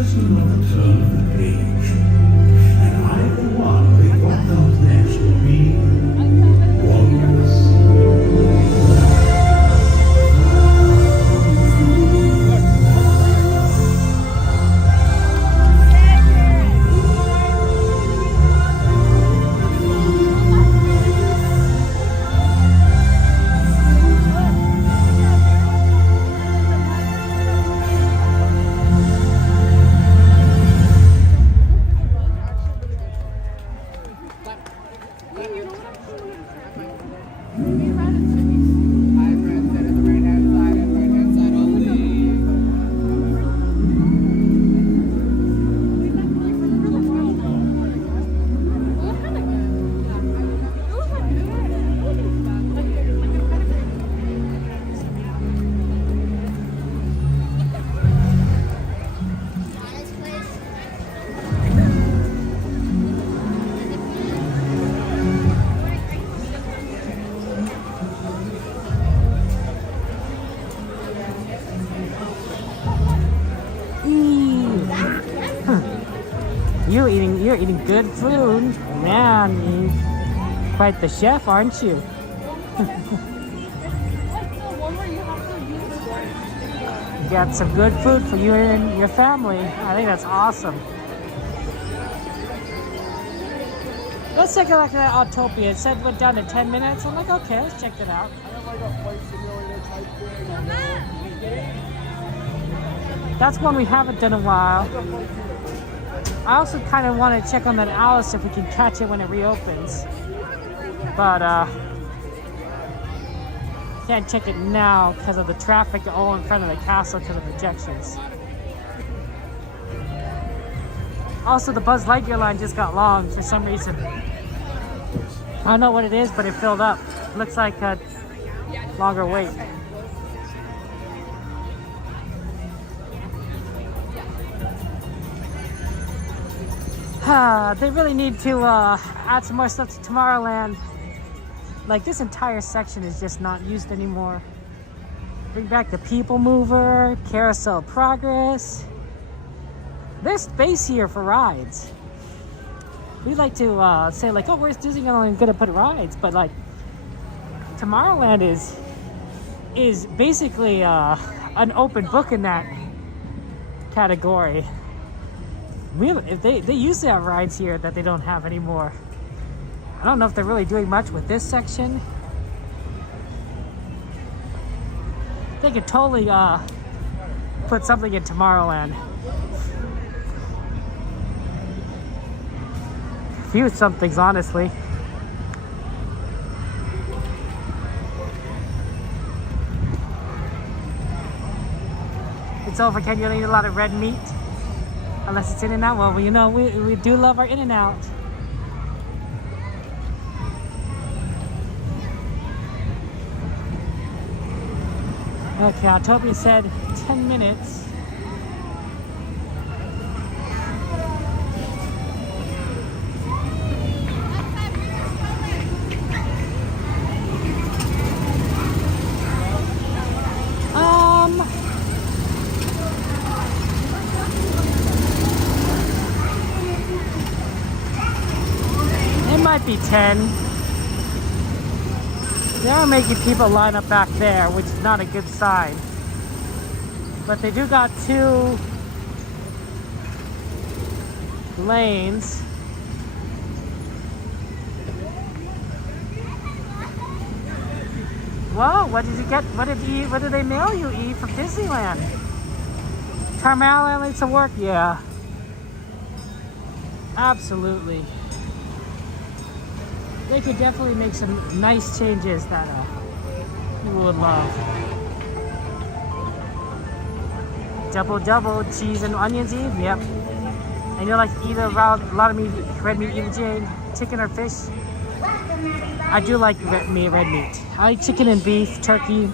just another turn of the page. And I, for one, think what comes next will be wondrous. You're eating good food. Man, you're quite the chef, aren't you? You got some good food for you and your family. I think that's awesome. Let's take a look at that Autopia. It said it went down to 10 minutes. I'm like, okay, let's check it out. I have like a flight simulator type thing. That's one we haven't done in a while. I also kind of want to check on that Alice if we can catch it when it reopens. But can't check it now because of the traffic all in front of the castle because of projections. Also, the Buzz Lightyear line just got long for some reason. I don't know what it is, but it filled up. Looks like a longer wait. They really need to add some more stuff to Tomorrowland. Like, this entire section is just not used anymore. Bring back the People Mover, Carousel Progress. There's space here for rides. We like to say like, oh, where's Disneyland gonna put rides? But like, Tomorrowland is basically an open book in that category. They used to have rides here that they don't have anymore. I don't know if they're really doing much with this section. They could totally put something in Tomorrowland. A few somethings, honestly. It's over, Ken. You don't eat a lot of red meat. Unless it's In-N-Out. Well, you know, we do love our In-N-Out. Okay, Autopia said 10 minutes. Might be 10. They are making people line up back there, which is not a good sign. But they do got 2 lanes. Whoa, what did you get? What did they mail you, E, from Disneyland? Tomorrowland needs to work, yeah. Absolutely. They could definitely make some nice changes that people would love. Double, cheese and onions, Eve? Yep. And you like eat a lot of meat, red meat, Eva Jane? Chicken or fish? I do like red meat. I like chicken and beef, turkey.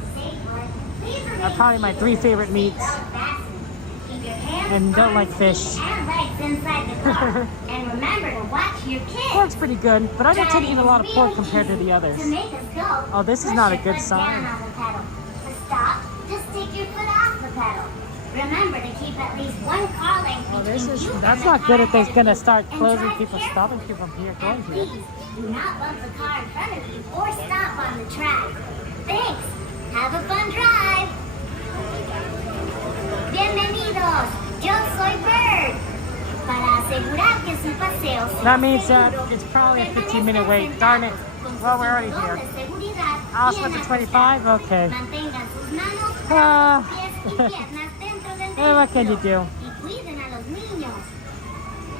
Are probably my 3 favorite meats. And don't like fish. And remember to watch your kids. Pork's pretty good, but I don't tend to eat a lot of pork compared to the others. Oh, this is not a good sign. To stop, just take your foot off the pedal. Remember to keep at least one car length between you That's and not the good car if they're ahead gonna of you, start and closing drive people, carefully. stopping people from here going And here. please, do not bump the car in front of you or stop on the track. Thanks. Have a fun drive. Bienvenidos. Yo soy Bird. Para asegurar que su paseo sea That means that seguro, it's probably a permanezcan 15-minute wait. sentados Darn it. con su Well, we're already cinturón here. de seguridad I'll bien split the 25? ajustados. Okay. Mantengan sus manos, Ah. brazos, pies y piernas dentro del Well, what can you vehículo. do? Y cuiden a los niños.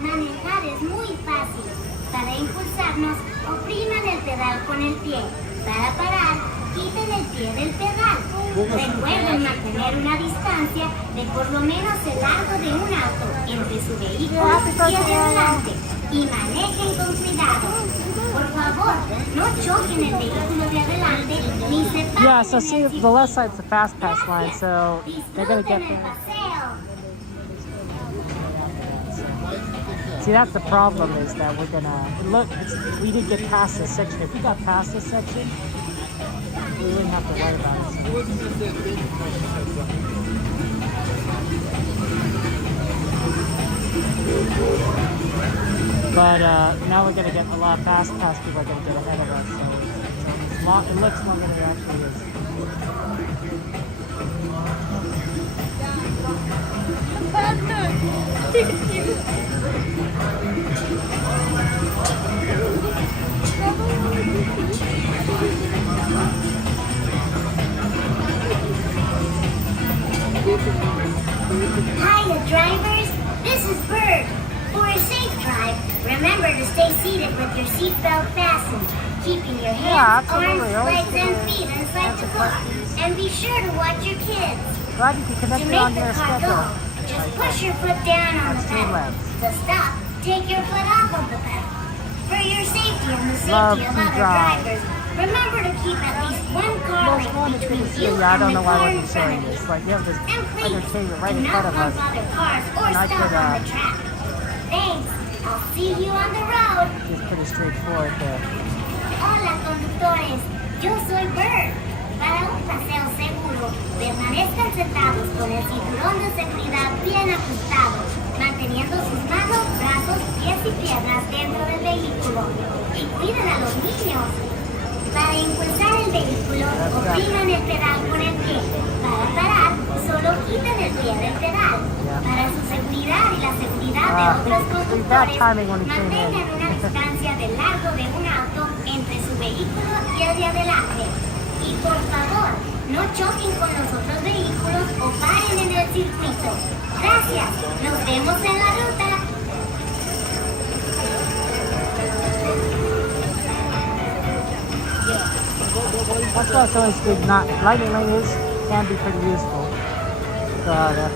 Manejar es muy fácil. Para impulsarnos, opriman el pedal con el pie. Para parar, quiten el pie del pedal. Recuerden mantener una distancia de por lo menos el largo de un auto entre su vehículo y el de adelante. Y manejen con cuidado. Por favor, no choquen el vehículo de adelante ni se pasen Yeah, so en see, el the left side's the fast pass line, so they're gonna get Disfruten el there. paseo. See, that's the problem is that we're gonna look. We didn't get past this section. If we got past this section, we wouldn't have to worry about it. But now we're gonna get a lot of fast pass people are gonna get ahead of us. So it's long, it looks longer than it actually is. Hiya, drivers. This is Bird. For a safe drive, remember to stay seated with your seatbelt fastened, keeping your hands, absolutely. arms, Always legs, and good. feet inside the car. And be sure to watch your kids. Glad you can To connect it make on the your car schedule. go, just push your foot down on the That's pedal. Streamlabs. To stop, take your foot off of the pedal. For your safety and the Love safety of to other drive. drivers, remember to keep at least one car length between you Yeah, I and don't the know why I car in wasn't front showing of you. this. Like, you have this And please, entertainment right do in not front of bump us. other cars or And I stop could, on the track. Thanks. I'll see you on the road. It's pretty straightforward there. Hola, conductores. Yo soy Bird. Para un paseo seguro, permanezcan sentados con el cinturón de seguridad bien ajustado, manteniendo sus manos, brazos, pies y piernas dentro del vehículo. Y cuiden a los niños. Para impulsar el vehículo, opriman el pedal con el pie. Para parar, solo quiten el pie del pedal. Para su seguridad y la seguridad de otros conductores, mantengan una distancia del largo de un auto entre su vehículo y el de adelante. Y por favor, no choquen con los otros vehículos o paren en el circuito. Gracias. Nos vemos en la ruta. That's why it's always good. Not lightning lane is can be pretty useful. But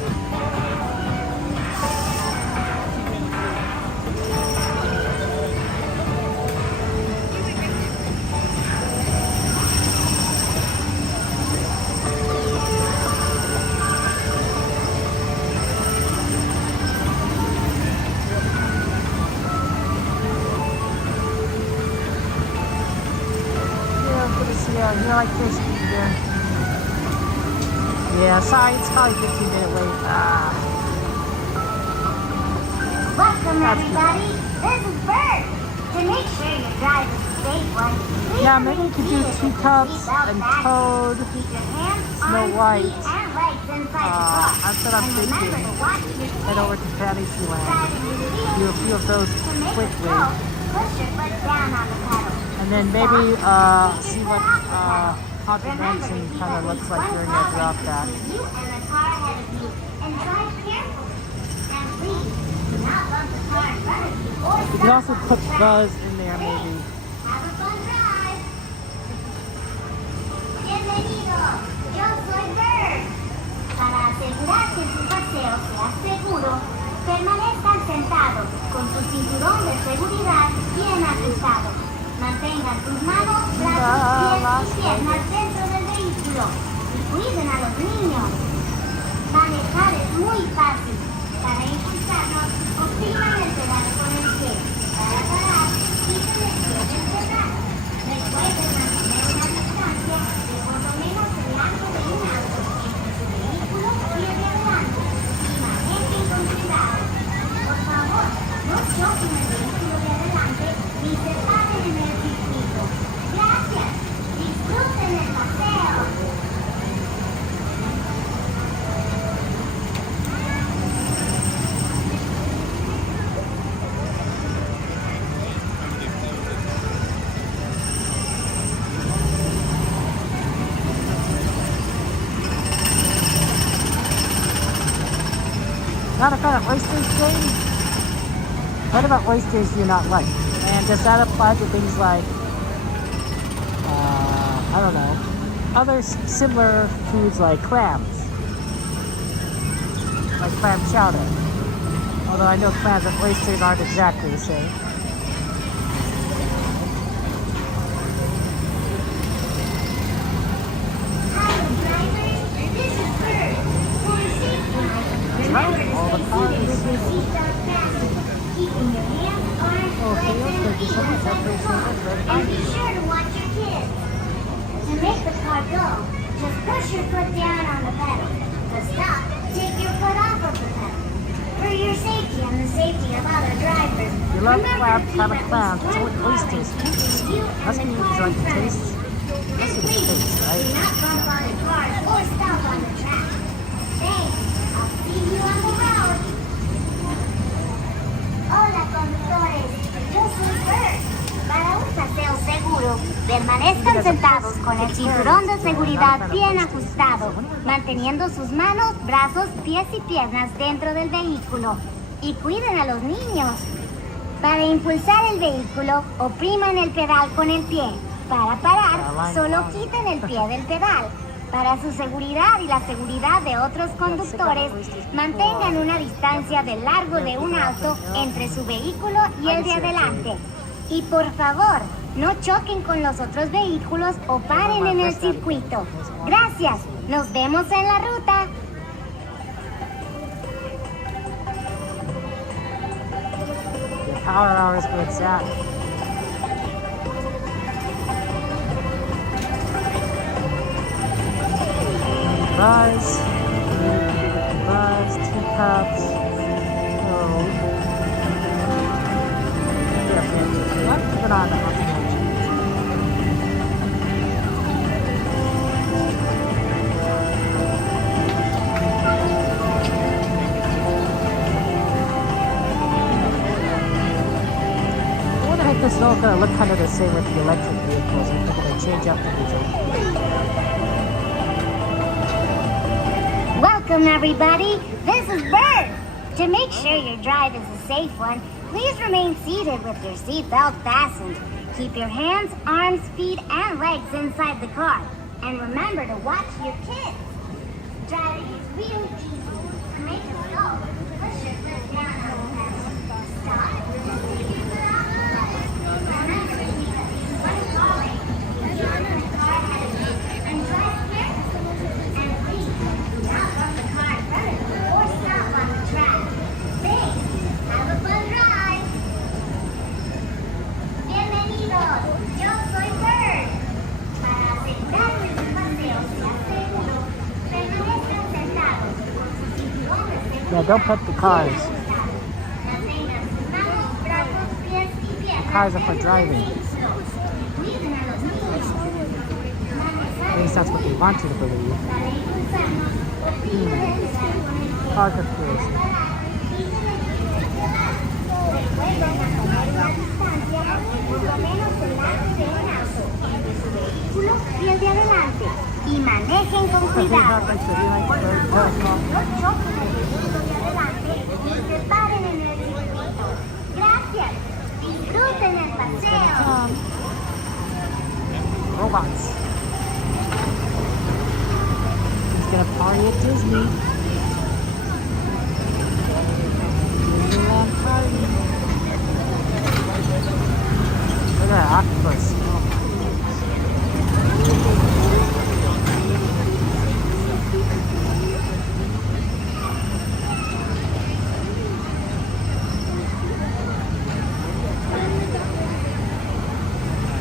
you like this here. Yeah, sorry, it's probably 15-minute wait. Welcome, everybody. This is Bird. To make sure your drive is a safe one, please Yeah, maybe you could do Teacups and Toad, Snow White. That's what I'm thinking. Head over to Fantasyland. Do a few of those quickly. Push your foot down on the pedal. And then maybe see what Haunted Mansion kind of looks like during that drop back. You and the car ahead of you, and drive carefully. And please, do not bump the car in front of you or You stop can also on put the track. Buzz in there maybe. Have a fun drive. Bienvenido. Yo soy Bird. Para asegurar que su paseo sea seguro, permanezcan sentados con su cinturón de seguridad bien ajustado. Mantengan sus manos, brazos, pies y piernas dentro del vehículo. Y cuiden a los niños. Manejar es muy fácil. Para impulsarnos, opriman el pedal con el pie. Para parar, quiten el pie del pedal. Recuerden mantener una distancia de por lo menos el largo de un auto entre su vehículo y el de adelante. se paren en el circuito. Gracias. Disfruten el paseo. Not a fan of oysters, Jane? What about oysters do you not like? And does that apply to things like, I don't know, other similar foods like clams? Like clam chowder. Although I know clams and oysters aren't exactly the same. All the cars. And be sure to watch your kids. To make the car go, just push your foot down on the pedal. To stop, take your foot off of the pedal. For your safety and the safety of other drivers. You love clams, so with oysters. Must be enjoying the taste. Must be the taste, right? Do not bump other cars or stop on the track. Thanks. I'll see you on the road. Hola, conductores. Yo soy Bert. Para un paseo seguro, permanezcan sentados con el cinturón de seguridad bien ajustado, manteniendo sus manos, brazos, pies y piernas dentro del vehículo. Y cuiden a los niños. Para impulsar el vehículo, opriman el pedal con el pie. Para parar, solo quiten el pie del pedal. Para su seguridad y la seguridad de otros conductores, mantengan una distancia del largo de un auto entre su vehículo y el de adelante. Y por favor, no choquen con los otros vehículos o paren en el circuito. Gracias. Nos vemos en la ruta. Power hours where it's at. Buzz, teacups. Oh. What's going on? I wonder if this is all going to look kind of the same with the electric vehicles. I think they're going to change up the visual. Welcome, everybody. This is Bert. To make sure your drive is a safe one, please remain seated with your seatbelt fastened. Keep your hands, arms, feet, and legs inside the car. And remember to watch your kids. Driving is really easy. To make it go, push your foot down on the pedal. Stop. Just take your foot off the pedal. Remember to keep at least one car lane. Get in the car ahead of you and drive carefully. And please, do not run the car in front of you or stop on the track. Thanks. Have a fun ride. Bienvenidos. Yo soy Bird. Para asegurarles el paseo sea seguro, permanezcan sentados con su cinturón de seguridad. Yeah, don't pet the cars. Mantengan sus manos, brazos, pies y piernas. Cars are for driving. Cuiden a los niños. At least that's what they want you to believe. Para impulsarnos, opriman el pedal con el pie. Car conspiracy. Recuerden mantener una distancia por lo menos del lado de un auto entre su vehículo y el de adelante. Y manejen con cuidado. Por favor, no choquen el vehículo de adelante y se paren en el circuito. Gracias. Disfruten el paseo. Robots. He's gonna party at Disney. Disneyland party. Look at that octopus.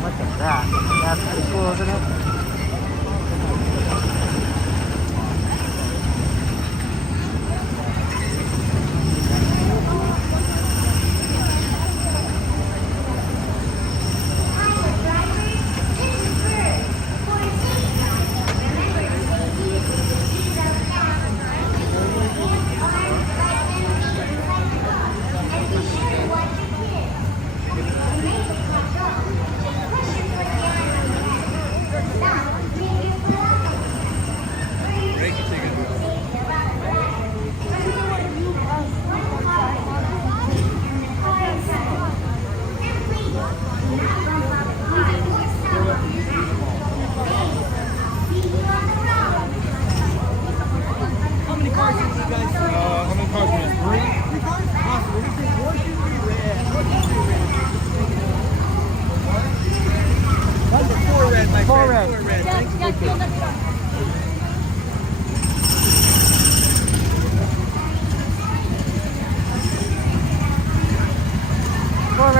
Look at that. That's pretty cool, isn't it?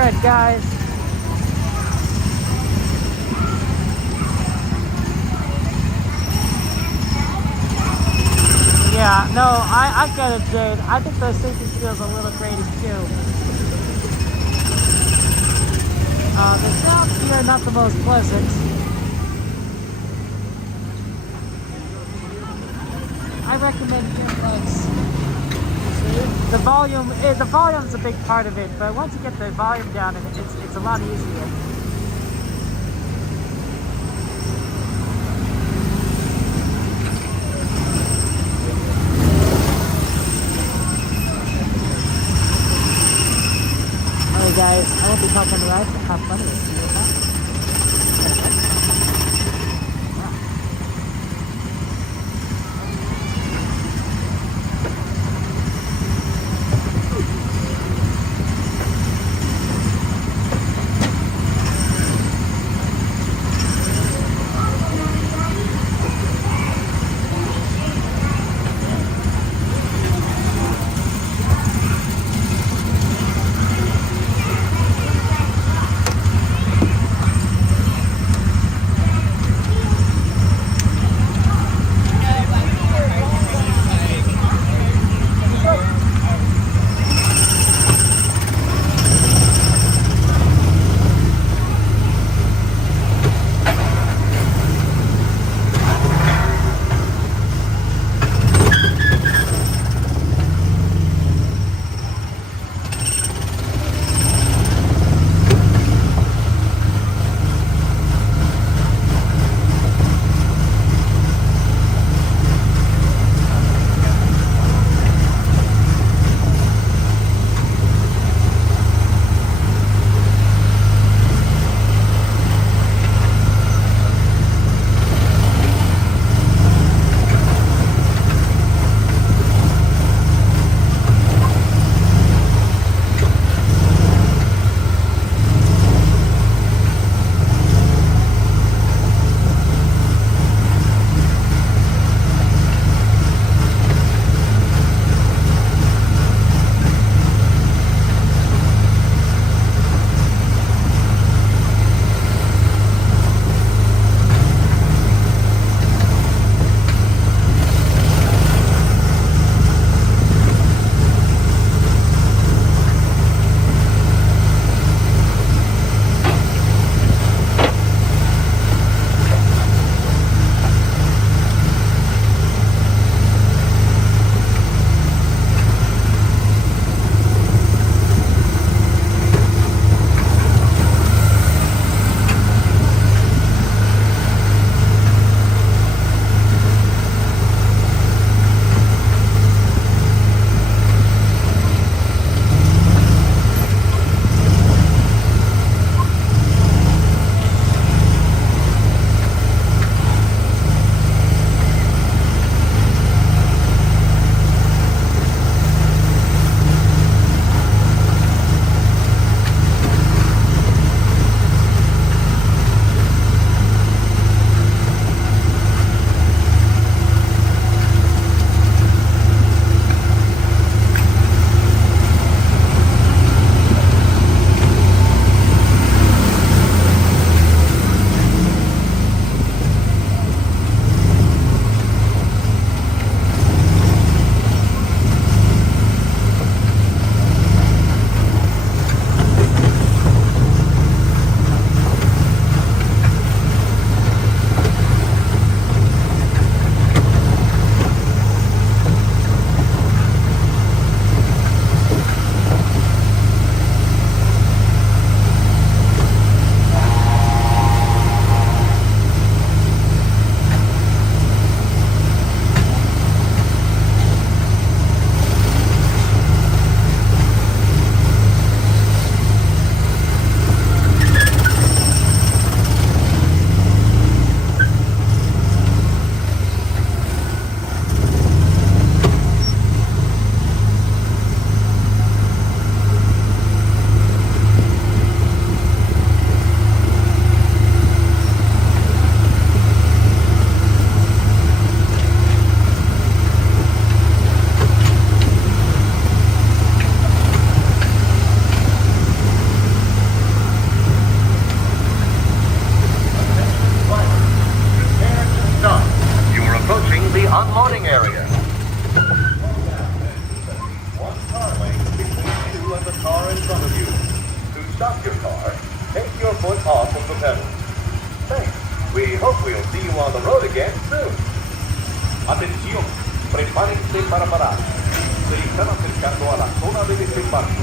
red, guys. Yeah, no, I get it, Jade. I think the safety feels a little grating too. The sounds here are not the most pleasant. I recommend earplugs. The volume's a big part of it, but once you get the volume down, it's a lot easier. Alright guys, I hope you helping the ride. Have fun with it. car in front of you. To stop your car, take your foot off of the pedal. Thanks. We hope we'll see you on the road again soon. Atención, prepárense para parar. Se están acercando a la zona de desembarque.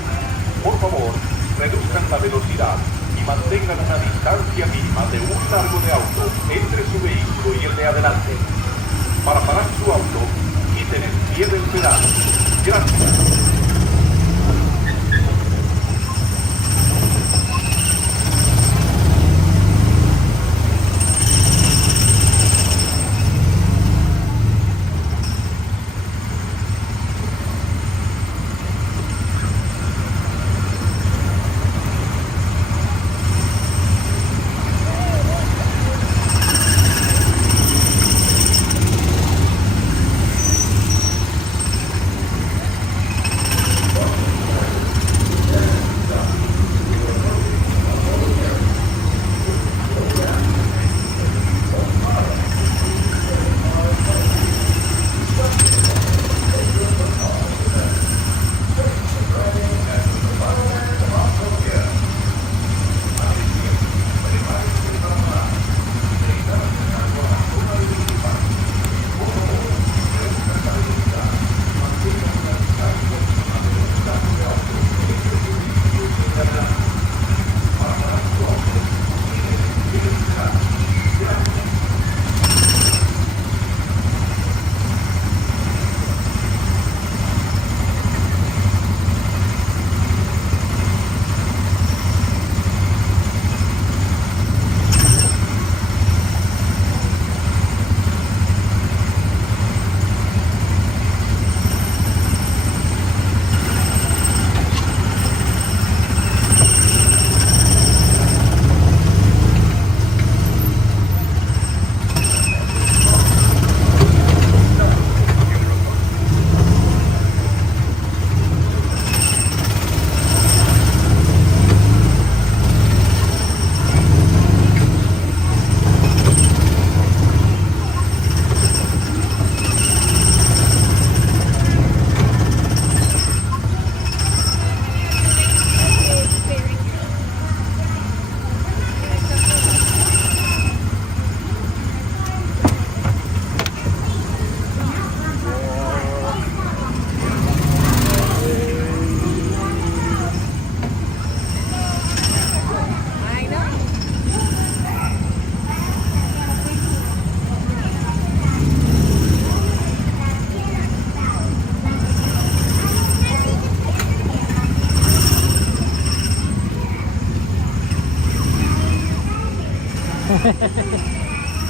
Por favor, reduzcan la velocidad y mantengan una distancia mínima de un largo de auto entre su vehículo y el de adelante. Para parar su auto, quiten el pie del pedal. Gracias.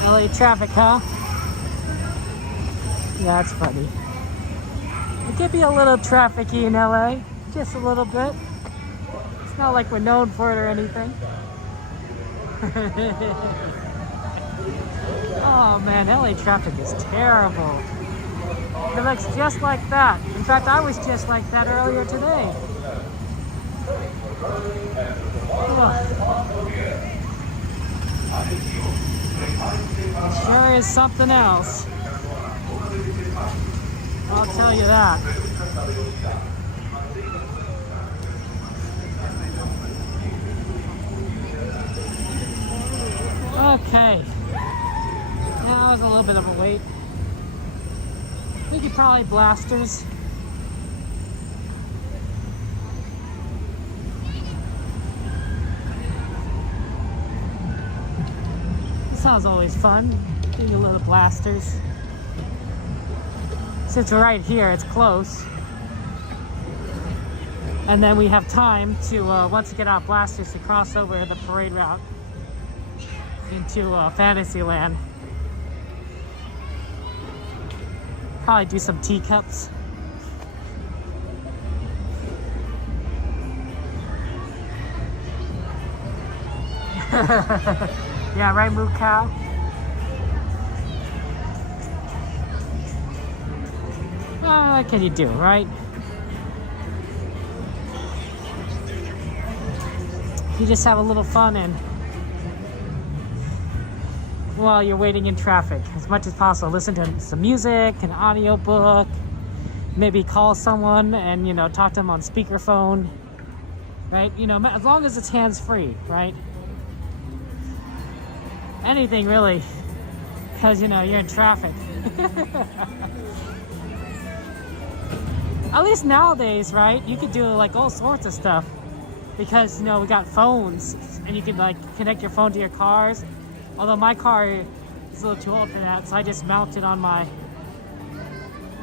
LA traffic, huh? Yeah, that's funny. It could be a little trafficy in LA, just a little bit. It's not like we're known for it or anything. Oh man, LA traffic is terrible. It looks just like that. In fact, I was just like that earlier today. It sure is something else. I'll tell you that. Okay. That was a little bit of a wait. We could probably blasters. This sounds always fun. Doing a little blasters. Since we're right here, it's close. And then we have time to, once we get out blasters, to cross over the parade route into Fantasyland. Probably do some teacups. Yeah, right, Moo Cow? What can you do, right? You just have a little fun and while you're waiting in traffic, as much as possible. Listen to some music, an audiobook, maybe call someone and, you know, talk to them on speakerphone. right? You know, as long as it's hands-free, right? Anything really, because, you know, you're in traffic. At least nowadays, right? You could do like all sorts of stuff because, you know, we got phones and you can like connect your phone to your cars. Although my car is a little too old for that, so I just mount it on my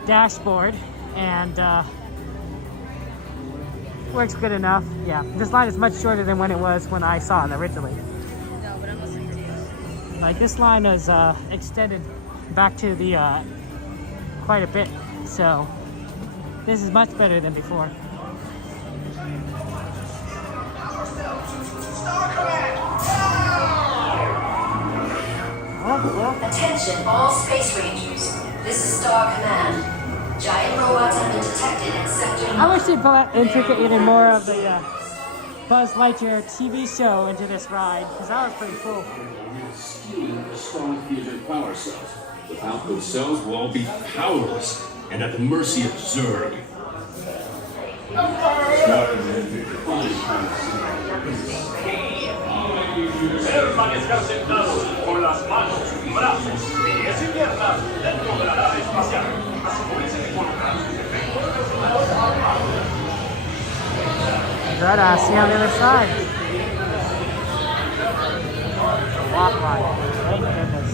dashboard and works good enough. Yeah, this line is much shorter than when it was when I saw it originally. No, but I'm listening to you. Like this line is extended back to the quite a bit, so this is much better than before. Attention all Space Rangers. This is Star Command. Giant robots have been detected in Sector 9. I wish they integrated more of the Buzz Lightyear TV show into this ride, because that was pretty cool. Stealing the Star Theater power cells. Without those cells, we'll all be powerless and at the mercy of Zurg. Everybody está sentado con las manos, brazos, pies y piernas dentro de la nave espacial. Asegúrense de colocar sus efectos personales. Good, see you on the other side. Walk ride. Thank goodness.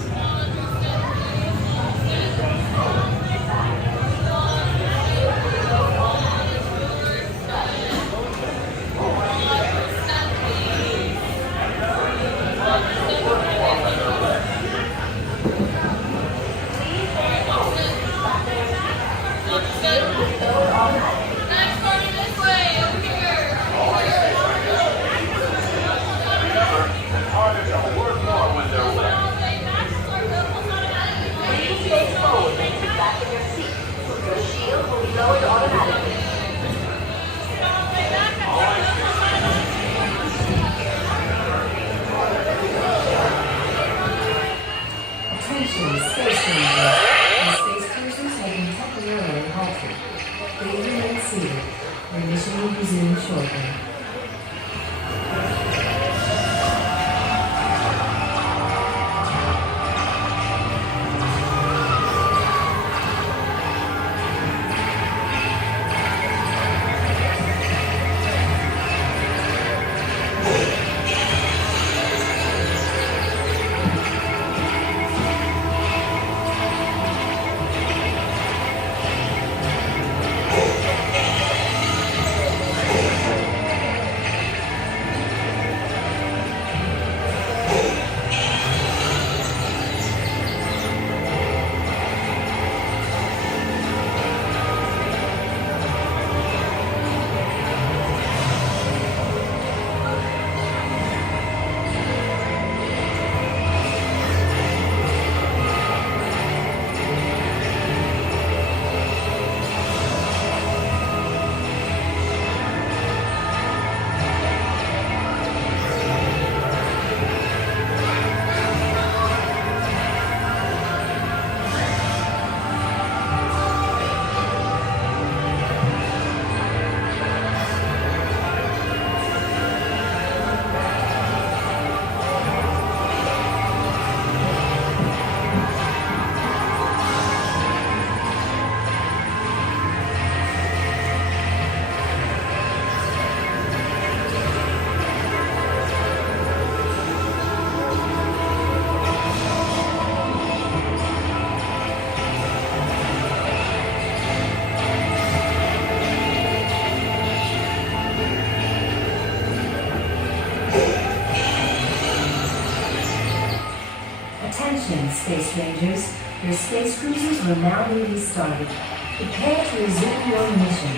Space Rangers, your space cruisers will now be restarted. Prepare to resume your mission.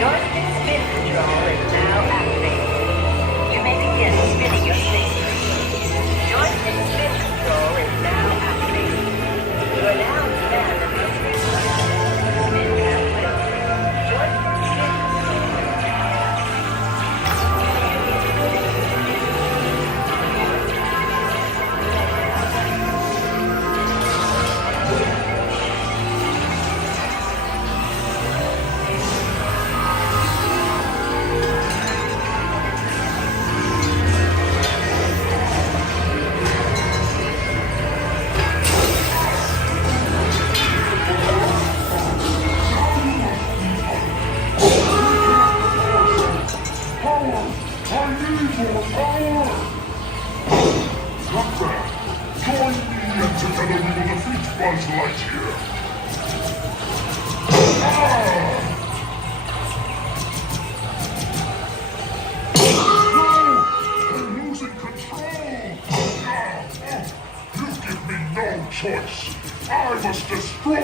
Joystick spin control is now activated. You may begin spinning your space cruisers. Joystick spin control is now activated. You are now in command of your space cruiser. Spin at will. Joystick spin control. You're losing control! You give me no choice! I must destroy you!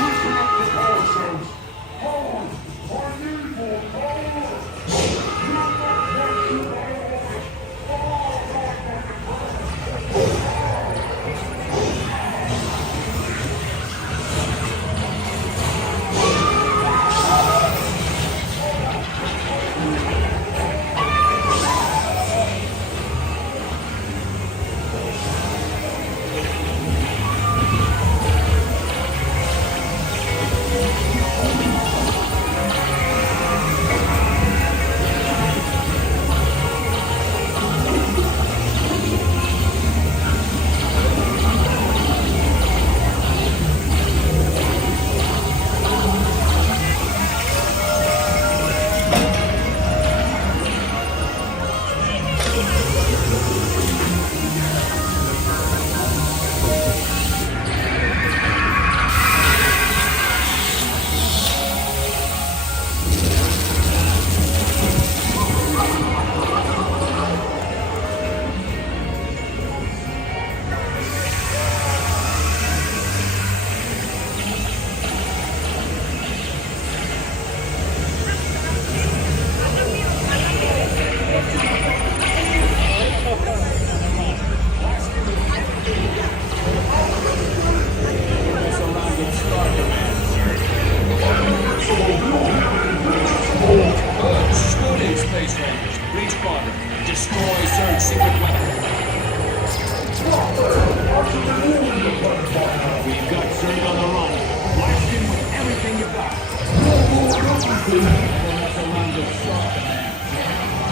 Reconnect the power cells! Power! I need more power! You're not what you want!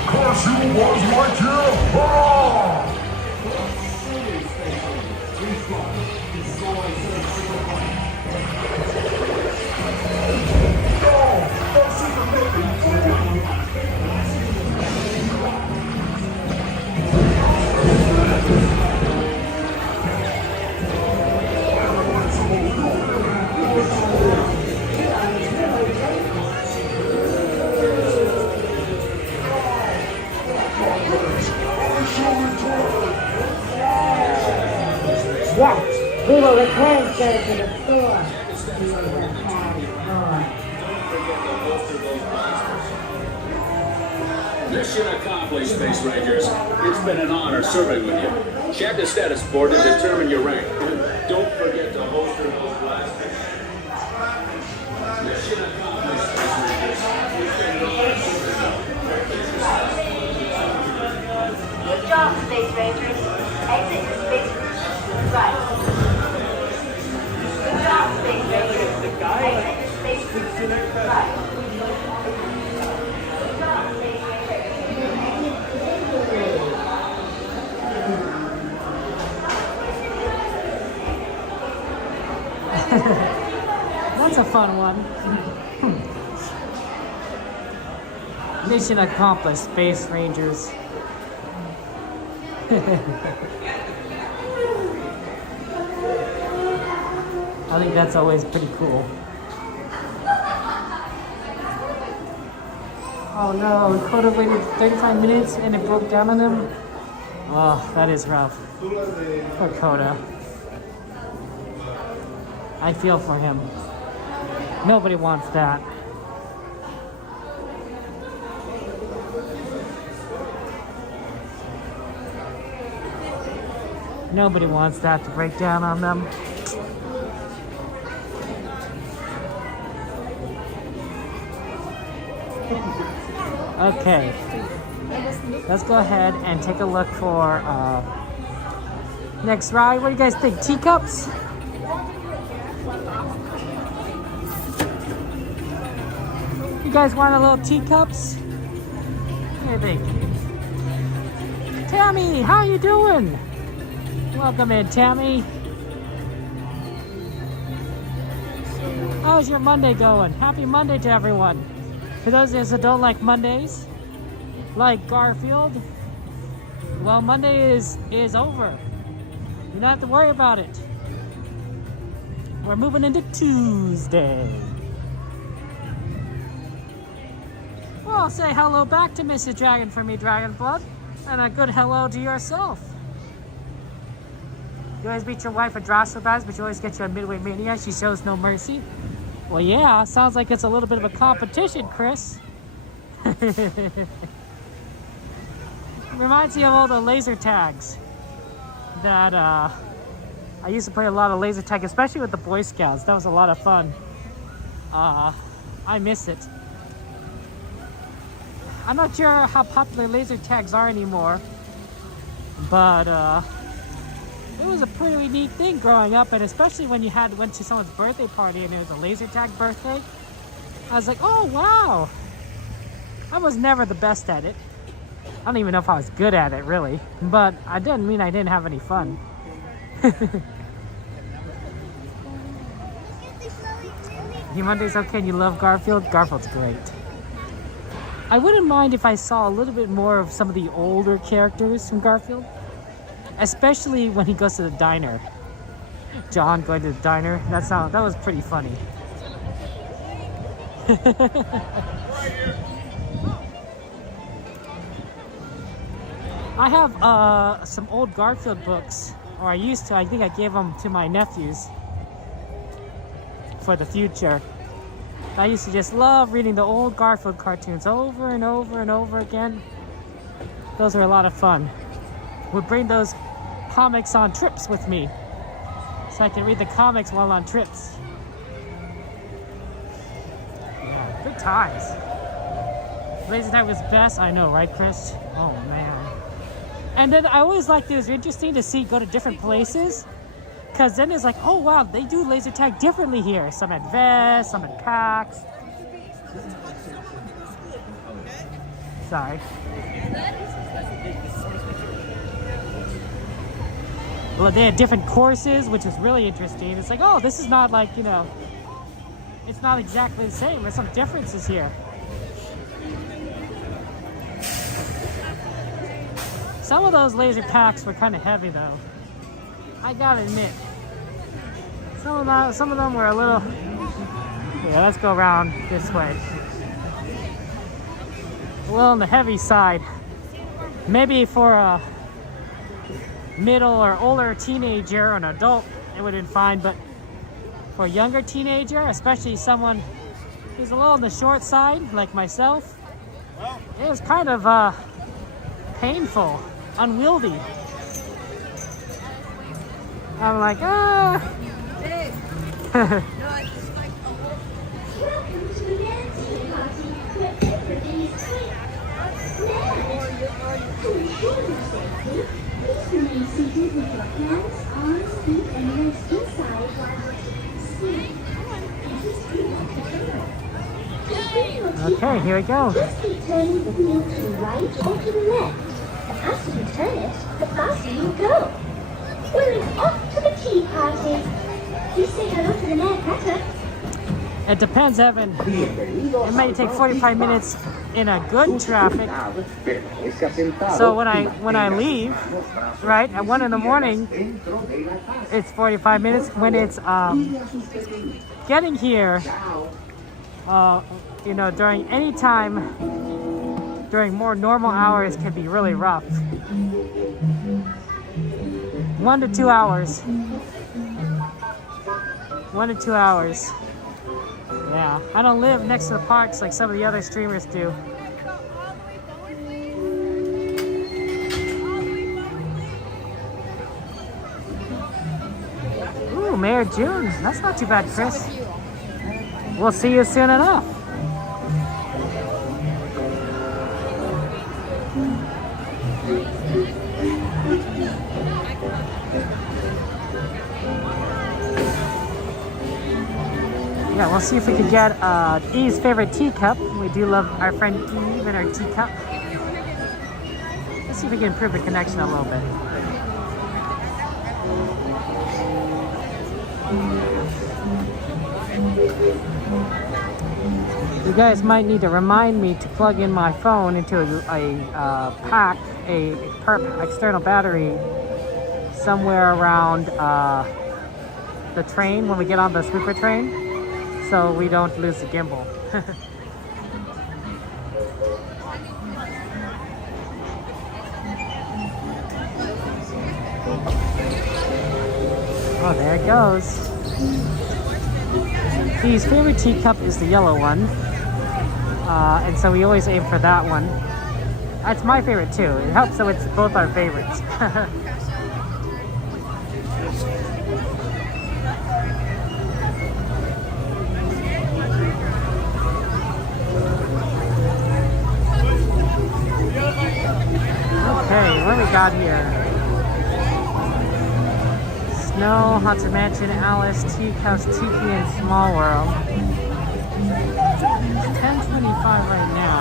Cause you was Lightyear! Ah! Yes, we will return, sir, to the store. We will have more. Mission accomplished, Space Rangers. It's been an honor serving with you. Check the status board to determine your rank. Don't forget to holster those blasters. Mission accomplished, Space Rangers. It's been an honor serving with you. Good job, Space Rangers. Exit the space room. Right. Good job, Space Rangers. Exit the space room. Right. That's a fun one. Mission accomplished, Space Rangers. I think that's always pretty cool. Oh no, Coda waited 35 minutes and it broke down on him. Oh, that is rough. Poor Coda. I feel for him. Nobody wants that. Nobody wants that to break down on them. Okay. Let's go ahead and take a look for next ride. What do you guys think? Teacups? You guys want a little teacups? What do you think? Tammy, how you doing? Welcome in, Tammy. How's your Monday going? Happy Monday to everyone. For those of us that don't like Mondays, like Garfield, well, Monday is over. You don't have to worry about it. We're moving into Tuesday. Well, say hello back to Mrs. Dragon for me, Dragonblood, and a good hello to yourself. You always beat your wife at Drosselbaz, but you always get you a Midway Mania. She shows no mercy. Well, yeah, sounds like it's a little bit of a competition, Chris. Reminds me of all the laser tags that I used to play a lot of laser tag, especially with the Boy Scouts. That was a lot of fun. I miss it. I'm not sure how popular laser tags are anymore, but it was a pretty neat thing growing up, and especially when you went to someone's birthday party and it was a laser tag birthday. I was like, oh wow. I was never the best at it. I don't even know if I was good at it, really, but I didn't mean I didn't have any fun. Monday's okay and you love Garfield? Garfield's great. I wouldn't mind if I saw a little bit more of some of the older characters from Garfield, especially when he goes to the diner. John going to the diner, that was pretty funny. I have some old Garfield books, or I used to. I think I gave them to my nephews for the future. I used to just love reading the old Garfield cartoons over and over and over again. Those were a lot of fun. Would bring those comics on trips with me, so I can read the comics while on trips. Yeah, good times. Laser tag was best. I know, right, Chris? Oh man. And then I always liked it was interesting to go to different places, because then it's like, oh wow, they do laser tag differently here. Some at Vest, some at PAX. Sorry. Well, they had different courses, which was really interesting. It's like, oh, this is not like, you know, it's not exactly the same. There's some differences here. Some of those laser packs were kind of heavy, though. I gotta admit. Some of them were a little... Yeah, let's go around this way. A little on the heavy side. Maybe for a middle or older teenager or an adult, it would have been fine, but for a younger teenager, especially someone who's a little on the short side, like myself, it was kind of painful, unwieldy. I'm like, ah. Okay, here we go. Just keep turning the wheel to the right or to the left. The faster you turn it, the faster you go. We're off to the tea party. Please say hello to the Mayor Cracker. It depends, Evan. It may take 45 minutes in a good traffic. So when I leave, right, at 1 in the morning, it's 45 minutes. When it's getting here, you know, during any time, during more normal hours can be really rough. 1 to 2 hours. 1 to 2 hours. Yeah, I don't live next to the parks like some of the other streamers do. Ooh, Mayor June. That's not too bad, Chris. We'll see you soon enough. Yeah, we'll see if we can get Eve's favorite teacup. We do love our friend Eve and her teacup. Let's see if we can improve the connection a little bit. You guys might need to remind me to plug in my phone into a pack, a perp external battery somewhere around the the train when we get on the swooper train, so we don't lose the gimbal. Oh, there it goes. His favorite teacup is the yellow one, and so we always aim for that one. That's my favorite too. It helps so it's both our favorites. Okay, what do we got here? Snow, Haunted Mansion, Alice, Teacups, Tiki, and Small World. It's 10:25 right now.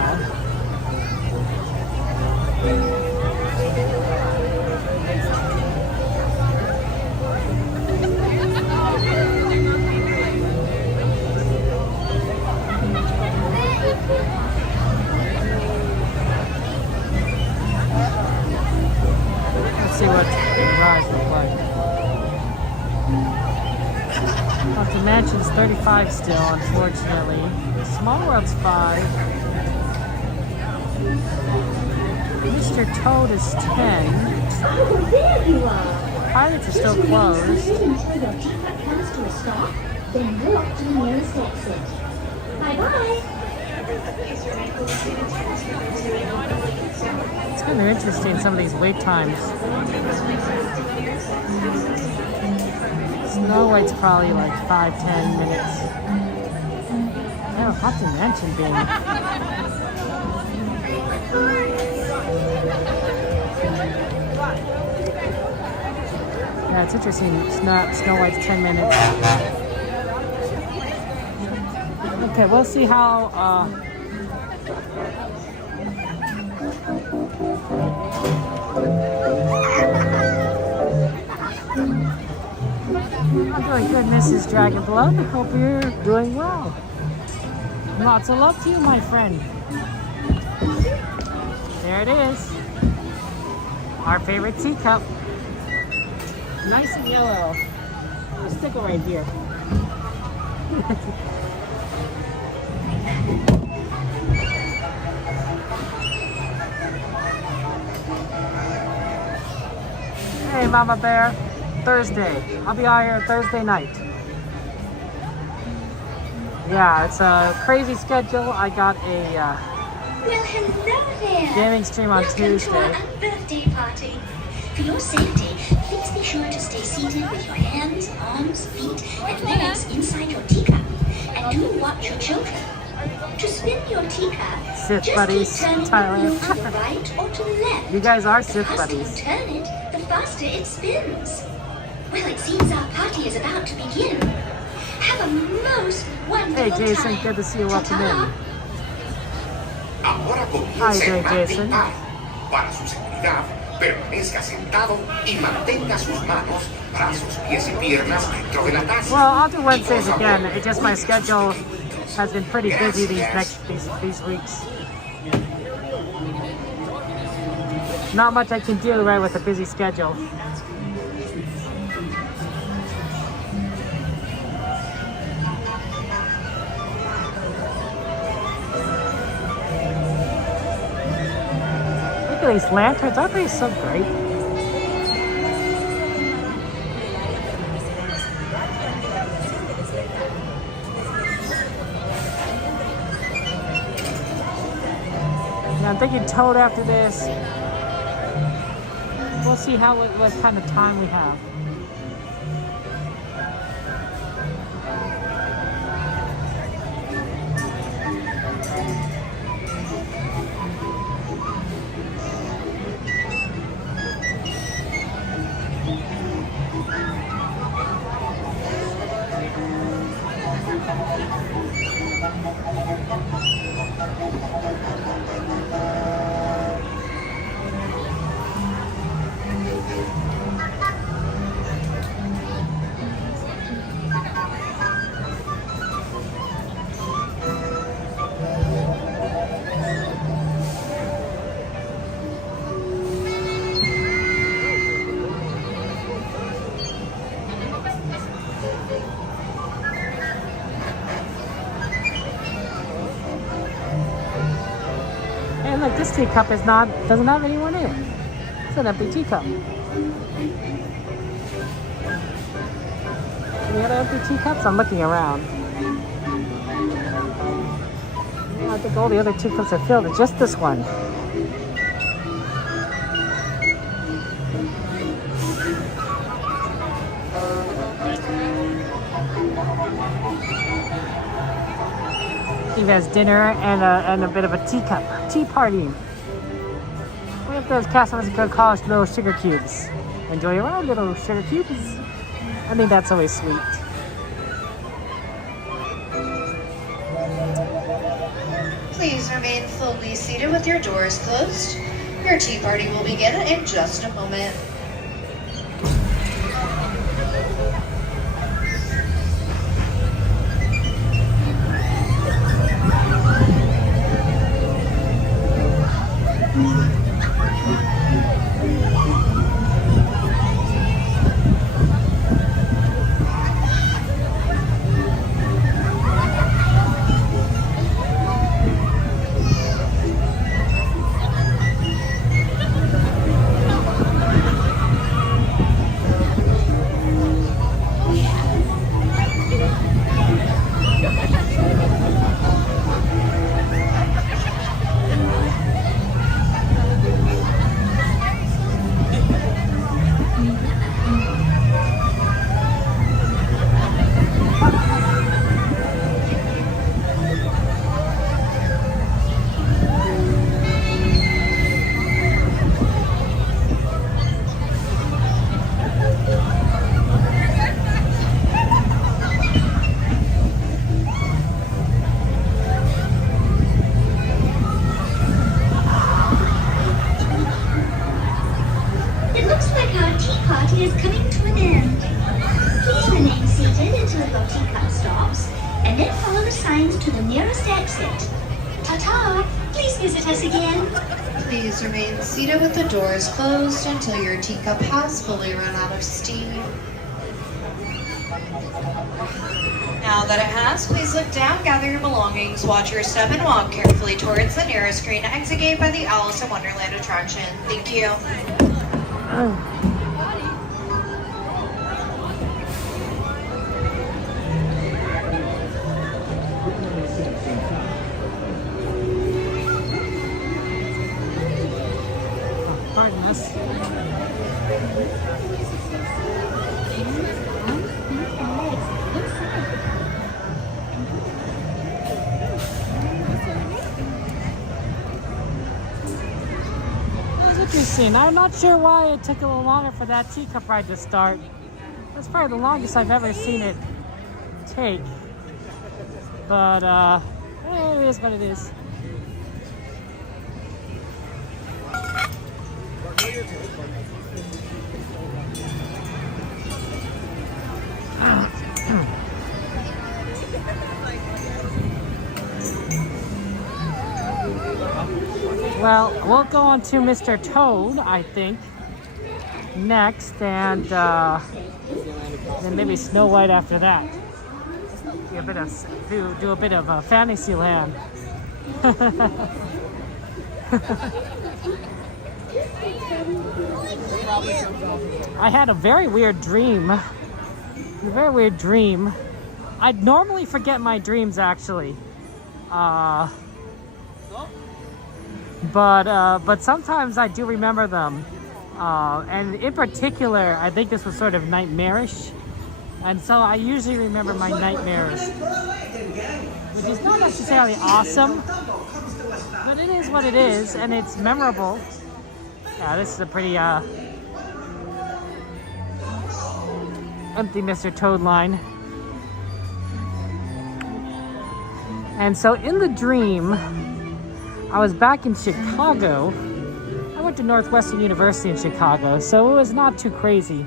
Let's see what the rides look like. Haunted Mansion's 35 still, unfortunately. Small World's 5. Mr. Toad is 10. Oh, there you are. Pirates are still closed. Until your teacup comes to a stop, then walk to the nearest exit. Bye-bye. It's kind of interesting, some of these wait times. Snow White's probably like 5-10 minutes. Oh, Haunted Mansion being. Yeah, it's interesting. Snow White's 10 minutes. Okay, we'll see how. I'm doing good, Mrs. Dragonblood. Hope you're doing well. Lots of love to you, my friend. There it is. Our favorite teacup. Nice and yellow. I'll stick it right here. Hey, Mama Bear. Thursday. I'll be out here Thursday night. Yeah, it's a crazy schedule. I got a Well, hello there. gaming stream on Tuesday. Welcome to our birthday party. For your safety, please be sure to stay seated with your hands, arms, feet, and legs inside your teacup. And do watch your children. To spin your teacup, Sith just buddies, keep turning the Thailand. wheel to the right or to the left. You guys are The Sith faster you buddies. turn it, the faster it spins. Well, it seems our party is about to begin. Have a most wonderful Hey, Jason, time. good to see you. Welcome in. Ahora How comienza you el doing, Jason? disparo. Para su seguridad, permanezca sentado y mantenga sus manos, brazos, pies y piernas dentro de la taza. Well, I'll do Wednesdays again. It's just my schedule has been pretty busy these weeks. Not much I can do right with a busy schedule. Look at these lanterns, aren't they so great? Yeah, I'm thinking Toad after this. We'll see what kind of time we have. this teacup doesn't have anyone in it. It's an empty teacup. Any other empty teacups? I'm looking around. Yeah, I think all the other teacups are filled. It's just this one. Steve has dinner and a bit of a tea party. We have those customers could call us little sugar cubes. Enjoy your own little sugar cubes. I think that's always sweet. Please remain fully seated with your doors closed. Your tea party will begin in just a moment. Please remain seated with the doors closed until your teacup has fully run out of steam. Now that it has, please look down, gather your belongings, watch your step, and walk carefully towards the nearest screen exit gate by the Alice in Wonderland attraction. Thank you. Pardon us. That was interesting. I'm not sure why it took a little longer for that teacup ride to start. That's probably the longest I've ever seen it take. But it is what it is. Well, we'll go on to Mr. Toad, I think, next, and then maybe Snow White after that. Do a bit of Fantasyland. I had a very weird dream. I'd normally forget my dreams, actually. But sometimes I do remember them. And in particular, I think this was sort of nightmarish. And so I usually remember my nightmares, which is not necessarily awesome, but it is what it is, and it's memorable. Yeah, this is a pretty empty Mr. Toad line. And so in the dream, I was back in Chicago. I went to Northwestern University in Chicago, so it was not too crazy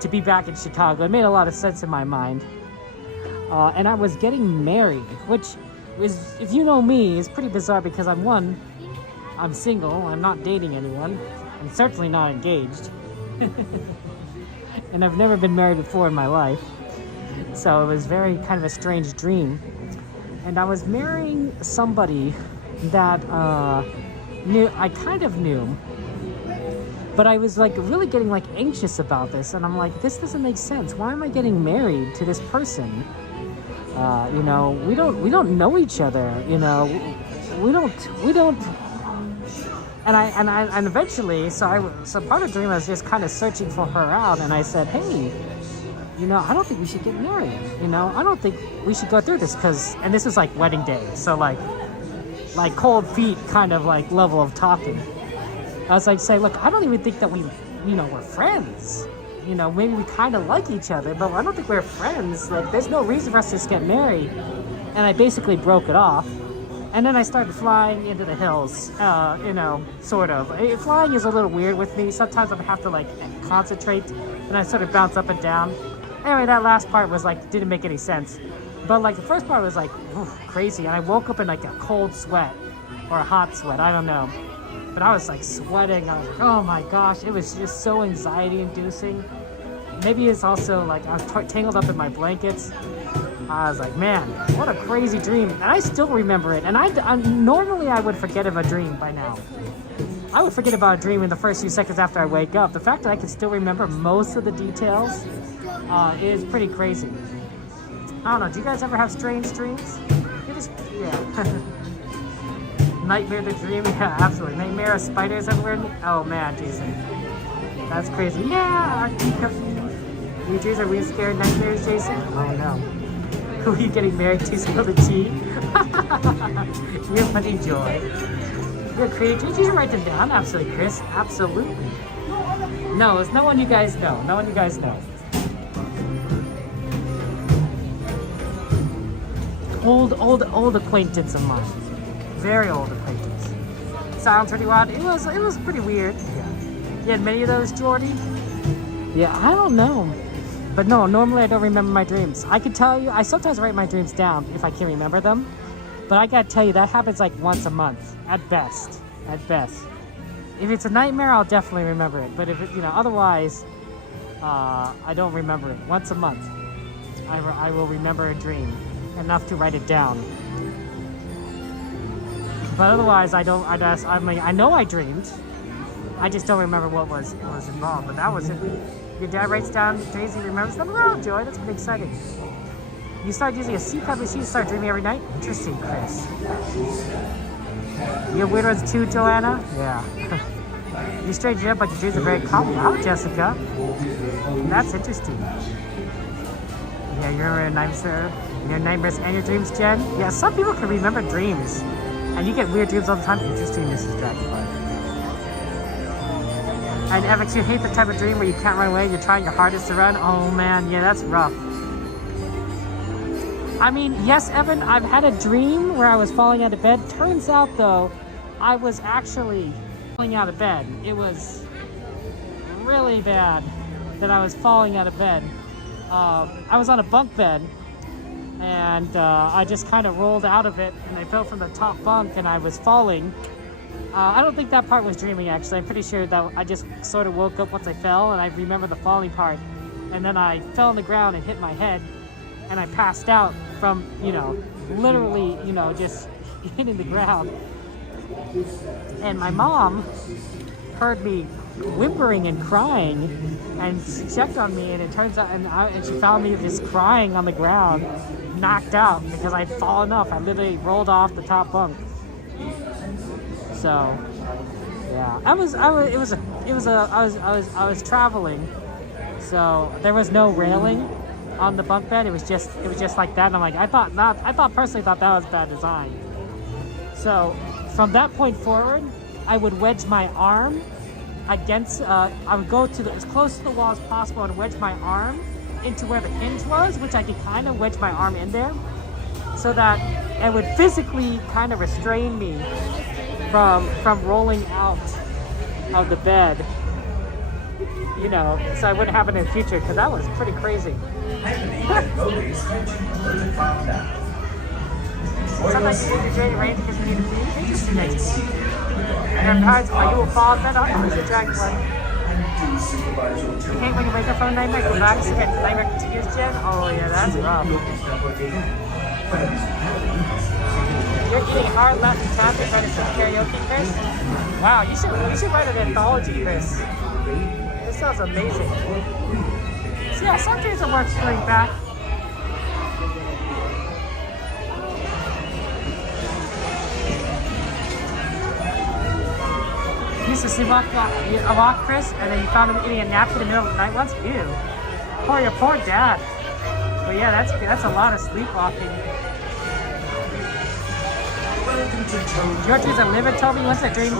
to be back in Chicago. It made a lot of sense in my mind. And I was getting married, which is, if you know me, is pretty bizarre because I'm single, I'm not dating anyone, I'm certainly not engaged. And I've never been married before in my life. So it was very kind of a strange dream. And I was marrying somebody that I kind of knew, but I was like really getting like anxious about this, and I'm like, this doesn't make sense. Why am I getting married to this person? You know, we don't know each other. You know, we don't. And eventually, so part of the dream I was just kind of searching for her out, and I said, hey, you know, I don't think we should get married. You know, I don't think we should go through this and this was like wedding day, so like cold feet kind of like level of talking. I was like, say, look, I don't even think that we, you know, we're friends. You know, maybe we kind of like each other, but I don't think we're friends. Like, there's no reason for us to just get married. And I basically broke it off. And then I started flying into the hills, you know, sort of. Flying is a little weird with me. Sometimes I have to, like, concentrate, and I sort of bounce up and down. Anyway, that last part was, like, didn't make any sense. But, like, the first part was, like, crazy. And I woke up in, like, a cold sweat or a hot sweat. I don't know. But I was, like, sweating. I was like, oh, my gosh. It was just so anxiety-inducing. Maybe it's also, like, I was tangled up in my blankets. I was like, man, what a crazy dream. And I still remember it. And normally I would forget of a dream by now. I would forget about a dream in the first few seconds after I wake up. The fact that I can still remember most of the details is pretty crazy. I don't know, do you guys ever have strange dreams? Yeah. Nightmare the dream? Yeah, absolutely. Nightmare of spiders everywhere? Oh man, Jason. That's crazy. Yeah, our teacups. Your dreams are weird, scared nightmares, Jason? Oh no. Who are you getting married to? Spill the tea? You're funny, Joy. You're creative. You should write them down. Absolutely, Chris. Absolutely. No, it's no one you guys know. No one you guys know. Old acquaintance of mine. Very old acquaintance. Sounds pretty wild. It was pretty weird. Yeah. You had many of those, Jordy? Yeah, I don't know. But no, normally I don't remember my dreams. I can tell you, I sometimes write my dreams down if I can remember them. But I gotta tell you, that happens like once a month, at best. At best. If it's a nightmare, I'll definitely remember it. But if it, you know, otherwise, I don't remember it. Once a month, I will remember a dream enough to write it down. But otherwise, I mean, I know I dreamed. I just don't remember what was involved. But that was it. Your dad writes down days he remembers them. Oh, Joy, that's pretty exciting. You start using a CPAP machine to start dreaming every night? Interesting, Chris. You're weird ones too, Joanna? Yeah. You straighten you up, but your dreams are very common. Wow, Jessica. That's interesting. Yeah, you're a nightmare. Your nightmares and your dreams, Jen? Yeah, some people can remember dreams. And you get weird dreams all the time. Interesting, Mrs. Dragonfly. And Evan, you hate the type of dream where you can't run away, you're trying your hardest to run? Oh man, yeah, that's rough. I mean, yes, Evan, I've had a dream where I was falling out of bed. Turns out, though, I was actually falling out of bed. It was really bad that I was falling out of bed. I was on a bunk bed, and I just kind of rolled out of it, and I fell from the top bunk, and I was falling. I don't think that part was dreaming, actually. I'm pretty sure that I just sort of woke up once I fell, and I remember the falling part. And then I fell on the ground and hit my head, and I passed out from, you know, literally, you know, just hitting the ground. And my mom heard me whimpering and crying, and she checked on me, and it turns out, and she found me just crying on the ground, knocked out because I'd fallen off. I literally rolled off the top bunk. So, yeah, I was traveling, so there was no railing on the bunk bed. It was just like that. And I'm like, I personally thought that was bad design. So, from that point forward, I would wedge my arm against. I would go to as close to the wall as possible and wedge my arm into where the hinge was, which I could kind of wedge my arm in there, so that it would physically kind of restrain me from rolling out of the bed, you know, so I wouldn't happen in the future, because that was pretty crazy. Sometimes you need to drain the range because you need to be interesting next to you. And there are times where you will fall in bed on the dragonfly. You hate when you wake up from a nightmare, go back to get nightmare continues, Jen? Oh yeah, that's rough. You're eating hard left and tapping trying to sing karaoke, Chris? Wow, you should write an anthology, Chris. This sounds amazing. So yeah, some days it works going back. You used to sleepwalk a walk, Chris, and then you found him eating a nap in the middle of the night once? Ew. Your poor dad. But yeah, that's a lot of sleepwalking. George's a liver told me once a dream a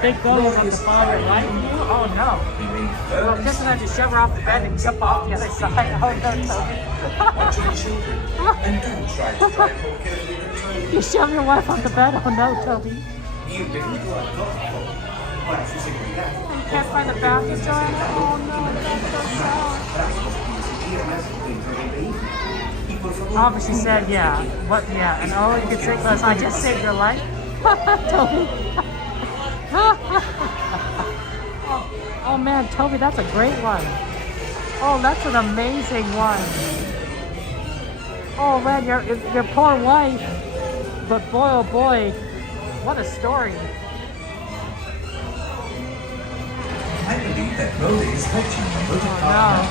big girl was on the fire lighting you. Oh no. Well, just had to shove her off the bed and jump off the other side. Oh no, Toby. You shove your wife off the bed? Oh no, Toby. You can't find the bathroom, Joanna? Oh no, that's so sad. Oh, but she said, yeah. What? Yeah. And all you could say was, I just saved your life. Toby. Oh man, Toby, that's a great one. Oh, that's an amazing one. Oh man, your poor wife. But boy, oh boy, what a story. I believe that road is touching the motor car.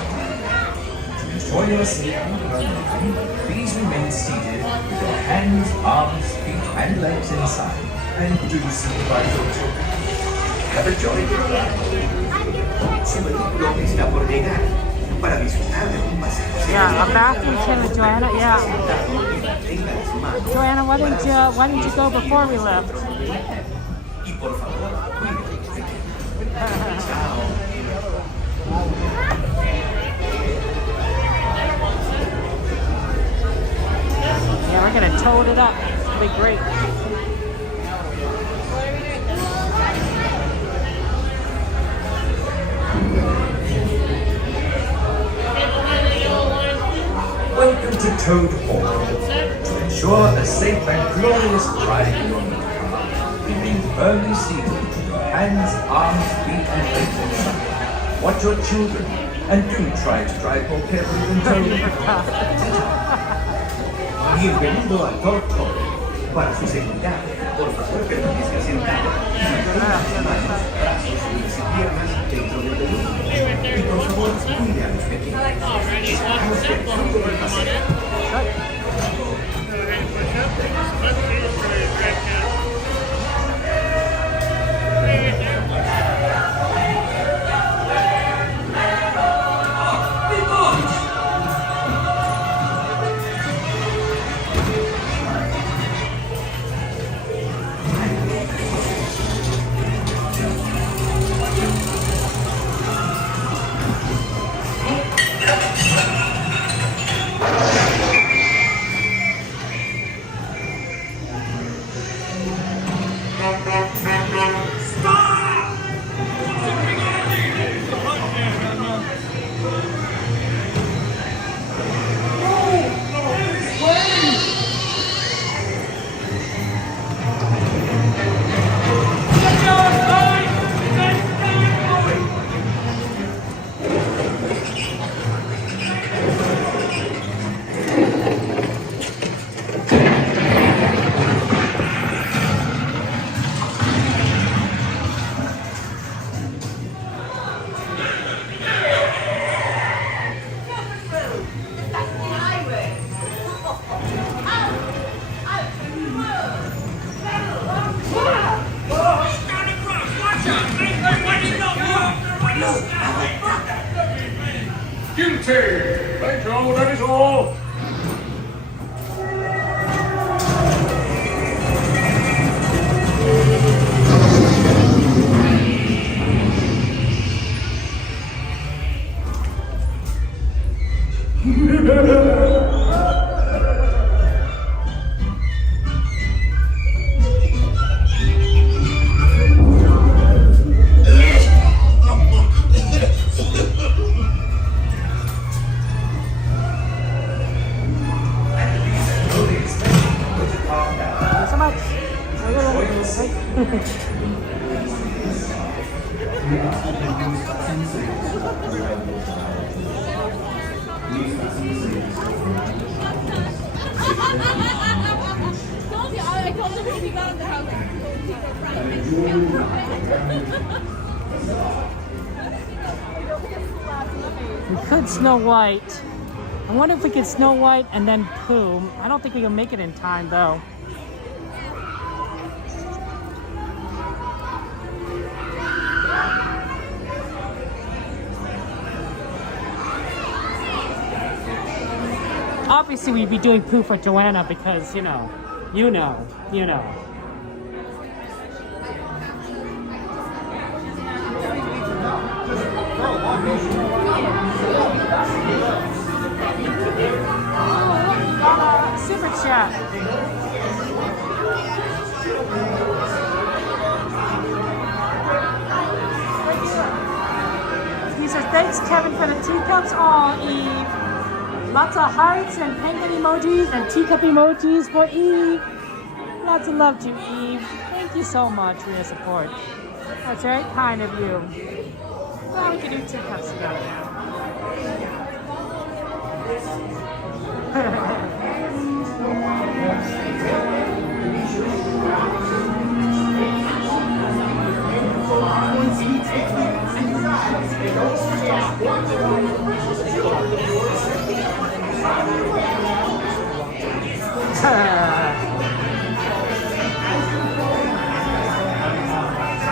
To ensure your safety permanently, please remain seated with your hands, arms, feet, and legs inside. And do supervise your children. Have a jolly good ride. Lo que está por llegar para disfrutar de un paseo. Yeah, a bathroom kit with Joanna. Yeah. Joanna, why didn't you go before we left? Y por favor, Yeah, we're gonna toad it up. It'll be great. Welcome to Toad Hall. To ensure a safe and glorious ride in your motor car, remain firmly seated with your hands, arms, feet, and legs inside. Watch your children and do try to drive more carefully than Toad. Bienvenido a Toad Hall. Para su seguridad, por favor permanezca sentado. Manos, brazos, pies y piernas dentro del vehículo. Y por favor, cuide a los pequeños. Estamos dentro del paseo. Thank you, that is all. I told them when we got in the house. We could Snow White. I wonder if we could Snow White and then Pooh. I don't think we can make it in time though. Obviously we'd be doing Pooh for Joanna because, you know. Super chat. He says, thanks Kevin for the teacups. Aw, Eve. Lots of hearts and penguin emojis and teacup emojis for Eve. Lots of love to Eve. Thank you so much for your support. That's very kind of you. Well, we can do teacups together.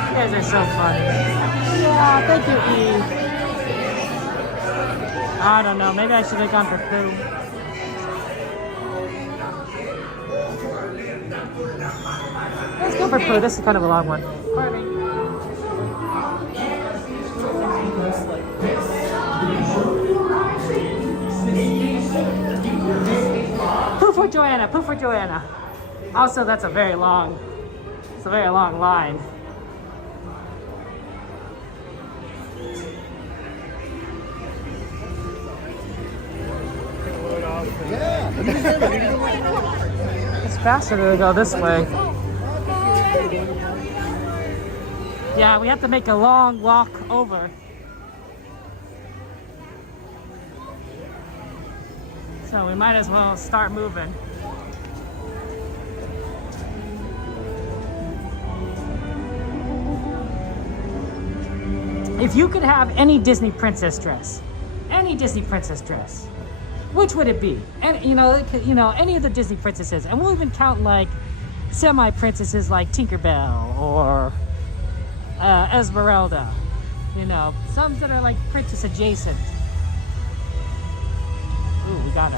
You guys are so funny. Yeah, thank you, Eve. I don't know, maybe I should have gone for Pooh. Let's go for Pooh. This is kind of a long one. Pooh for Joanna. Pooh for Joanna. Also, that's a very long. It's a very long line. It's faster to go this way. Yeah, we have to make a long walk over. So we might as well start moving. If you could have any Disney princess dress, which would it be? And you know, any of the Disney princesses, and we'll even count like semi-princesses like Tinkerbell or Esmeralda. You know, some that are like princess adjacent. Ooh, we got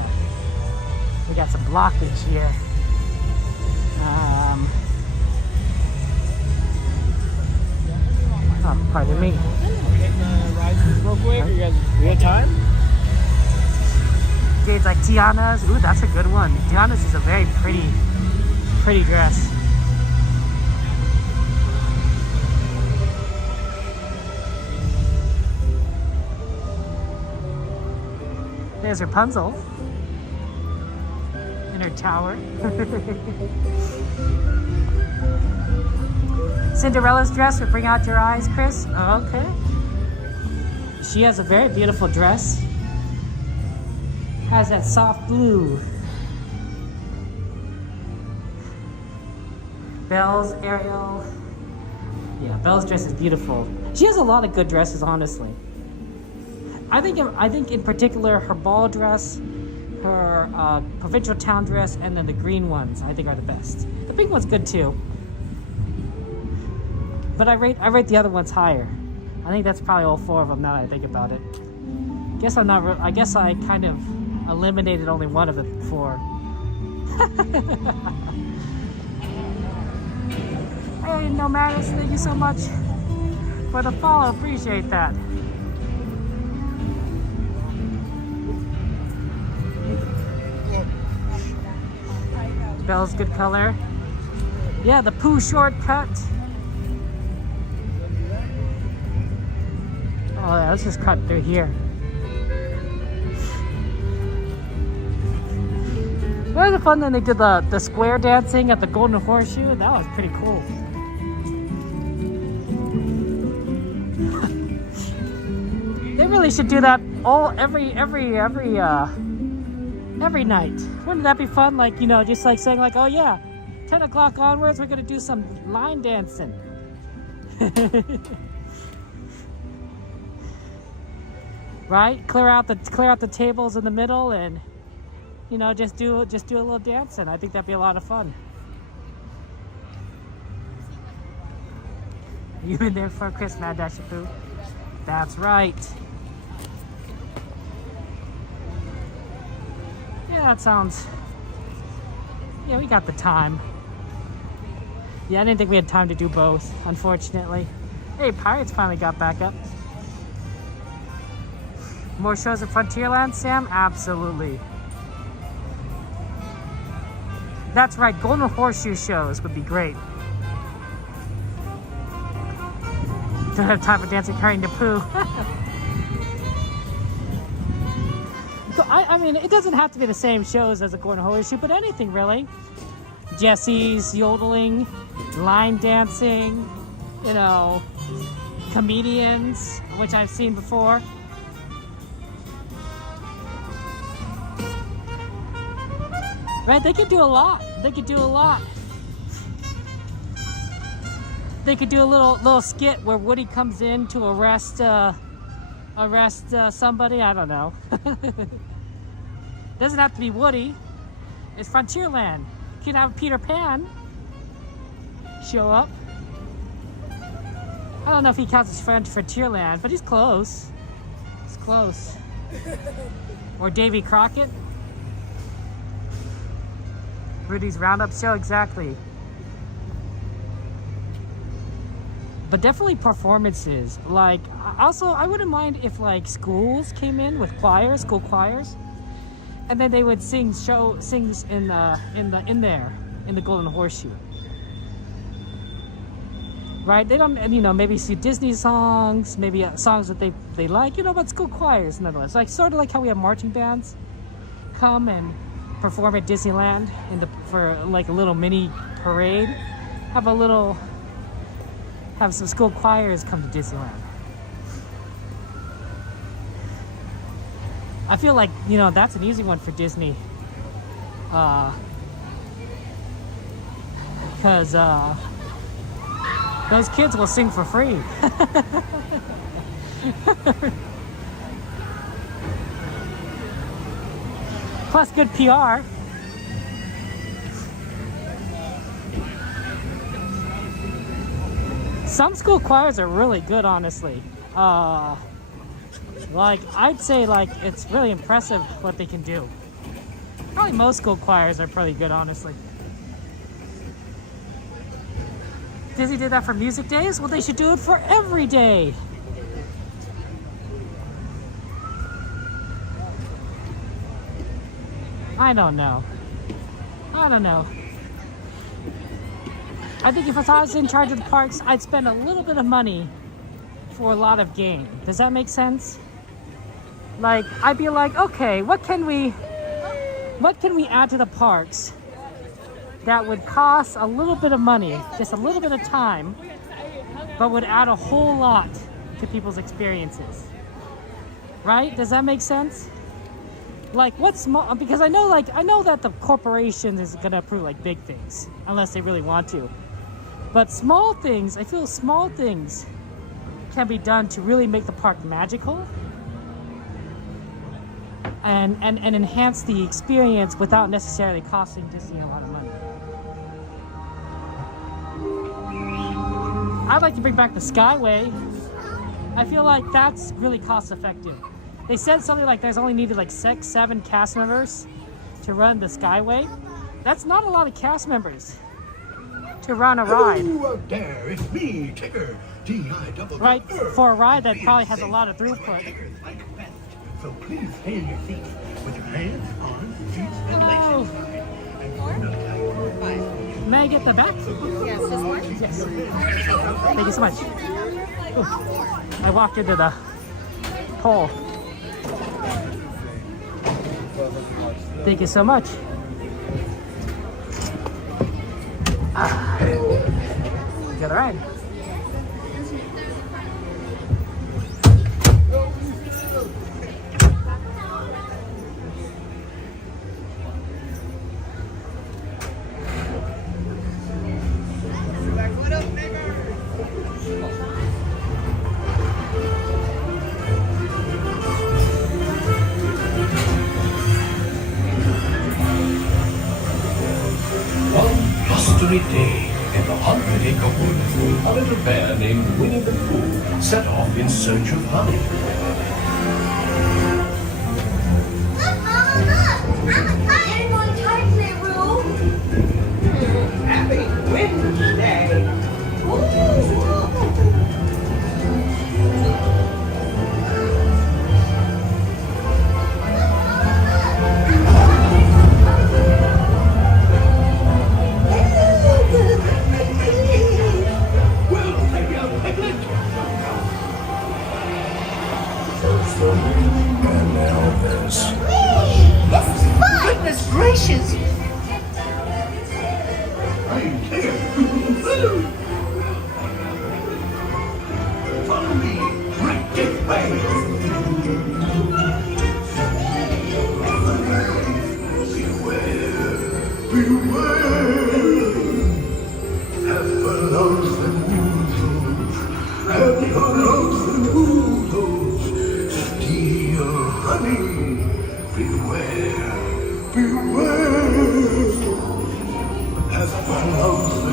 some blockage here. Oh, pardon me. Are we hitting the rides real quick? Or you guys, we got time? It's like Tiana's. Ooh, that's a good one. Tiana's is a very pretty dress. There's Rapunzel in her tower. Cinderella's dress would bring out your eyes, Chris. Oh, okay. She has a very beautiful dress. Has that soft blue. Belle's, Ariel. Yeah, Belle's dress is beautiful. She has a lot of good dresses, honestly. I think in particular her ball dress, her provincial town dress, and then the green ones I think are the best. The pink one's good too. But I rate the other ones higher. I think that's probably all four of them now that I think about it. I guess I kind of eliminated only one of the four. Hey, No Matters, thank you so much for the follow. Appreciate that. Belle's good color. Yeah, the Pooh shortcut. Oh yeah, let's just cut through here. It was fun when they did the square dancing at the Golden Horseshoe. That was pretty cool. They really should do that every night. Wouldn't that be fun? Like, you know, just like saying like, oh yeah, 10 o'clock onwards, we're gonna do some line dancing. Right? Clear out the tables in the middle and, you know, just do a little dancing. I think that'd be a lot of fun. You've been there for Chris Mad Dash Pooh? That's right. Yeah, that sounds... Yeah, we got the time. Yeah, I didn't think we had time to do both, unfortunately. Hey, Pirates finally got back up. More shows at Frontierland, Sam? Absolutely. That's right, Golden Horseshoe shows would be great. Don't have time for dancing carrying the Pooh. So I mean, it doesn't have to be the same shows as a Golden Horseshoe, but anything really. Jesse's, yodeling, line dancing, you know, comedians, which I've seen before. Right, they could do a lot. They could do a lot. They could do a little skit where Woody comes in to arrest somebody. I don't know. Doesn't have to be Woody. It's Frontierland. You can have Peter Pan show up. I don't know if he counts as Frontierland, but he's close. He's close. Or Davy Crockett. Rudy's Roundup show, exactly. But definitely performances. Like, also, I wouldn't mind if like schools came in with choirs, school choirs, and then they would sing in the Golden Horseshoe. Right? They don't, you know, maybe see Disney songs, maybe songs that they like, you know, but school choirs nonetheless. Like sort of like how we have marching bands come and perform at Disneyland for like a little mini parade. Have some school choirs come to Disneyland. I feel like, you know, that's an easy one for Disney. Because those kids will sing for free. Plus good PR. Some school choirs are really good, honestly. Like, I'd say, like, it's really impressive what they can do. Probably most school choirs are pretty good, honestly. Disney did that for music days? Well, they should do it for every day. I don't know. I think if I was in charge of the parks, I'd spend a little bit of money for a lot of game. Does that make sense? Like, I'd be like, okay, what can we add to the parks that would cost a little bit of money, just a little bit of time, but would add a whole lot to people's experiences? Right? Does that make sense? Like, what's small? Because I know that the corporation is gonna approve like big things, unless they really want to. But small things, I feel small things can be done to really make the park magical and enhance the experience without necessarily costing Disney a lot of money. I'd like to bring back the Skyway. I feel like that's really cost effective. They said something like there's only needed like 6-7 cast members to run the Skyway. That's not a lot of cast members to run a ride. Hello out there, it's me, Tigger. T-I-double-G-R. Right, for a ride that probably has a lot of throughput. So please stay in your seats with your hands, arms, feet, and Hello. legs inside. May I get the back? Yes, this one? Yes. Thank you so much. Ooh. I walked into the pole. Thank you so much. Get a ride. anniversary day in the Haunted Woods, a little bear named Winnie the Pooh set off in search of honey. Look, Mama, look! I'm a kite! There's no kite room! Happy Wednesday! Ooh. And now this. This is fun! Goodness gracious! Follow me, right this way. Beware! Have follows the woozles, have follows the woozles, steal honey. Beware, beware! Have follows the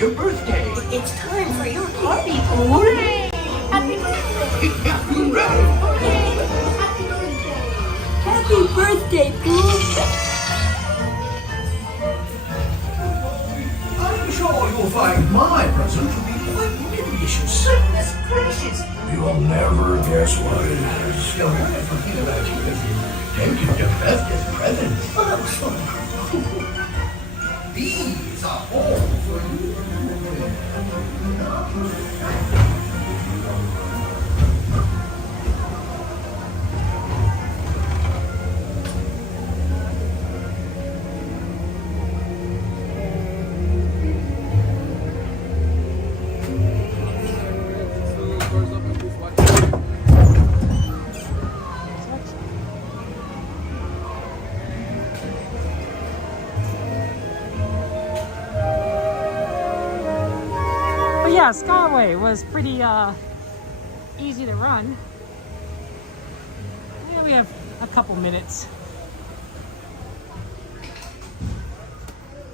your birthday. It's time for your party, Pooh! Happy birthday! Happy birthday, Pooh! I'm sure you'll find my present to be quite delicious. Goodness gracious! You'll never guess what it is. You'll never forget about you if you take it to Beth's presents. These are all for you. Yeah, Skyway was pretty easy to run. Yeah, we have a couple minutes.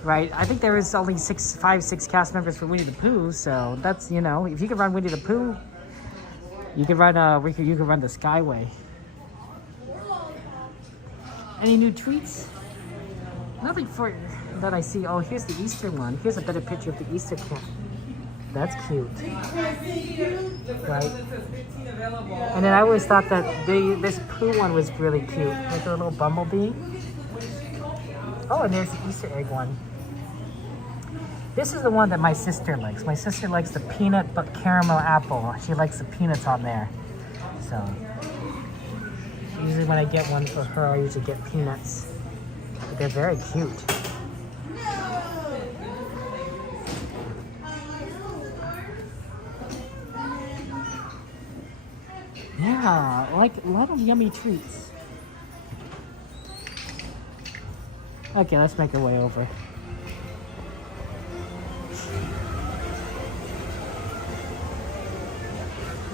Right, I think there was only 6 cast members for Winnie the Pooh, so that's, you know, if you can run Winnie the Pooh, you can run you can run the Skyway. Any new tweets? Nothing for that I see. Oh, here's the Easter one. Here's a better picture of the Easter cat. That's cute. Right? And then I always thought that this Pooh one was really cute. Like a little bumblebee. Oh, and there's the Easter egg one. This is the one that my sister likes. My sister likes the peanut but caramel apple. She likes the peanuts on there. So, usually when I get one for her, I usually get peanuts. But they're very cute. Yeah, like a lot of yummy treats. Okay, let's make our way over.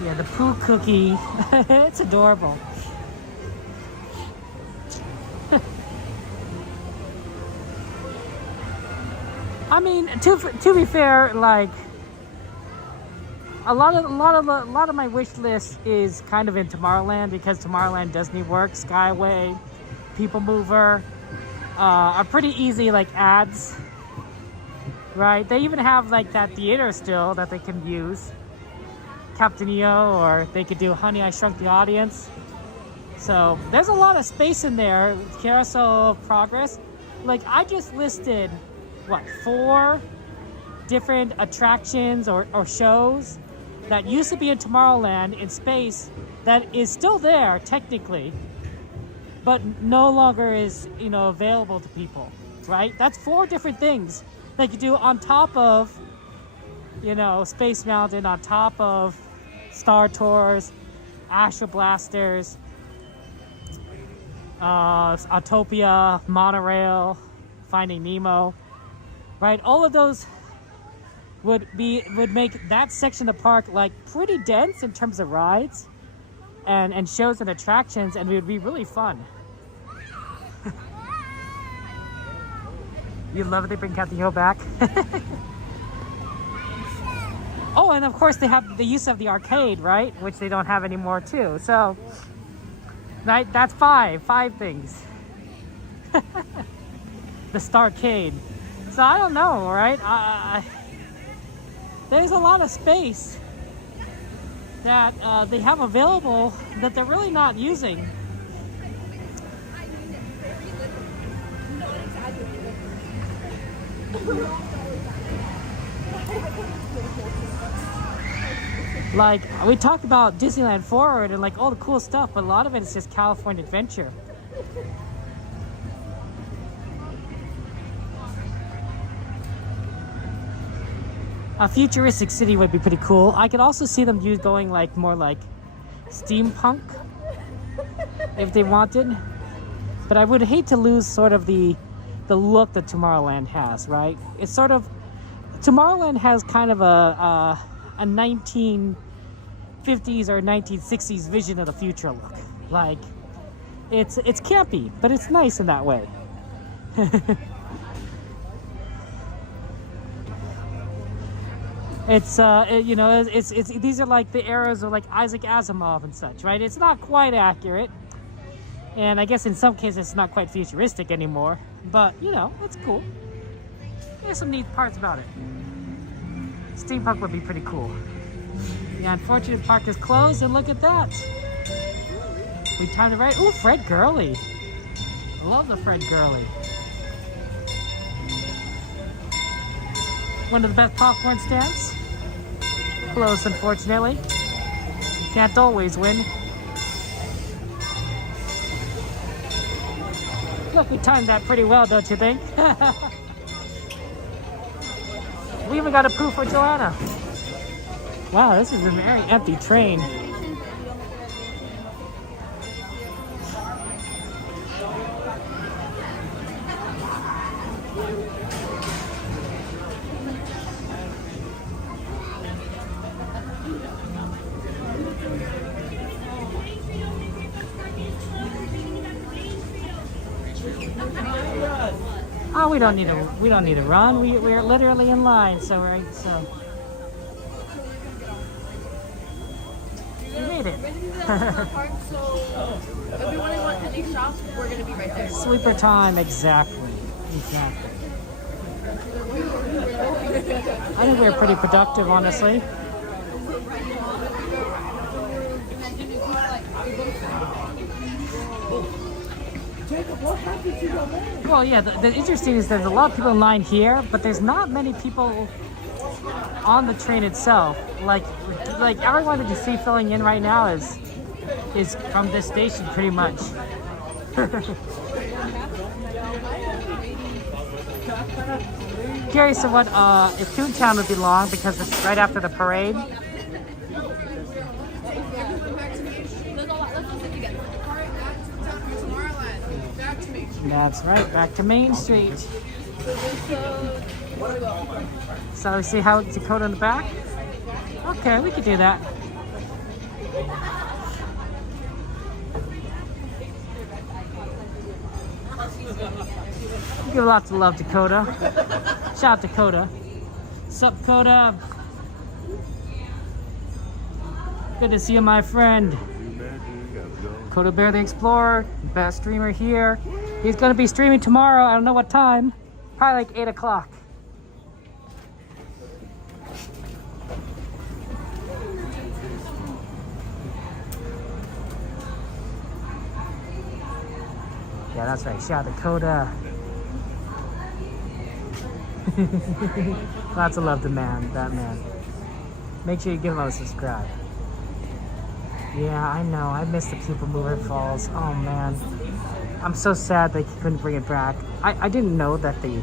Yeah, the Pooh cookie. It's adorable. I mean, to be fair, like a lot of my wish list is kind of in Tomorrowland because Tomorrowland does need work. Skyway, People Mover are pretty easy like ads. right? They even have like that theater still that they can use. Captain EO, or they could do Honey, I Shrunk the Audience. So there's a lot of space in there. Carousel of Progress. Like I just listed, what, 4 different attractions or shows that used to be in Tomorrowland in space that is still there technically, but no longer is, you know, available to people, right? That's 4 different things that you do on top of, you know, Space Mountain, on top of Star Tours, Astro Blasters, Autopia, Monorail, Finding Nemo, right? All of those would make that section of the park like pretty dense in terms of rides and shows and attractions, and it would be really fun. You love it they bring Captain EO back. Oh, and of course they have the use of the arcade, right? Which they don't have anymore too. So right, that's 5 things. The Starcade. So I don't know, right? There's a lot of space that they have available that they're really not using. Like, we talked about Disneyland Forward and like all the cool stuff, but a lot of it is just California Adventure. A futuristic city would be pretty cool. I could also see them going like more like steampunk if they wanted. But I would hate to lose sort of the look that Tomorrowland has, right? It's sort of, Tomorrowland has kind of a 1950s or 1960s vision of the future look. Like, it's campy, but it's nice in that way. It's you know, it's these are like the eras of like Isaac Asimov and such, right? It's not quite accurate, and I guess in some cases it's not quite futuristic anymore. But you know, it's cool. There's some neat parts about it. Steampunk would be pretty cool. The unfortunate park is closed, and look at that. We timed it right. Ooh, Fred Gurley. I love the Fred Gurley. One of the best popcorn stands. Close, unfortunately. Can't always win. Look, we timed that pretty well, don't you think? We even got a Pooh for Joanna. Wow, this is a very empty train. Oh, we don't need to run. We're literally in line, so we made it. If we want to go to any shops, we're gonna be right there. Sweeper time, exactly. I think we were pretty productive, honestly. Well, yeah, the interesting is there's a lot of people in line here, but there's not many people on the train itself. Like everyone that you see filling in right now is from this station, pretty much. Curious of what if Toontown would be long because it's right after the parade. That's right, back to Main Street. So we see how Dakota in the back? Okay, we could do that. Give lots of love, Dakota. Shout out Dakota. Sup, Dakota? Good to see you, my friend. Dakota Bear the Explorer, best streamer here. He's gonna be streaming tomorrow. I don't know what time. Probably like 8 o'clock. Yeah, that's right. Shout out Dakota. Lots of love to that man. Make sure you give him a subscribe. Yeah, I know. I miss the People Mover Falls. Oh man, I'm so sad they couldn't bring it back. I didn't know that the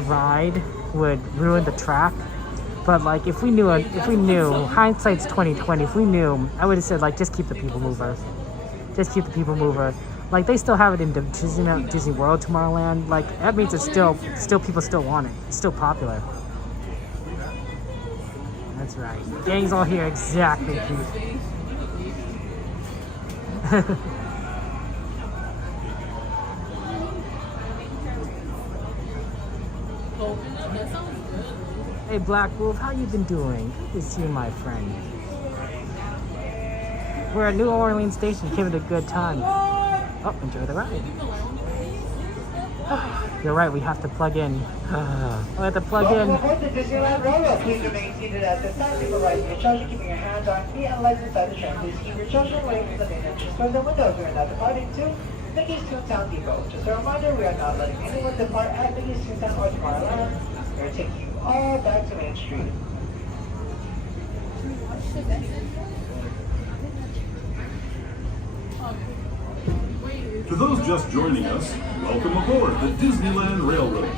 ride would ruin the track, but like if we knew, hindsight's 2020. If we knew, I would have said like just keep the People Mover. Just keep the People Mover. Like they still have it in Disney World, Tomorrowland. Like that means it's still people still want it. It's still popular. That's right. Gang's all here. Exactly, Keith. Hey, Black Wolf, how you been doing? Good to see you, my friend. We're at New Orleans Station. Give it a good time. Oh, enjoy the ride. Oh, you're right, we have to plug in. We have to plug in. Welcome to Disneyland Resort. Please remain seated at this time. Supervising your charger, keeping your hands on feet and legs inside the tram. Please keep your charger away from the main entrance doors and windows. We are now departing to Mickey's Toontown Depot. Just a reminder, we are not letting anyone depart at Mickey's Toontown or Tomorrowland. We are taking you all back to Main Street. To those just joining us, welcome aboard the Disneyland Railroad.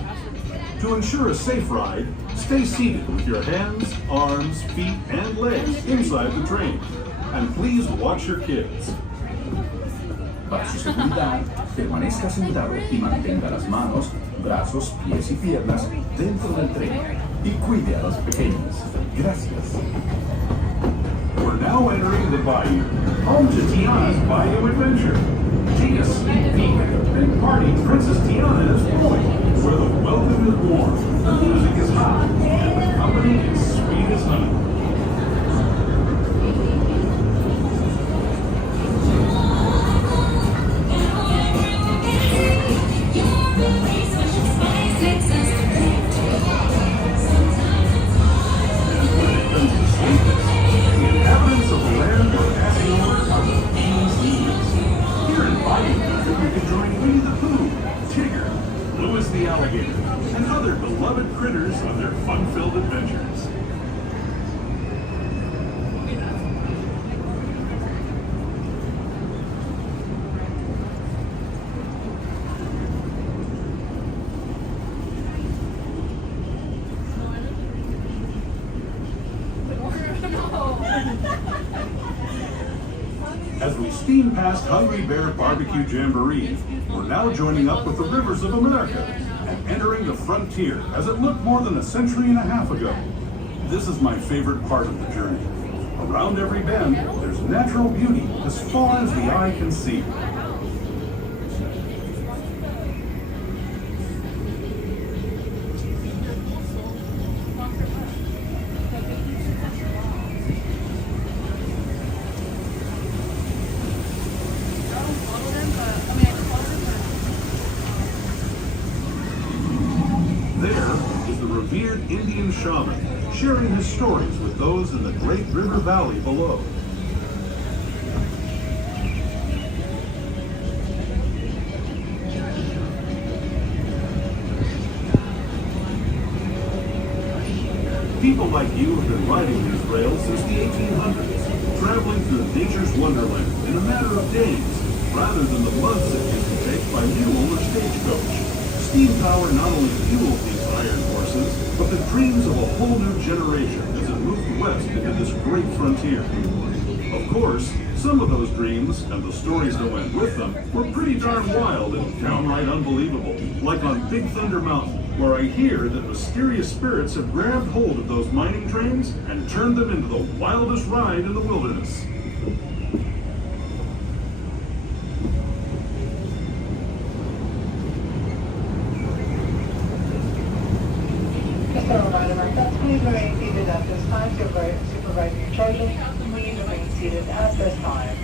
To ensure a safe ride, stay seated with your hands, arms, feet, and legs inside the train. And please watch your kids. Para su seguridad, permanezca sentado y mantenga las manos, brazos, pies y piernas dentro del tren. Y cuide a los pequeños. Gracias. We're now entering the Bayou, home to Tiana's Bayou Adventure. Take a sneak peek at the big party Princess Tiana is throwing, where the welcome is warm, the music is hot, and the company is sweet as honey. Winnie the Pooh, Tigger, Louis the Alligator, and other beloved critters on their fun-filled adventures. As we steam past Hungry Bear Barbecue Jamboree, we're now joining up with the Rivers of America and entering the frontier as it looked more than a century and a half ago. This is my favorite part of the journey. Around every bend, there's natural beauty as far as the eye can see. Indian shaman, sharing his stories with those in the Great River Valley below. People like you have been riding these rails since the 1800s, traveling through nature's wonderland in a matter of days, rather than the months it used to take by mule or stagecoach. Steam power not only fuels these iron horses, but the dreams of a whole new generation as it moved west into this great frontier. Of course, some of those dreams, and the stories that went with them, were pretty darn wild and downright unbelievable, like on Big Thunder Mountain, where I hear that mysterious spirits have grabbed hold of those mining trains and turned them into the wildest ride in the wilderness. Please remain seated at this time. Supervising your charger, please remain seated at this time.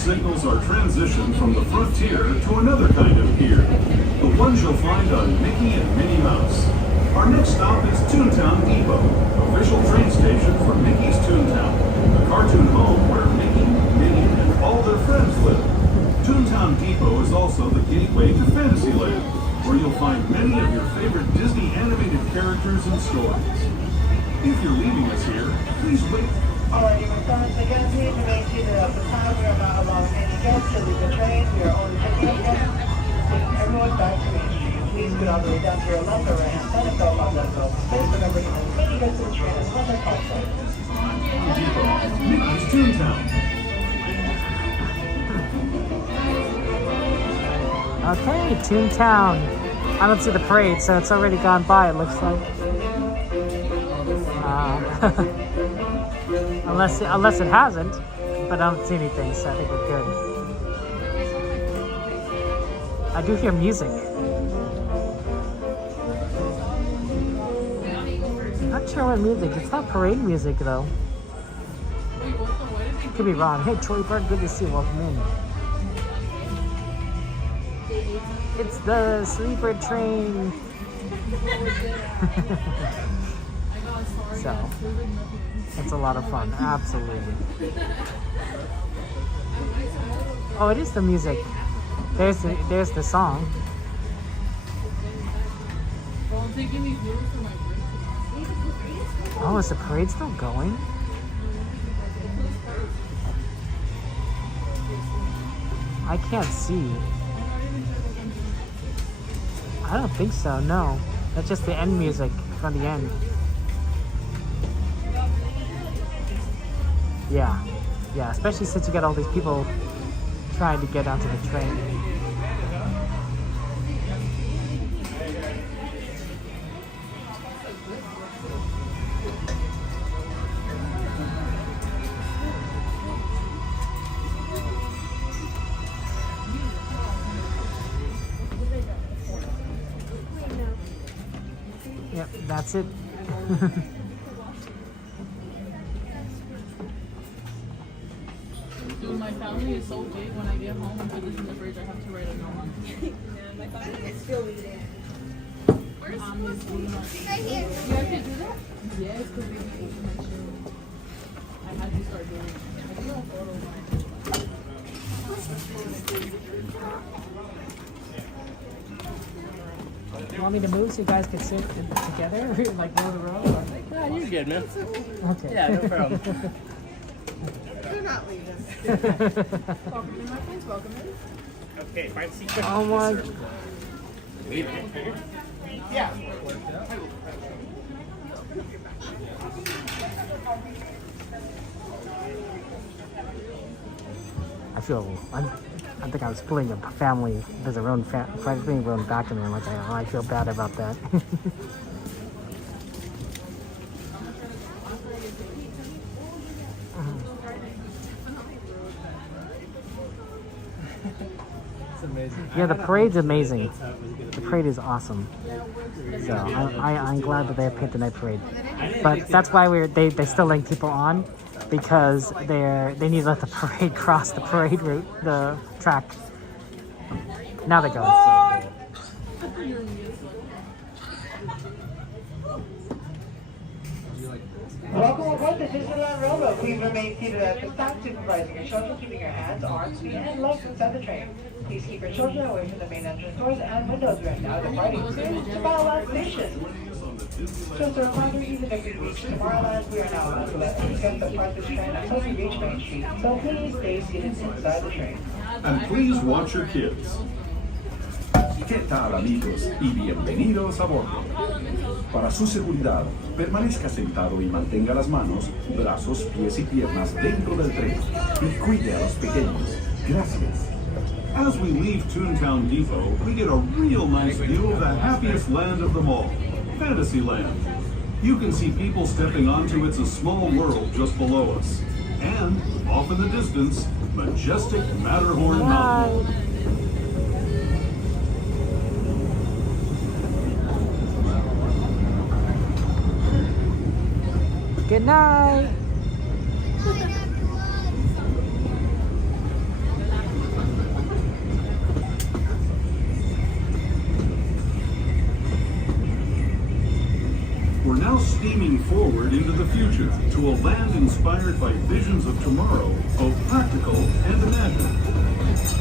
signals our transition from the frontier to another kind of pier, the ones you'll find on Mickey and Minnie Mouse. Our next stop is Toontown Depot, official train station for Mickey's Toontown, the cartoon home where Mickey, Minnie, and all their friends live. Toontown Depot is also the gateway to Fantasyland, where you'll find many of your favorite Disney animated characters and stories. If you're leaving us here, please wait. Alrighty, my friends, again, please remain seated at the time. We are not allowing any guests to leave the train. We are only taking everyone back to Main Street. Please go all the way down to your left or right hand side and go along that go. Please remember to as many guests to the train as much as possible. Depot, Mickey's Toontown. Okay, Toontown. I don't see the parade, so it's already gone by, it looks like. Unless it hasn't, but I don't see anything, so I think we're good. I do hear music. I'm not sure what music. It's not parade music, though. Could be wrong. Hey, Troy Bird, good to see you. Welcome in. It's the sleeper train. So, it's a lot of fun. Absolutely. Oh, it is the music. There's the song. Oh, is the parade still going? I can't see. I don't think so, no. That's just the end music from the end. Yeah, especially since you got all these people trying to get onto the train. Yep, that's it. Dude, my family is so big. When I get home and put this in the fridge, I have to write a note on it. Yeah, my family is still eating. Where's right here? You have to do that? Yes, because they be eating my shit. I had to start doing it. I do have photos on it. You want me to move so you guys can sit together, like row to row? Or? Yeah, you're good, man. Okay. Yeah, no problem. Do not leave us. Welcome in, my friends. Welcome in. Okay, find seat. Oh my. Leave it. Yeah. I think I was pulling a family. There's a road being run back to me. I'm like, oh, I feel bad about that. It's amazing. Yeah, the parade's amazing. The parade is awesome. So I'm glad that they have paid the night parade. But that's why they still letting people on, because they need to let the parade cross the parade route, the track. Now they're going. Welcome aboard the Disneyland Railroad. Please remain seated at this time, supervising your children, keeping your hands, arms, feet, and legs inside the train. Please keep your children away from the main entrance doors and windows. We are now departing to Tomorrowland Station. Just a reminder, even if we reach Tomorrowland, we are now allowed to let any guests depart this train until we reach Main Street. So please stay seated inside the train. And please watch your kids. ¿Qué tal, amigos? Y bienvenidos a bordo. Para su seguridad, permanezca sentado y mantenga las manos, brazos, pies y piernas dentro del tren. Y cuide a los pequeños. Gracias. As we leave Toontown Depot, we get a real nice view of the happiest land of them all, Fantasyland. You can see people stepping onto It's a Small World just below us. And, off in the distance, majestic Matterhorn Mountain. Good night. now steaming forward into the future to a land inspired by visions of tomorrow, both practical and imagined.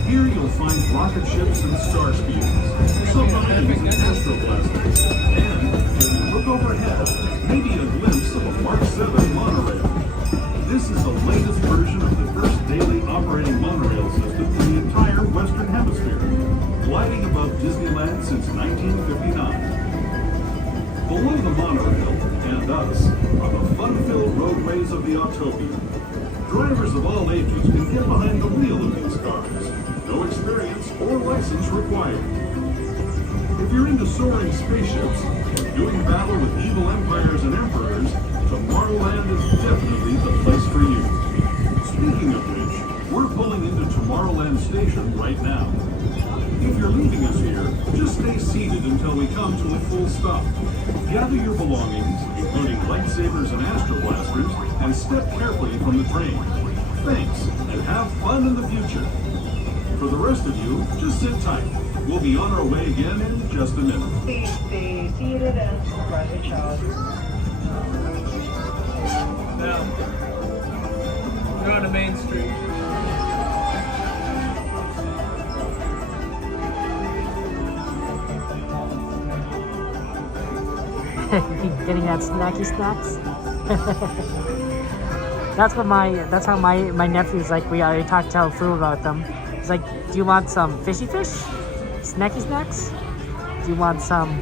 Here you'll find rocket ships and star speeders, submarines and astro blasters, and if you look overhead, maybe a glimpse of a Mark 7 monorail. This is the latest version of the first daily operating monorail system in the entire Western Hemisphere, gliding above Disneyland since 1959. Below the monorail, and us, are the fun-filled roadways of the Autopia. Drivers of all ages can get behind the wheel of these cars. No experience or license required. If you're into soaring spaceships or doing battle with evil empires and emperors, Tomorrowland is definitely the place for you. Speaking of which, we're pulling into Tomorrowland Station right now. If you're leaving us here, just stay seated until we come to a full stop. Gather your belongings, including lightsabers and astro blasters, and step carefully from the train. Thanks, and have fun in the future. For the rest of you, just sit tight. We'll be on our way again in just a minute. Please stay seated and surprise your child. Now, go on to Main Street. Getting that snacky snacks. That's how my nephew's like. We already talked to Fu about them. He's like, do you want some fishy fish? Snacky snacks? Do you want some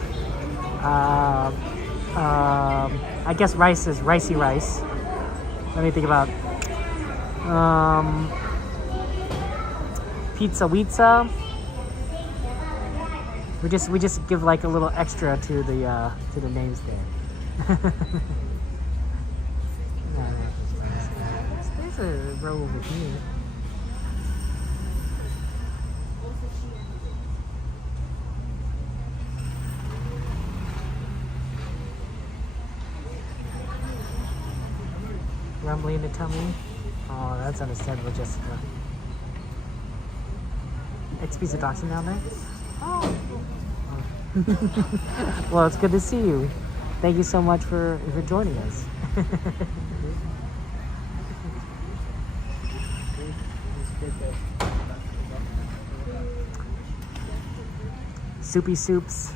I guess rice is ricey rice. Let me think about pizza wizza. We just give like a little extra to the names there. There's a row over here. Rumbling in the tummy. Oh, that's understandable, Jessica. XP's a doctor down there? Oh. Well, it's good to see you. Thank you so much for joining us. Soupy soups.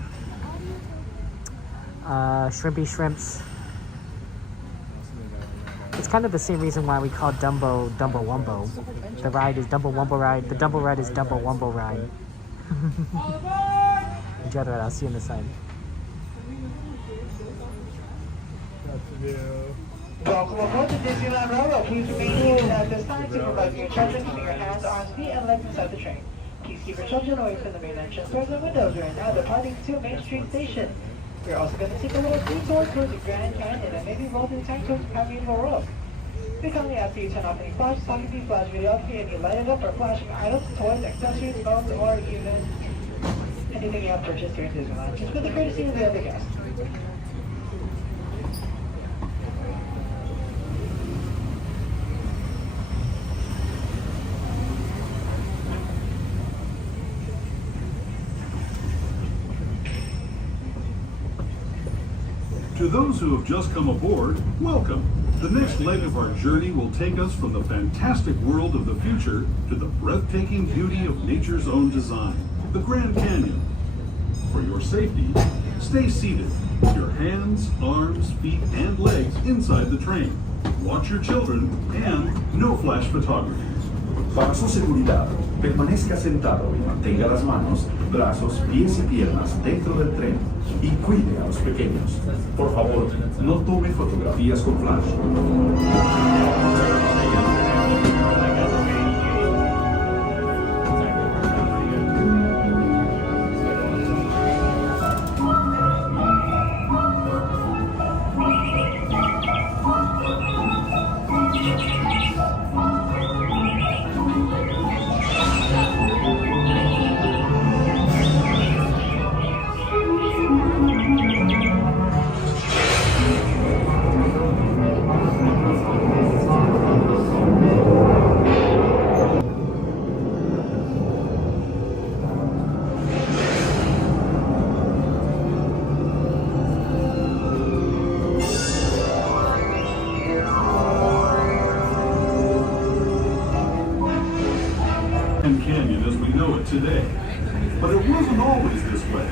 Shrimpy shrimps. It's kind of the same reason why we call Dumbo Dumbo Wumbo. The ride is Dumbo Wumbo ride. The Dumbo ride is Dumbo Wumbo ride. Enjoy the ride. I'll see you on the side. Welcome aboard the Disneyland Railroad. Please remain seated at this time to provide your children keeping your hands, arms, feet, and legs inside the train. Please keep your children away from the main entrance doors and windows. We are now departing to Main Street Station. We're also going to take a little detour towards the Grand Canyon and maybe roll through tank towards Primeval World. We kindly ask that you turn off any flash, talking flash videography, any lighted up or flashing items, toys, accessories, phones, or even anything you have purchased during Disneyland, just for the courtesy of the other guests. To those who have just come aboard, welcome. The next leg of our journey will take us from the fantastic world of the future to the breathtaking beauty of nature's own design, the Grand Canyon. For your safety, stay seated, your hands, arms, feet, and legs inside the train. Watch your children, and no flash photography. Para su seguridad, permanezca sentado y mantenga las manos, brazos, pies y piernas dentro del tren y cuide a los pequeños. Por favor, no tome fotografías con flash. Grand Canyon as we know it today. But it wasn't always this way.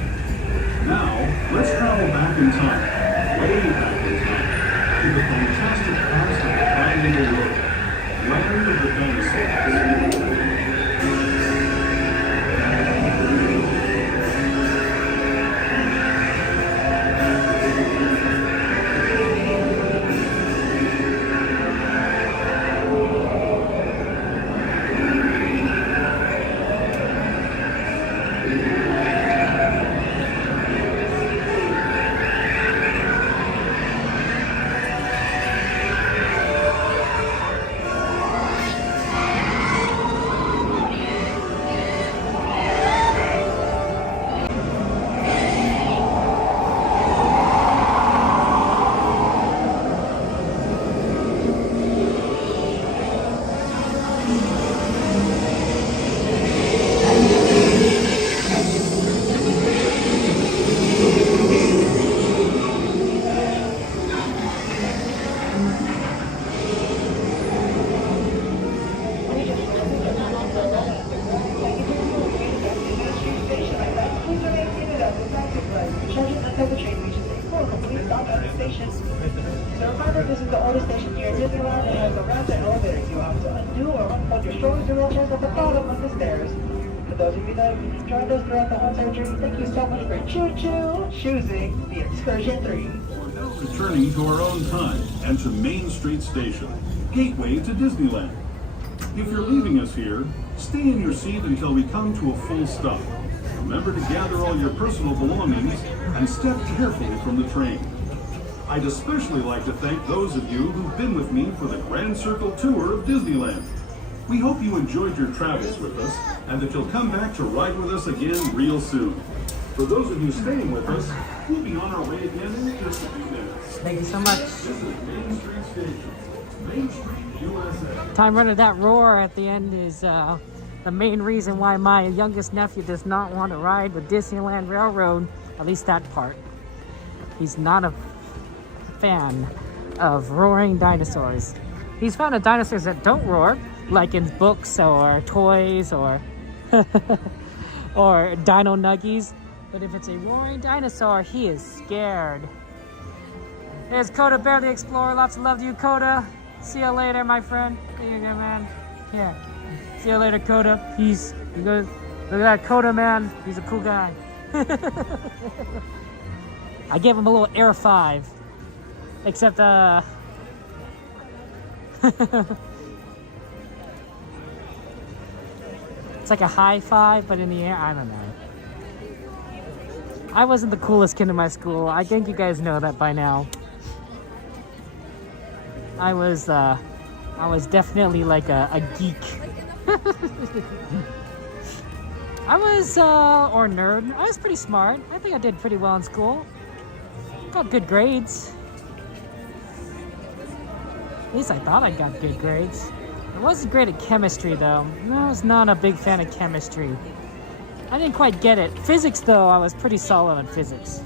Now, let's travel back in time, way back in time, to the fantastic past of the Triangle Road, land of the dinosaurs. This is the oldest station here at Disneyland. It has a ramp and elevators. You have to undo or unfold your strollers and wheelchairs at the bottom of the stairs. For those of you that have joined us throughout the whole entire journey, thank you so much for choosing the Excursion 3. We're now returning to our own time and to Main Street Station, gateway to Disneyland. If you're leaving us here, stay in your seat until we come to a full stop. Remember to gather all your personal belongings and step carefully from the train. I'd especially like to thank those of you who've been with me for the Grand Circle Tour of Disneyland. We hope you enjoyed your travels with us and that you'll come back to ride with us again real soon. For those of you staying with us, we'll be on our way again in just a few minutes. Thank you so much. This is Main Street Station, Main Street, USA. Time Runner, that roar at the end is the main reason why my youngest nephew does not want to ride the Disneyland Railroad, at least that part. He's not a fan of roaring dinosaurs. He's fan of dinosaurs that don't roar, like in books or toys or or dino nuggies. But if it's a roaring dinosaur, he is scared. There's Coda Bear the Explorer. Lots of love to you, Coda. See you later, my friend. There you go, man. Yeah. See you later, Coda. Peace. You go. Look at that Coda, man. He's a cool guy. I gave him a little air 5. Except, it's like a high 5, but in the air. I don't know. I wasn't the coolest kid in my school. I think you guys know that by now. I was definitely like a geek. I was, or nerd. I was pretty smart. I think I did pretty well in school. Got good grades. At least I thought I got good grades. I wasn't great at chemistry, though. I was not a big fan of chemistry. I didn't quite get it. Physics, though, I was pretty solid in physics.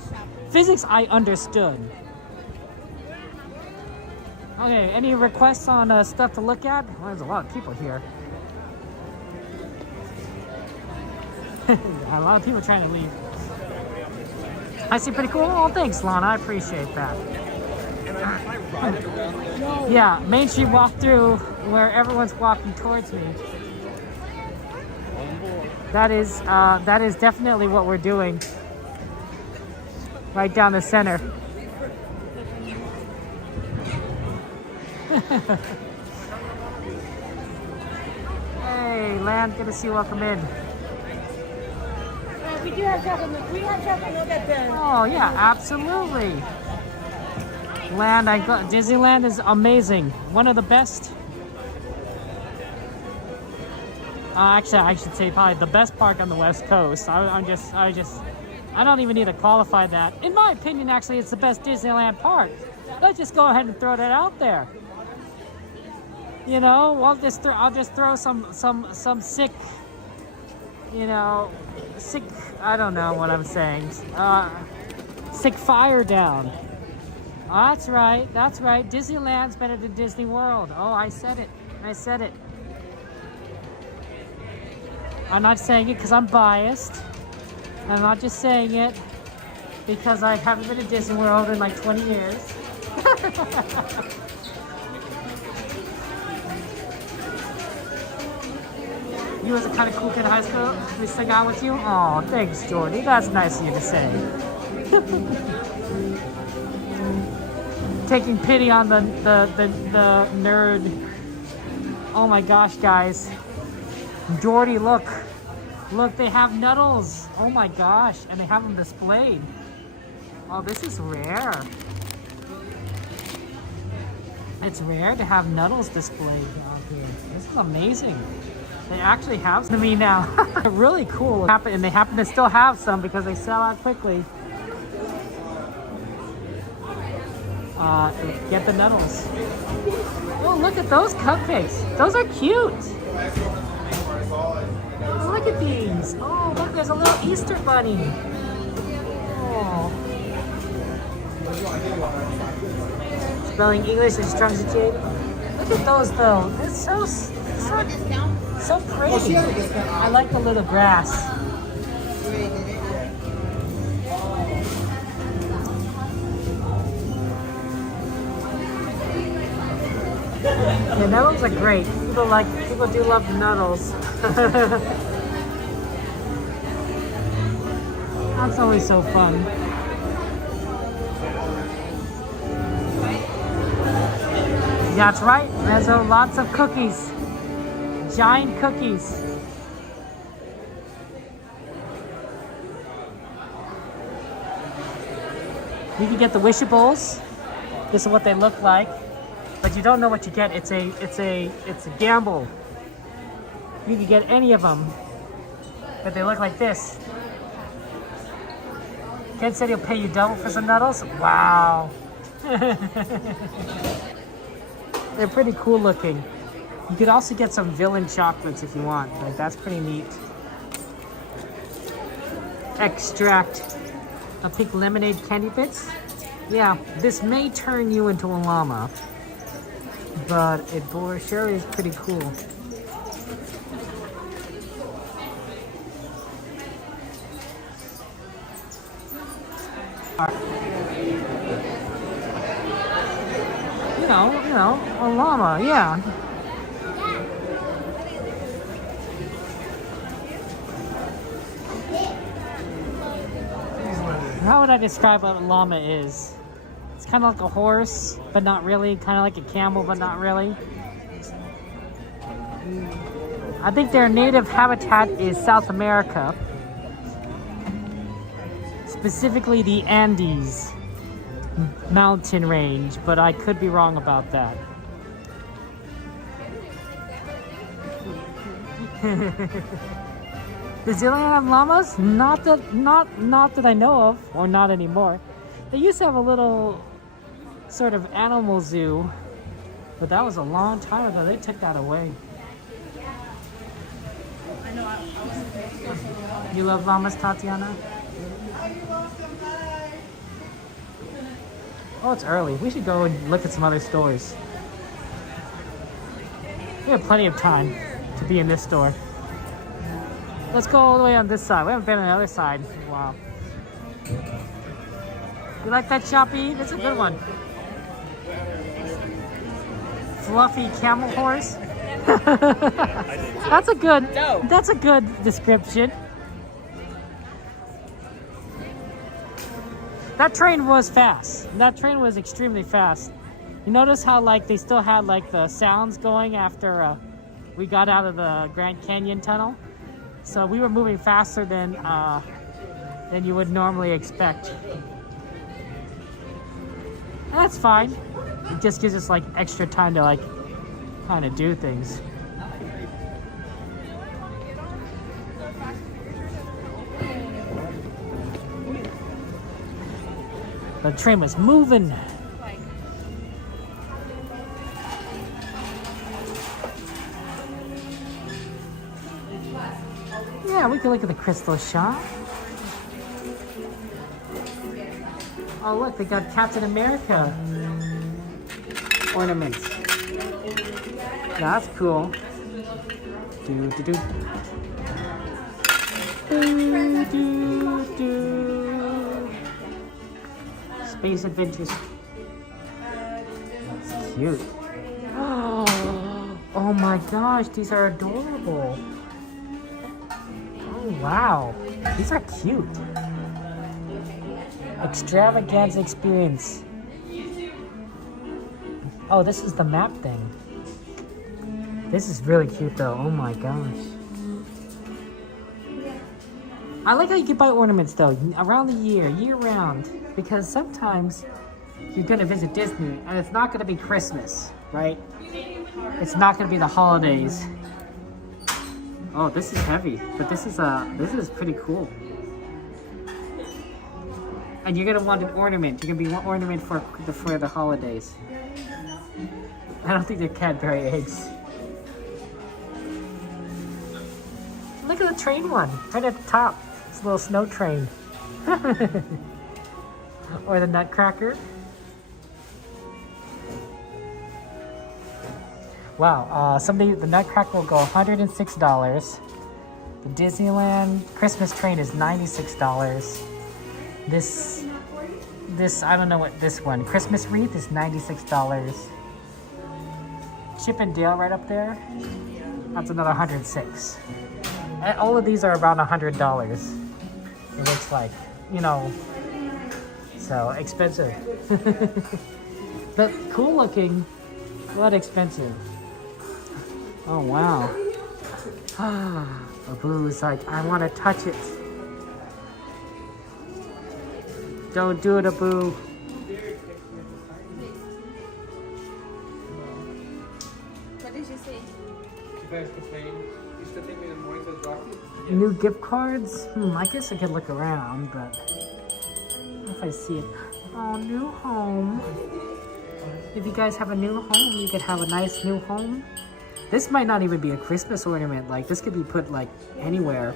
Physics, I understood. Okay, any requests on stuff to look at? Well, there's a lot of people here. A lot of people trying to leave. I see, pretty cool. Oh, thanks, Lana. I appreciate that. Yeah, Main Street walkthrough where everyone's walking towards me. That is definitely what we're doing. Right down the center. Hey, Land, good to see you. Welcome in. We do have chocolate. We have chocolate milk at the... Oh, yeah, absolutely. Land, Disneyland is amazing. One of the best. Actually, I should say probably the best park on the West Coast. I don't even need to qualify that. In my opinion, actually, it's the best Disneyland park. Let's just go ahead and throw that out there. You know, I'll just throw some sick, you know, sick. I don't know what I'm saying. Sick fire down. Oh, that's right. That's right. Disneyland's better than Disney World. Oh, I said it. I said it. I'm not saying it because I'm biased. I'm not just saying it because I haven't been to Disney World in like 20 years. You was a kind of cool kid in high school. We sing out with you. Oh, thanks, Jordy. That's nice of you to say. Taking pity on the nerd. Oh my gosh, guys. Jordy, look. Look, they have Nuddles. Oh my gosh, and they have them displayed. Oh, this is rare. It's rare to have Nuddles displayed out here. This is amazing. They actually have some to me now. Really cool. And they happen to still have some because they sell out quickly. Get the Nuddles. Oh, look at those cupcakes. Those are cute. Oh, look at these. Oh, look, there's a little Easter bunny. Oh. Spelling English instructions. Look at those, though. They're so pretty. I like the little grass. Yeah, Nuddles are great. People do love Nuddles. That's always so fun. That's right. There's lots of cookies. Giant cookies. You can get the Wishables. This is what they look like. But you don't know what you get. It's a gamble. You can get any of them, but they look like this. Ken said he'll pay you double for some Nuddles. Wow. They're pretty cool looking. You could also get some villain chocolates if you want. Like, that's pretty neat. Extract a pink lemonade candy bits. Yeah, this may turn you into a llama. But it sure is pretty cool. You know, a llama, yeah. How would I describe what a llama is? It's kind of like a horse, but not really. Kind of like a camel, but not really. I think their native habitat is South America. Specifically the Andes mountain range, but I could be wrong about that. Does Disneyland have llamas? Not that I know of, or not anymore. They used to have a little sort of animal zoo, but that was a long time ago. They took that away. You love llamas, Tatiana? Oh, it's early. We should go and look at some other stores. We have plenty of time to be in this store. Let's go all the way on this side. We haven't been on the other side in a while. You like that, Choppy? That's a good one. Fluffy camel horse. That's a good description. That train was fast. That train was extremely fast. You notice how they still had the sounds going after we got out of the Grand Canyon tunnel? So we were moving faster than you would normally expect. And that's fine. It just gives us extra time to kind of do things. The train was moving. Yeah, we can look at the crystal shop. Oh, look, they got Captain America ornaments. That's cool. Space Adventures. It's cute. Oh my gosh, these are adorable. Oh wow, these are cute. Extravaganza experience. Oh, this is the map thing. This is really cute though, oh my gosh. I like how you can buy ornaments though, around the year round. Because sometimes you're gonna visit Disney and it's not gonna be Christmas, right? It's not gonna be the holidays. Oh, this is heavy, but this is pretty cool. And you're gonna want an ornament. You're gonna be one ornament for the holidays. I don't think they're Cadbury eggs. Look at the train one, right at the top. It's a little snow train. Or the Nutcracker. Wow, the Nutcracker will go $106. The Disneyland Christmas train is $96. This, I don't know what this one. Christmas wreath is $96. Chip and Dale right up there. That's another $106. And all of these are around $100. It looks like, you know. So expensive. But cool looking, but expensive. Oh wow. Abu's like, I want to touch it. Don't do it, Abu. What did you say? You guys complain. You still think me in the mornings I drop you? New gift cards? I guess I could look around, but if I see it. Oh, new home. If you guys have a new home, you could have a nice new home. This might not even be a Christmas ornament. Like, this could be put, like, anywhere.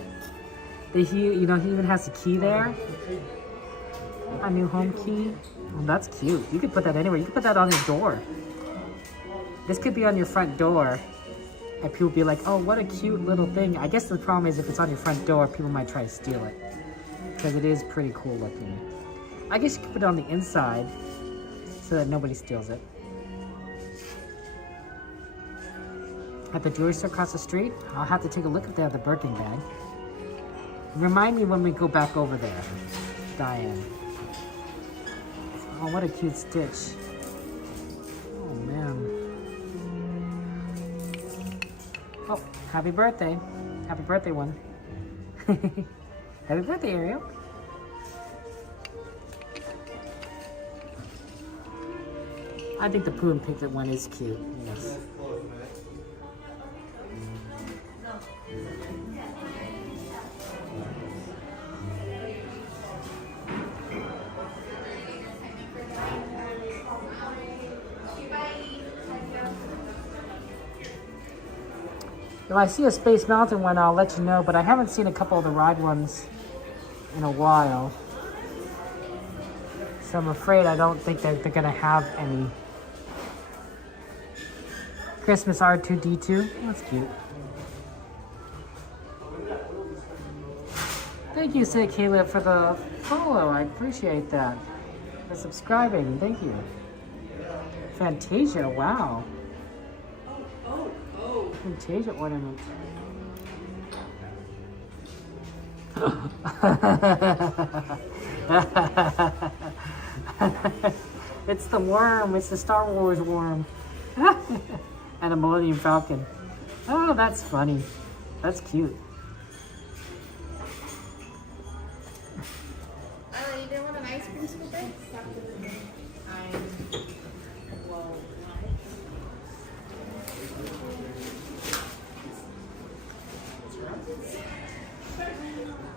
He even has a key there. A new home key. Oh, that's cute. You could put that anywhere. You could put that on your door. This could be on your front door. And people be like, oh, what a cute little thing. I guess the problem is if it's on your front door, people might try to steal it. Because it is pretty cool looking. I guess you could put it on the inside so that nobody steals it. At the jewelry store across the street, I'll have to take a look if they have the Birkin bag. Remind me when we go back over there, Diane. Oh, what a cute stitch. Oh, man. Oh, happy birthday. Happy birthday one. Happy birthday, Ariel. I think the Pooh and Piglet one is cute. Yes. If I see a Space Mountain one, I'll let you know, but I haven't seen a couple of the ride ones in a while. So I'm afraid I don't think that they're gonna have any. Christmas R2-D2, that's cute. Thank you, Say Caleb, for the follow. I appreciate that. For subscribing, thank you. Fantasia, wow. Fantasia ornament. It's the worm. It's the Star Wars worm. And a Millennium Falcon. Oh, that's funny. That's cute. You didn't want an ice cream scoop?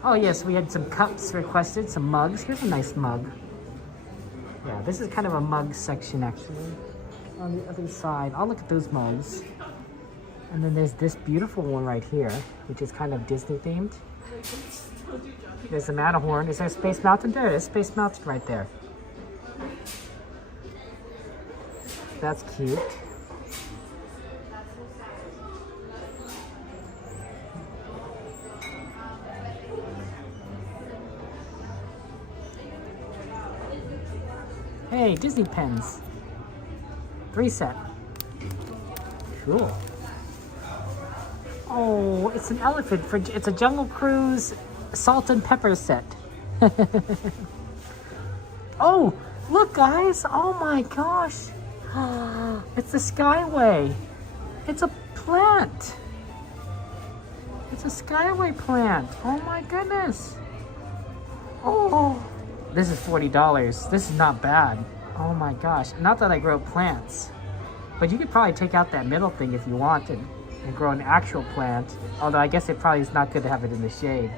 Oh yes, we had some cups requested, some mugs. Here's a nice mug. Yeah, this is kind of a mug section actually. On the other side, I'll look at those mugs. And then there's this beautiful one right here, which is kind of Disney themed. There's the Matterhorn. Is there a Space Mountain? There it is, Space Mountain right there. That's cute. Hey, Disney pens. 3 set. Cool. Oh, it's an elephant for it's a Jungle Cruise salt and pepper set. Oh, look guys. Oh my gosh. It's the Skyway. It's a plant. It's a Skyway plant. Oh my goodness. Oh, this is $40. This is not bad. Oh my gosh. Not that I grow plants, but you could probably take out that middle thing if you wanted and grow an actual plant. Although I guess it probably is not good to have it in the shade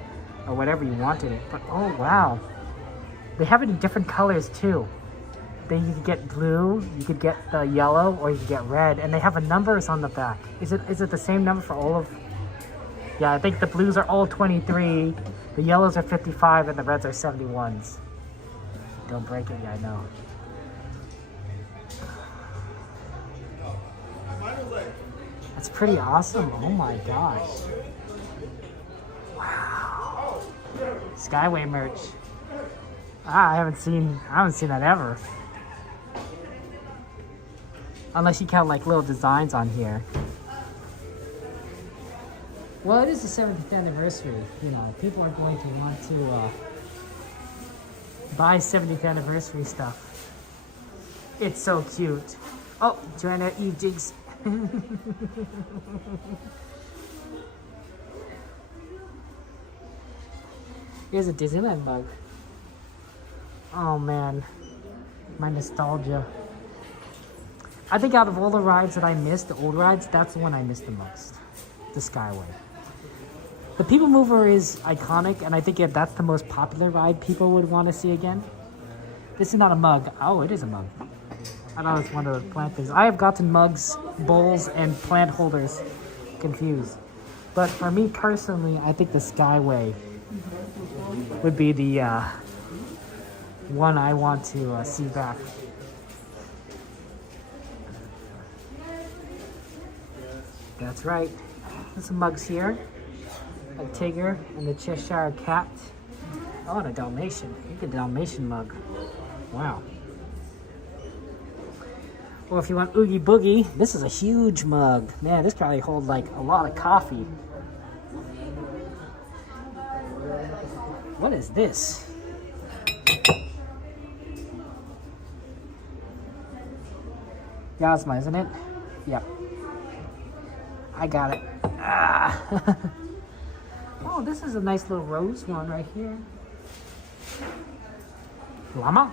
or whatever you wanted it. But oh wow. They have it in different colors too. Then you could get blue, you could get the yellow, or you could get red, and they have a numbers on the back. Is it the same number for all of? Yeah, I think the blues are all 23, the yellows are 55, and the reds are 71s. Don't break it, yeah, I know. That's pretty awesome. Oh my gosh. Wow. Skyway merch. I haven't seen that ever. Unless you count like little designs on here. Well, it is the 70th anniversary. You know, people are going to want to buy 70th anniversary stuff. It's so cute. Oh, Joanna Eve Jigs. Here's a Disneyland mug. Oh man, my nostalgia. I think out of all the rides that I missed, the old rides, that's the one I missed the most. The Skyway. The People Mover is iconic, and I think that's the most popular ride people would want to see again. This is not a mug. Oh, it is a mug. I thought it was one of the plant things. I have gotten mugs, bowls, and plant holders confused. But for me personally, I think the Skyway would be the one I want to see back. That's right. There's some mugs here. A Tigger and the Cheshire Cat. Oh, and a Dalmatian. Look at the Dalmatian mug. Wow. Or if you want Oogie Boogie, this is a huge mug. Man, this probably holds like a lot of coffee. What is this? Yasma, isn't it? Yep. I got it. Ah. Oh, this is a nice little rose one right here. Llama?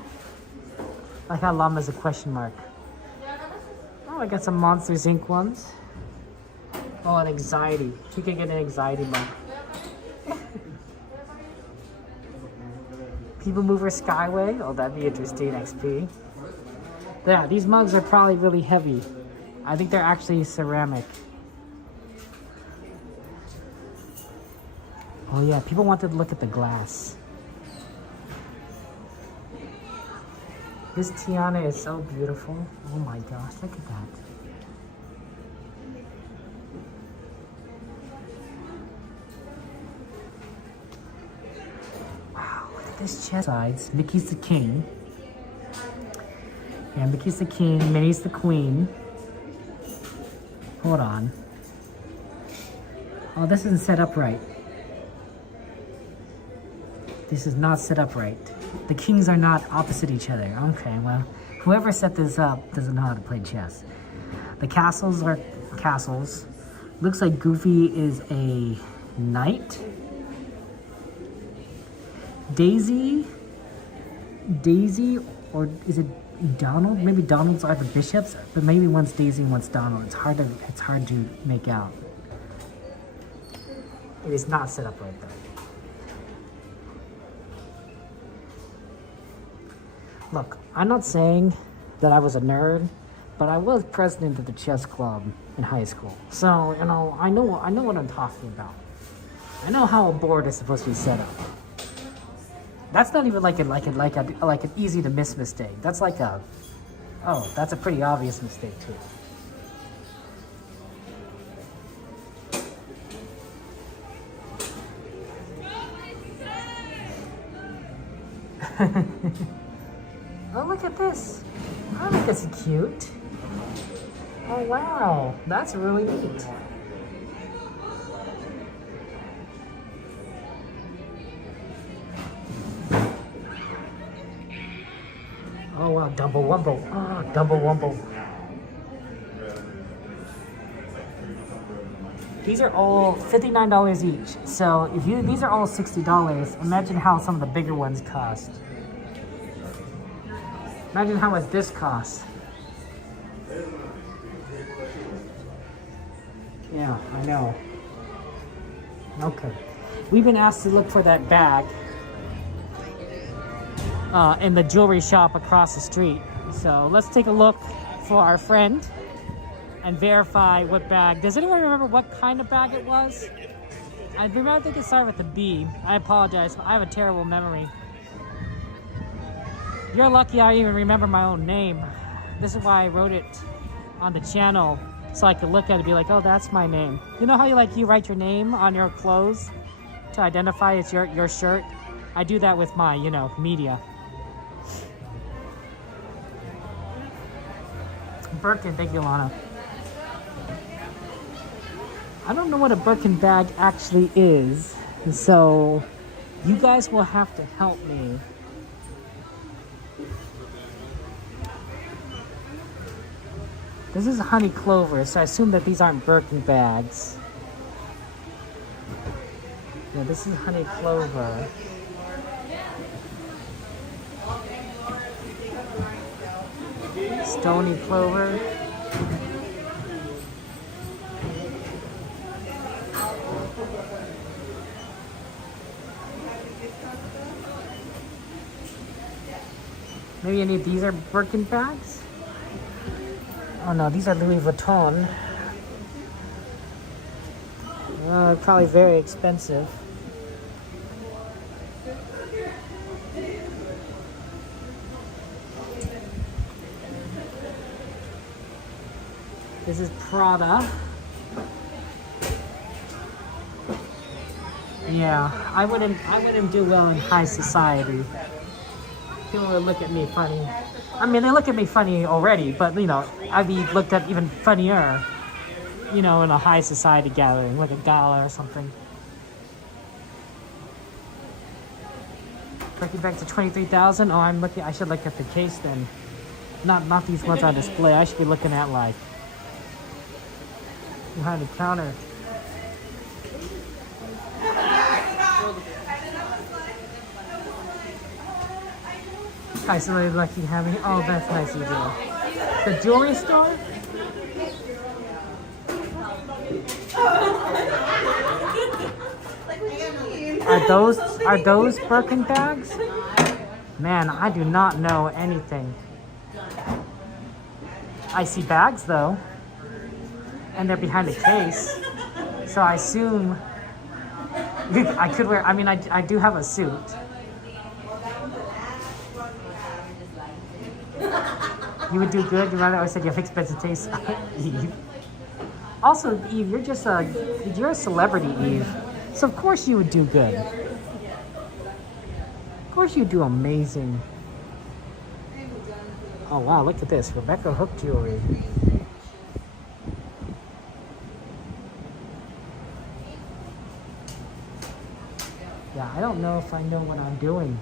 I like how llama is a question mark. Oh, I got some Monsters Inc. ones. Oh, an anxiety. You can get an anxiety mug. People Mover Skyway. Oh, that'd be interesting, XP. Yeah, these mugs are probably really heavy. I think they're actually ceramic. Oh yeah, people wanted to look at the glass. This Tiana is so beautiful. Oh my gosh, look at that. Wow, look at this chest sides. Mickey's the king. Yeah, Mickey's the king, Minnie's the queen. Hold on. Oh, this isn't set up right. This is not set up right. The kings are not opposite each other. Okay, well, whoever set this up doesn't know how to play chess. The castles are castles. Looks like Goofy is a knight. Daisy, or is it Donald? Maybe Donald's are the bishops, but maybe one's Daisy and one's Donald. It's hard to make out. It is not set up right though. Look, I'm not saying that I was a nerd, but I was president of the chess club in high school. So, you know, I know what I'm talking about. I know how a board is supposed to be set up. That's not even like an easy to miss mistake. That's like a, oh, that's a pretty obvious mistake too. Oh, look look at this. Oh, look, this is cute. Oh, wow. That's really neat. Oh, wow. Dumble Wumble. Oh, Dumble Wumble. These are all $59 each. So if these are all $60, imagine how some of the bigger ones cost. Imagine how much this costs. Yeah, I know. Okay. We've been asked to look for that bag in the jewelry shop across the street. So let's take a look for our friend and verify what bag. Does anyone remember what kind of bag it was? I remember they started with a B. I apologize. I have a terrible memory. You're lucky I even remember my own name. This is why I wrote it on the channel, so I could look at it and be like, oh, that's my name. You know how you write your name on your clothes to identify it's your shirt? I do that with my, media. Birkin, thank you, Lana. I don't know what a Birkin bag actually is, so you guys will have to help me. This is honey clover, so I assume that these aren't Birkin bags. Yeah, this is honey clover. Stony clover. Maybe any of these are Birkin bags? Oh no, these are Louis Vuitton. Probably very expensive. This is Prada. Yeah, I wouldn't do well in high society. People would look at me funny. I mean, they look at me funny already, but I'd be looked at even funnier, in a high society gathering, like a gala or something. Breaking back to 23,000. Oh, I should look at the case then. Not these ones on display. I should be looking at behind the counter. Hi, somebody lucky having. Oh, that's nice of you. The jewelry store? Are those Birkin bags? Man, I do not know anything. I see bags though, and they're behind a case, so I assume I could wear. I mean, I do have a suit. You would do good. You always said you have expensive taste, Eve. Also, Eve, you're a celebrity, Eve. So of course you would do good. Of course you'd do amazing. Oh wow, look at this. Rebecca Hook jewelry. Yeah, I don't know if I know what I'm doing.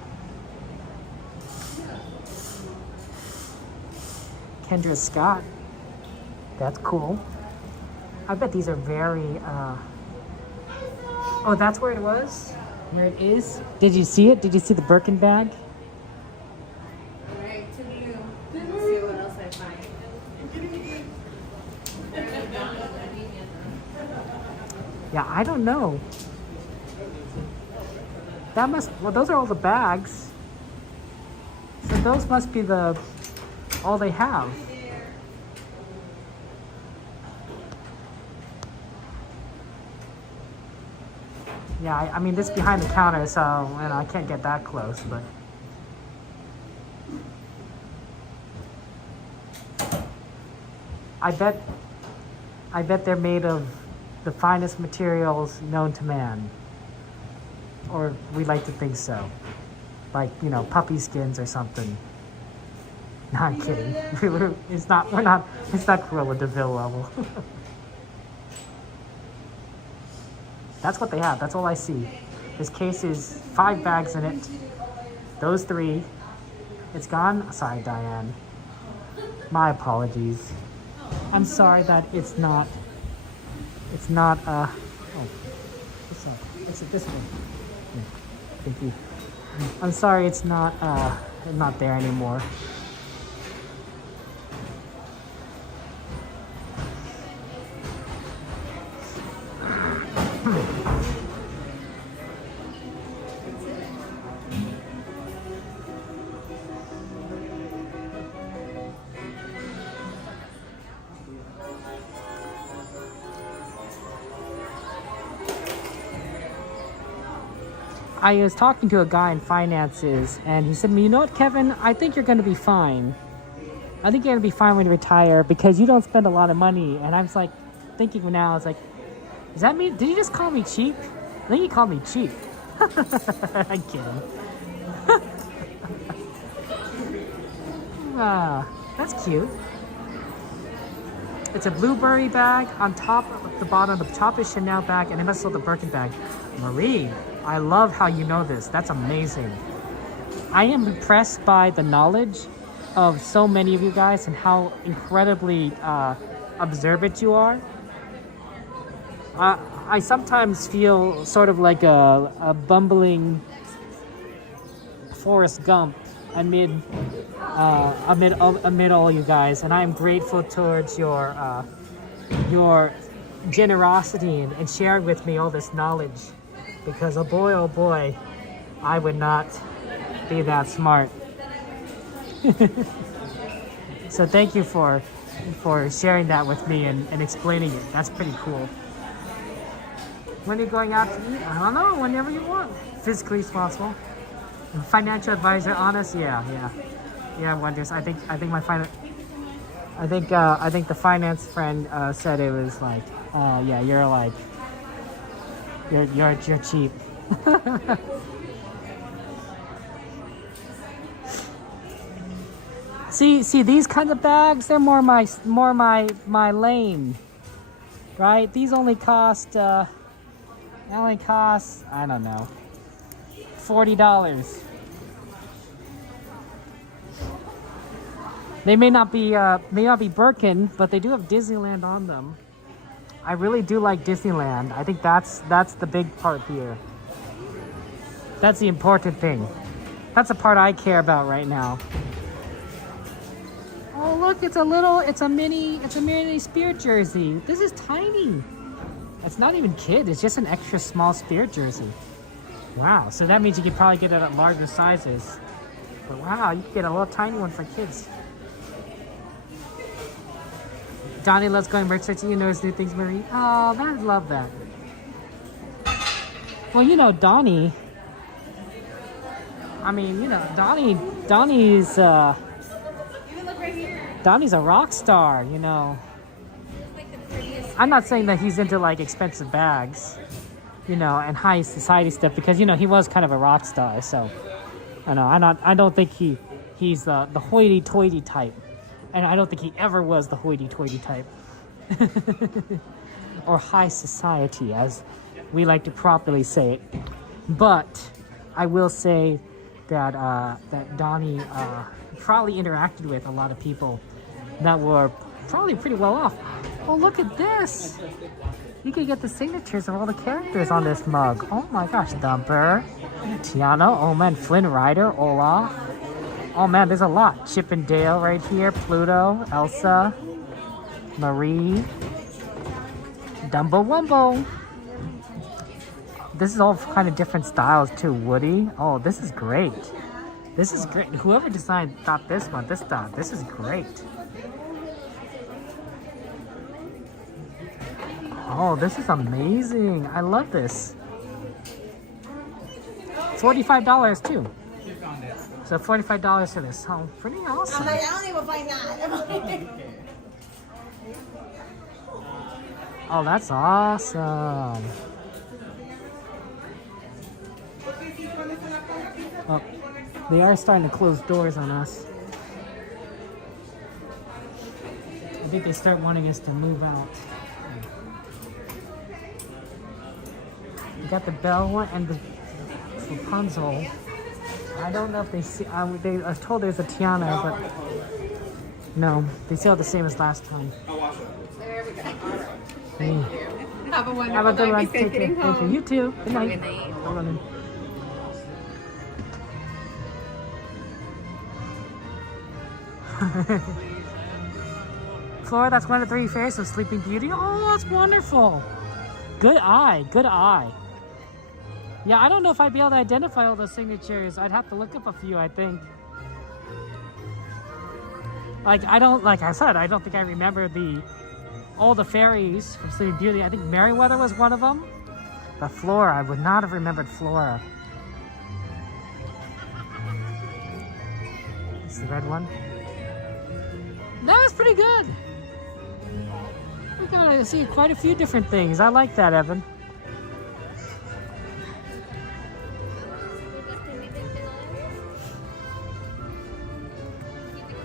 Kendra Scott. That's cool. I bet these are very, Oh, that's where it was? Where it is? Did you see it? Did you see the Birkin bag? Alright, to you. Let's see what else I find. Yeah, I don't know. Well, those are all the bags. So those must be all they have. Yeah, I mean, this behind the counter, so I can't get that close, but. I bet they're made of the finest materials known to man. Or we like to think so. Like, puppy skins or something. No, I'm kidding. It's not Cruella de Vil level. That's what they have. That's all I see. This case is 5 bags in it. Those 3. It's gone. Sorry, Diane. My apologies. I'm sorry that it's not, oh, what's up? It's this one. Yeah, thank you. I'm sorry it's not there anymore. I was talking to a guy in finances, and he said to me, you know what, Kevin? I think you're going to be fine. I think you're going to be fine when you retire because you don't spend a lot of money. And I was like, thinking now, I was like, does that mean, did you just call me cheap? I think he called me cheap. I'm kidding. That's cute. It's a blueberry bag on top, the bottom, the top is Chanel bag, and it must the Birkin bag. Marie, I love how you know this. That's amazing. I am impressed by the knowledge of so many of you guys and how incredibly observant you are. I sometimes feel sort of like a bumbling Forrest Gump amid all you guys, and I am grateful towards your generosity and sharing with me all this knowledge. Because oh boy, I would not be that smart. So thank you for sharing that with me and explaining it. That's pretty cool. When are you going out to eat? I don't know. Whenever you want. Physically responsible. And financial advisor, honest. Yeah. Wonders. I think the finance friend said it was like, yeah, you're like. You're cheap. see these kinds of bags, they're more my lane. Right? These only cost I don't know, $40. They may not be Birkin, but they do have Disneyland on them. I really do like Disneyland. I think that's the big part here. That's the important thing. That's the part I care about right now. Oh look, it's a mini Spirit jersey. This is tiny. It's not even kid, it's just an extra small Spirit jersey. Wow, so that means you could probably get it at larger sizes. But wow, you can get a little tiny one for kids. Donnie loves going merch searching. You notice new things, Marie. Oh, I love that. Well, you know, Donnie. I mean, you know, Donnie's Donnie's a rock star, you know. I'm not saying that he's into like expensive bags, you know, and high society stuff because, you know, he was kind of a rock star. So, I don't think he's the hoity-toity type. And I don't think he ever was the hoity-toity type. Or high society, as we like to properly say it. But I will say that that Donnie probably interacted with a lot of people that were probably pretty well off. Oh, look at this! You can get the signatures of all the characters on this mug. Oh my gosh, Dumper, Tiana, oh man, Flynn Rider, Olaf. Oh man, there's a lot. Chip and Dale right here, Pluto, Elsa, Marie, Dumbo Wumbo. This is all kind of different styles too. Woody. Oh, this is great. This is great. Whoever designed thought this one, this is great. Oh, this is amazing. I love this. $45 too. So $45 for this. Oh, pretty awesome. I'm like, I don't even find that. Oh, that's awesome. Oh, they are starting to close doors on us. I think they start wanting us to move out. We got the bell one and the Rapunzel. I don't know if they see. I was told there's a Tiana, but no, they still the same as last time. There we go. All right. Thank you. Have a wonderful good day. one. Be safe getting home. Thank you. You too. Good night. Good night. Go running. Flora, that's one of the 3 fairies of Sleeping Beauty. Oh, that's wonderful. Good eye. Good eye. Yeah, I don't know if I'd be able to identify all those signatures. I'd have to look up a few, I think. Like I said, I don't think I remember all the fairies from Sleeping Beauty. I think Merryweather was one of them. But Flora, I would not have remembered Flora. It's the red one. That was pretty good. We got to see quite a few different things. I like that, Evan.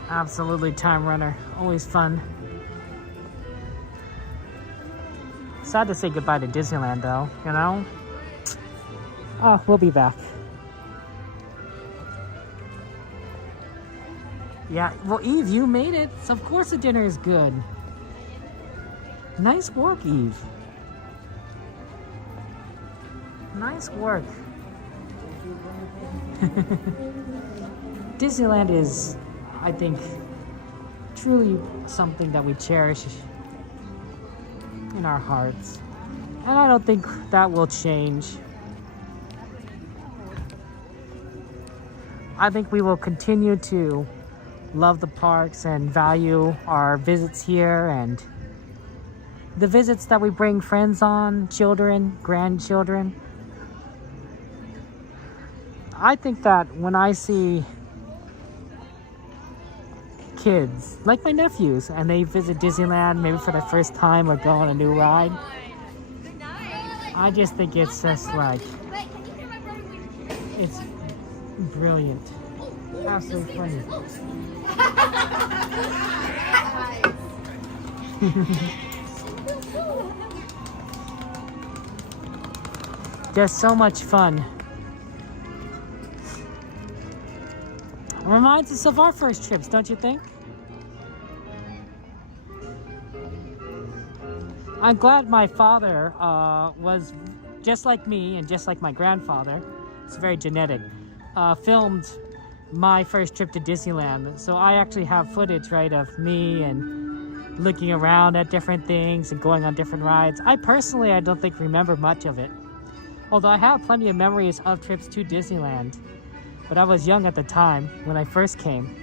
Absolutely time runner. Always fun. Sad to say goodbye to Disneyland though, you know? Oh, we'll be back. Yeah, well Eve, you made it. So of course the dinner is good. Nice work, Eve. Nice work. Disneyland is, I think, truly something that we cherish in our hearts. And I don't think that will change. I think we will continue to love the parks and value our visits here and the visits that we bring friends on, children, grandchildren. I think that when I see kids, like my nephews, and they visit Disneyland maybe for the first time or go on a new ride, I just think it's just like, it's brilliant. Absolutely funny. Just so much fun. Reminds us of our first trips, don't you think? I'm glad my father was just like me and just like my grandfather. It's very genetic. Filmed my first trip to Disneyland. So I actually have footage, right, of me and looking around at different things and going on different rides. I personally, I don't think remember much of it. Although I have plenty of memories of trips to Disneyland. But I was young at the time when I first came.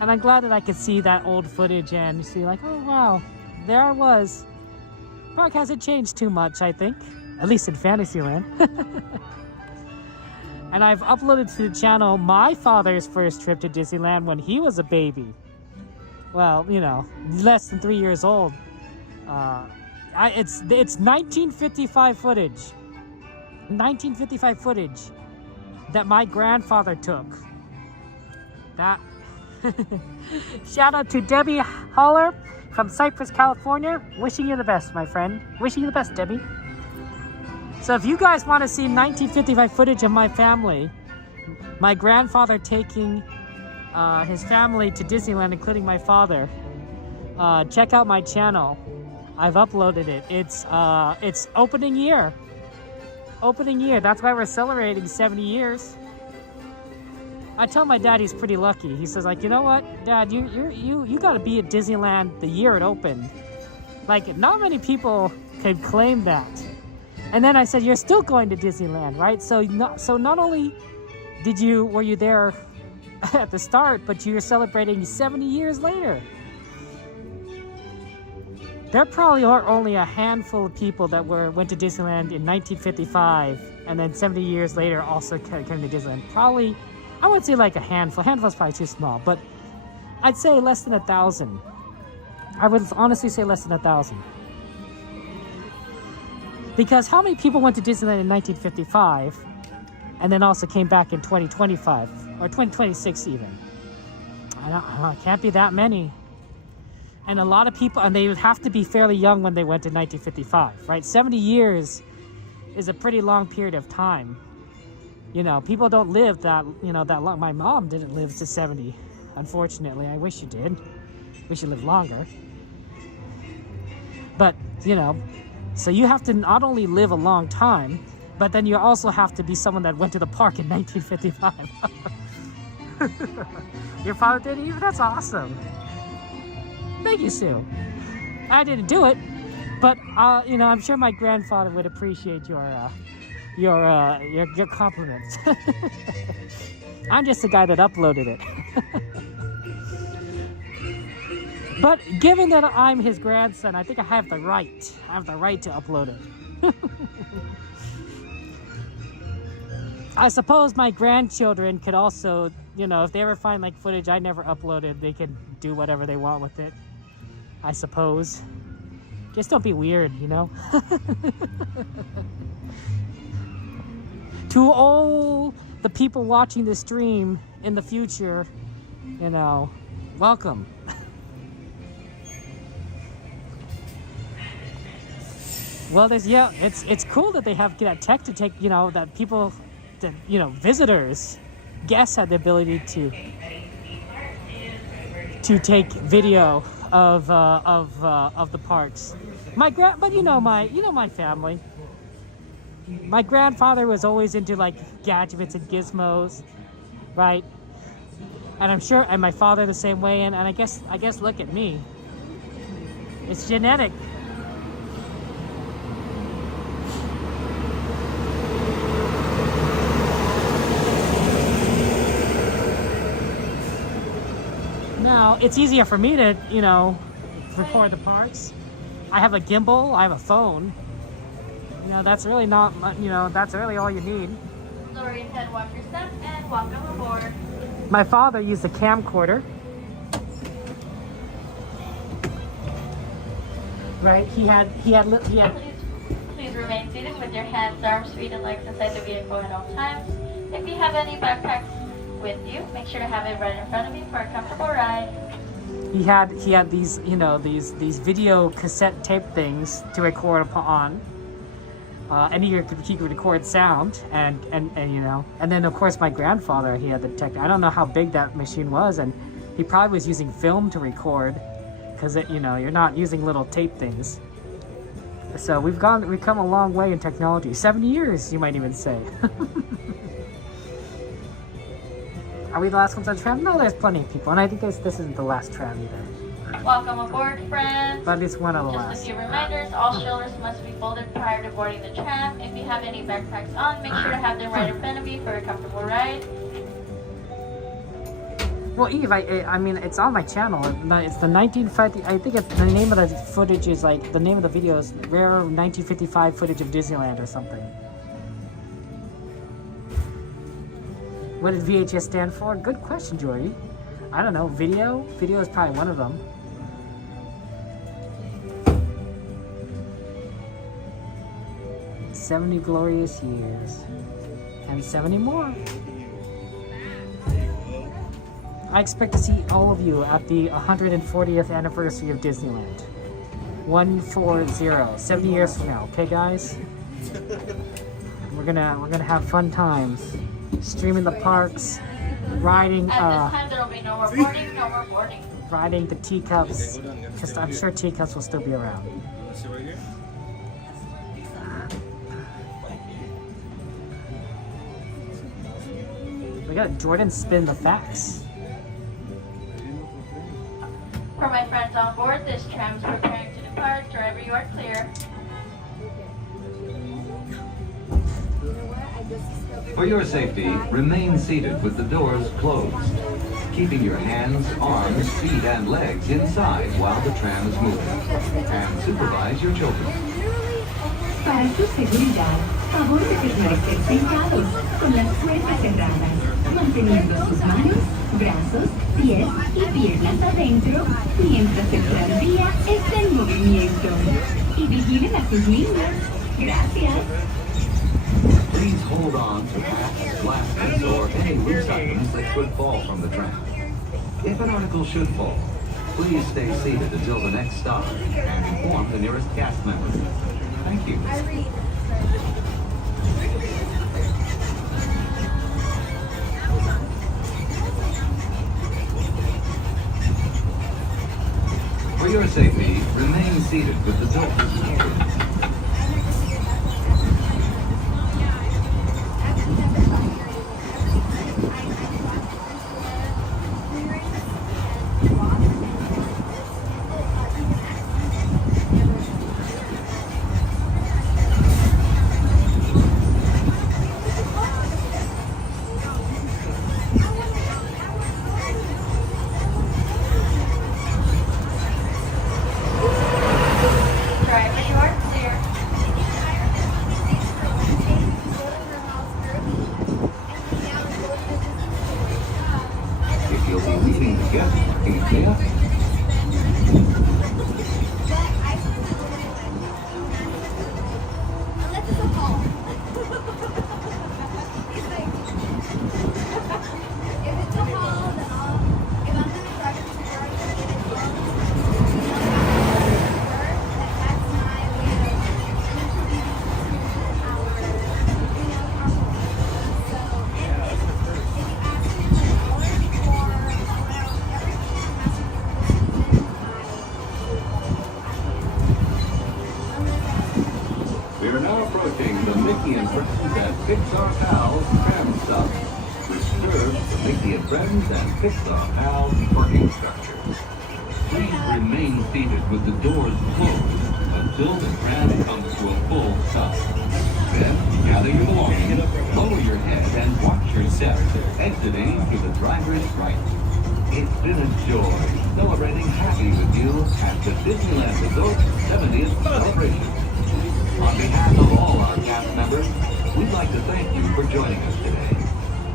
And I'm glad that I could see that old footage and see like, oh wow, there I was. Park hasn't changed too much, I think. At least in Fantasyland. And I've uploaded to the channel my father's first trip to Disneyland when he was a baby. Well, you know, less than 3 years old. It's 1955 footage. 1955 footage that my grandfather took. That. Shout out to Debbie Holler from Cypress, California. Wishing you the best, my friend. Wishing you the best, Debbie. So if you guys want to see 1955 footage of my family, my grandfather taking his family to Disneyland, including my father, check out my channel. I've uploaded it. It's opening year. Opening year. That's why we're celebrating 70 years. I tell my dad he's pretty lucky. He says, like, you know what, Dad, you got to be at Disneyland the year it opened. Like, not many people could claim that. And then I said, you're still going to Disneyland, right? So not only were you there at the start, but you're celebrating 70 years later. There probably are only a handful of people that went to Disneyland in 1955, and then 70 years later also came to Disneyland. Probably, I would say like a handful. Handful is probably too small, but I'd say less than 1,000. I would honestly say less than 1,000. Because how many people went to Disneyland in 1955 and then also came back in 2025 or 2026 even? I can't be that many. And a lot of people, and they would have to be fairly young when they went in 1955, right? 70 years is a pretty long period of time. You know, people don't live that, you know, that long. My mom didn't live to 70, unfortunately. I wish she did. Wish she lived longer. But, you know, so you have to not only live a long time, but then you also have to be someone that went to the park in 1955. Your father did even? That's awesome. Thank you, Sue. I didn't do it, but you know, I'm sure my grandfather would appreciate your compliments. I'm just the guy that uploaded it. But given that I'm his grandson, I think I have the right. I have the right to upload it. I suppose my grandchildren could also, you know, if they ever find like footage I never uploaded, they can do whatever they want with it. I suppose. Just don't be weird, you know? To all the people watching this stream in the future, you know, welcome. Well, there's, yeah, it's cool that they have that tech to take, you know, that people, that, you know, visitors, guests had the ability to take video of the parks. But you know my family. My grandfather was always into like gadgets and gizmos, right? And I'm sure, and my father the same way. And I guess look at me. It's genetic. Now, it's easier for me to, you know, record the parks. I have a gimbal, I have a phone. You know, that's really not, you know, that's really all you need. Lower your head, watch your step, and welcome aboard. My father used a camcorder. Right, he had. Please remain seated with your hands, arms, feet, and legs inside the vehicle at all times. If you have any backpacks with you, make sure to have it right in front of you for a comfortable ride. He had these, you know, these video cassette tape things to record on. And he could record sound and you know, and then of course my grandfather, he had the tech. I don't know how big that machine was, and he probably was using film to record, because you know, you're not using little tape things. So we've come a long way in technology. 70 years, you might even say. Are we the last ones on tram? No, there's plenty of people, and I think this isn't the last tram either. Welcome aboard, friends. But it's one of the last. Just a few reminders, all strollers must be folded prior to boarding the tram. If you have any backpacks on, make sure to have them right in front of you for a comfortable ride. Well, Eve, I mean, it's on my channel. It's the 1950, I think it's the name of the footage is like, the name of the video is Rare 1955 Footage of Disneyland or something. What did VHS stand for? Good question, Jory. I don't know. Video? Video is probably one of them. "70 glorious years." And 70 more. I expect to see all of you at the 140th anniversary of Disneyland. 140. 70 years from now. Okay, guys? We're gonna have fun times. Streaming the parks, riding. At this time, there will be no more boarding, no more boarding. Riding the Teacups. Just, I'm sure Teacups will still be around. We got Jordan spin the facts. For my friends on board, this tram is preparing to depart. Driver, you are clear. For your safety, remain seated with the doors closed, keeping your hands, arms, feet, and legs inside while the tram is moving, and supervise your children. Para su seguridad, favor de permanecer sentados con las puertas cerradas, manteniendo sus manos, brazos, pies y piernas adentro mientras el tranvía está en movimiento. Y vigilen a sus niños. Gracias. Please hold on to hats, glasses, or any loose items that could fall from the tram. If an article should fall, Please stay seated until the next stop and inform the nearest cast member. Thank you. For your safety, remain seated with the doors closed. We are now approaching the Mickey and Friends and Pixar Pals Tram stop, which serves the Mickey and Friends and Pixar Pals parking structure. Please remain seated with the doors closed until the tram comes to a full stop. Then, gather your belongings, lower your head, and watch your step, exiting to the driver's right. It's been a joy celebrating happy with you at the Disneyland Resort 70th celebration. On behalf of all our cast members, we'd like to thank you for joining us today.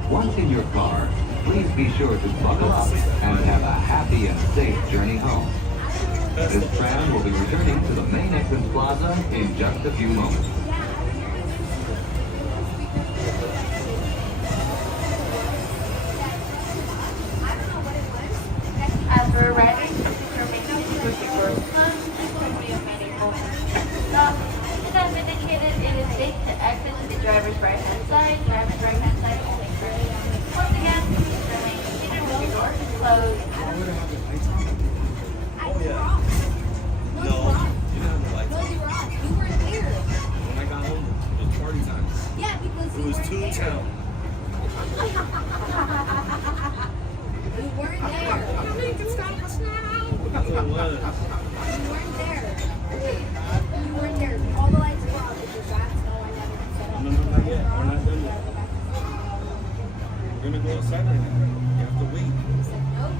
Once in your car, please be sure to buckle up and have a happy and safe journey home. This tram will be returning to the main entrance plaza in just a few moments. As we're arriving, we're making it to the first month, and we are meeting over stop. And as indicated, it is safe to exit to the driver's right-hand side, only first. Once again, remain seated with your doors closed. Oh yeah. No, you didn't have the lights on. No, you were on. You weren't there. When I got home, it was party time. Yeah, because It was you weren't Toontown. You weren't there. You can stop us now. That's what it was. You weren't there. You weren't there. All the lights were on because that's no I never set up. No, not yet. We're not done yet. We're gonna go outside right now. You have to wait. You said nope.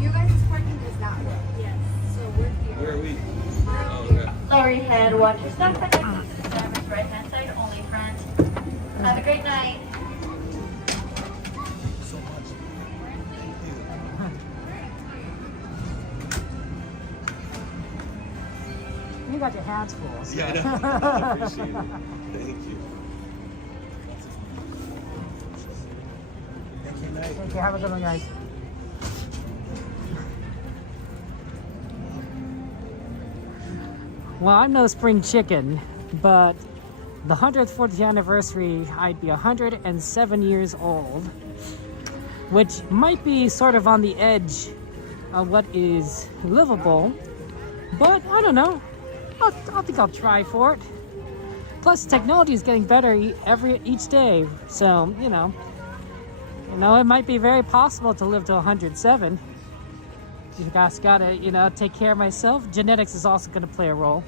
Your guys' parking does not work. Yes. So we're here. Where are we? Oh, okay. Lower your head, watch your step, and exit to the driver's right-hand side, only front. Have a great night. So much. You got your hands full. So. Yeah, I appreciate it. Thank you. Thank you, night. Okay, have a good one, guys. Well, I'm no spring chicken, but the 140th anniversary, I'd be 107 years old, which might be sort of on the edge of what is livable, but I don't know. I think I'll try for it. Plus, technology is getting better each day, so you know, it might be very possible to live to 107. You guys gotta, take care of myself. Genetics is also gonna play a role.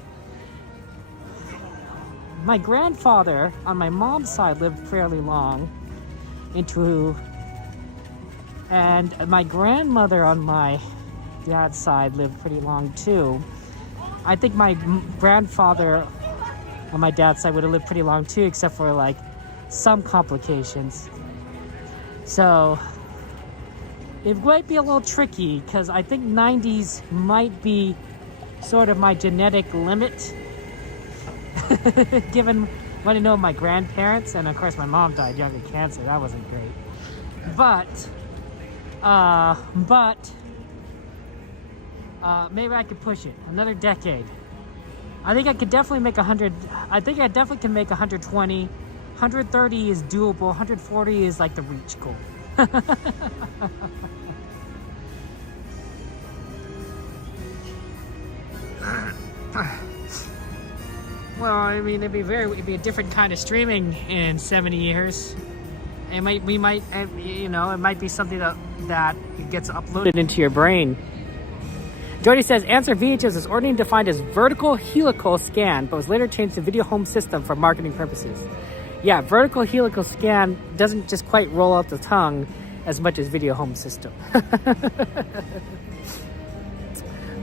My grandfather on my mom's side lived fairly long, and my grandmother on my dad's side lived pretty long too. I think my grandfather on my dad's side would have lived pretty long too, except for like some complications. So it might be a little tricky because I think 90s might be sort of my genetic limit. Given what I know of my grandparents, and of course my mom died young of cancer. That wasn't great. But But maybe I could push it another decade. I think I could definitely make 100. I think I definitely can make 120. 130 is doable. 140 is like the reach goal. Well, I mean, it'd be a different kind of streaming in 70 years. It might be something that gets uploaded into your brain. Jody says, answer VHS was originally defined as vertical helical scan, but was later changed to video home system for marketing purposes. Yeah, vertical helical scan doesn't just quite roll out the tongue as much as video home system.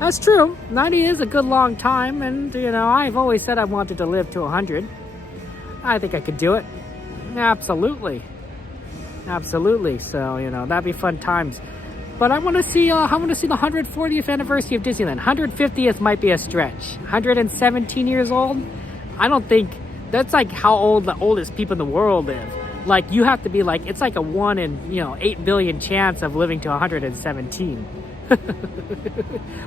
That's true. 90 is a good long time, and I've always said I wanted to live to 100. I think I could do it. Absolutely. So, that'd be fun times. But I want to see the 140th anniversary of Disneyland. 150th might be a stretch. 117 years old? I don't think that's like how old the oldest people in the world live. Like, you have to be like, it's like a 1 in 8 billion chance of living to 117.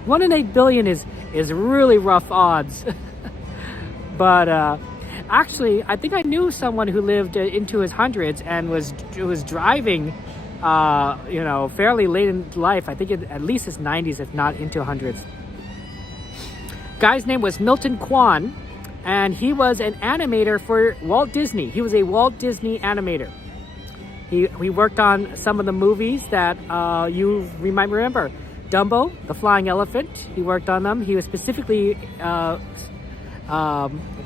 1 in 8 billion is really rough odds. But actually, I think I knew someone who lived into his hundreds and was driving fairly late in life. I think at least his 90s, if not into hundreds. Guy's name was Milton Kwan, and he was an animator for Walt Disney. He was a Walt Disney animator. He worked on some of the movies that you might remember. Dumbo, the Flying Elephant, he worked on them. He was specifically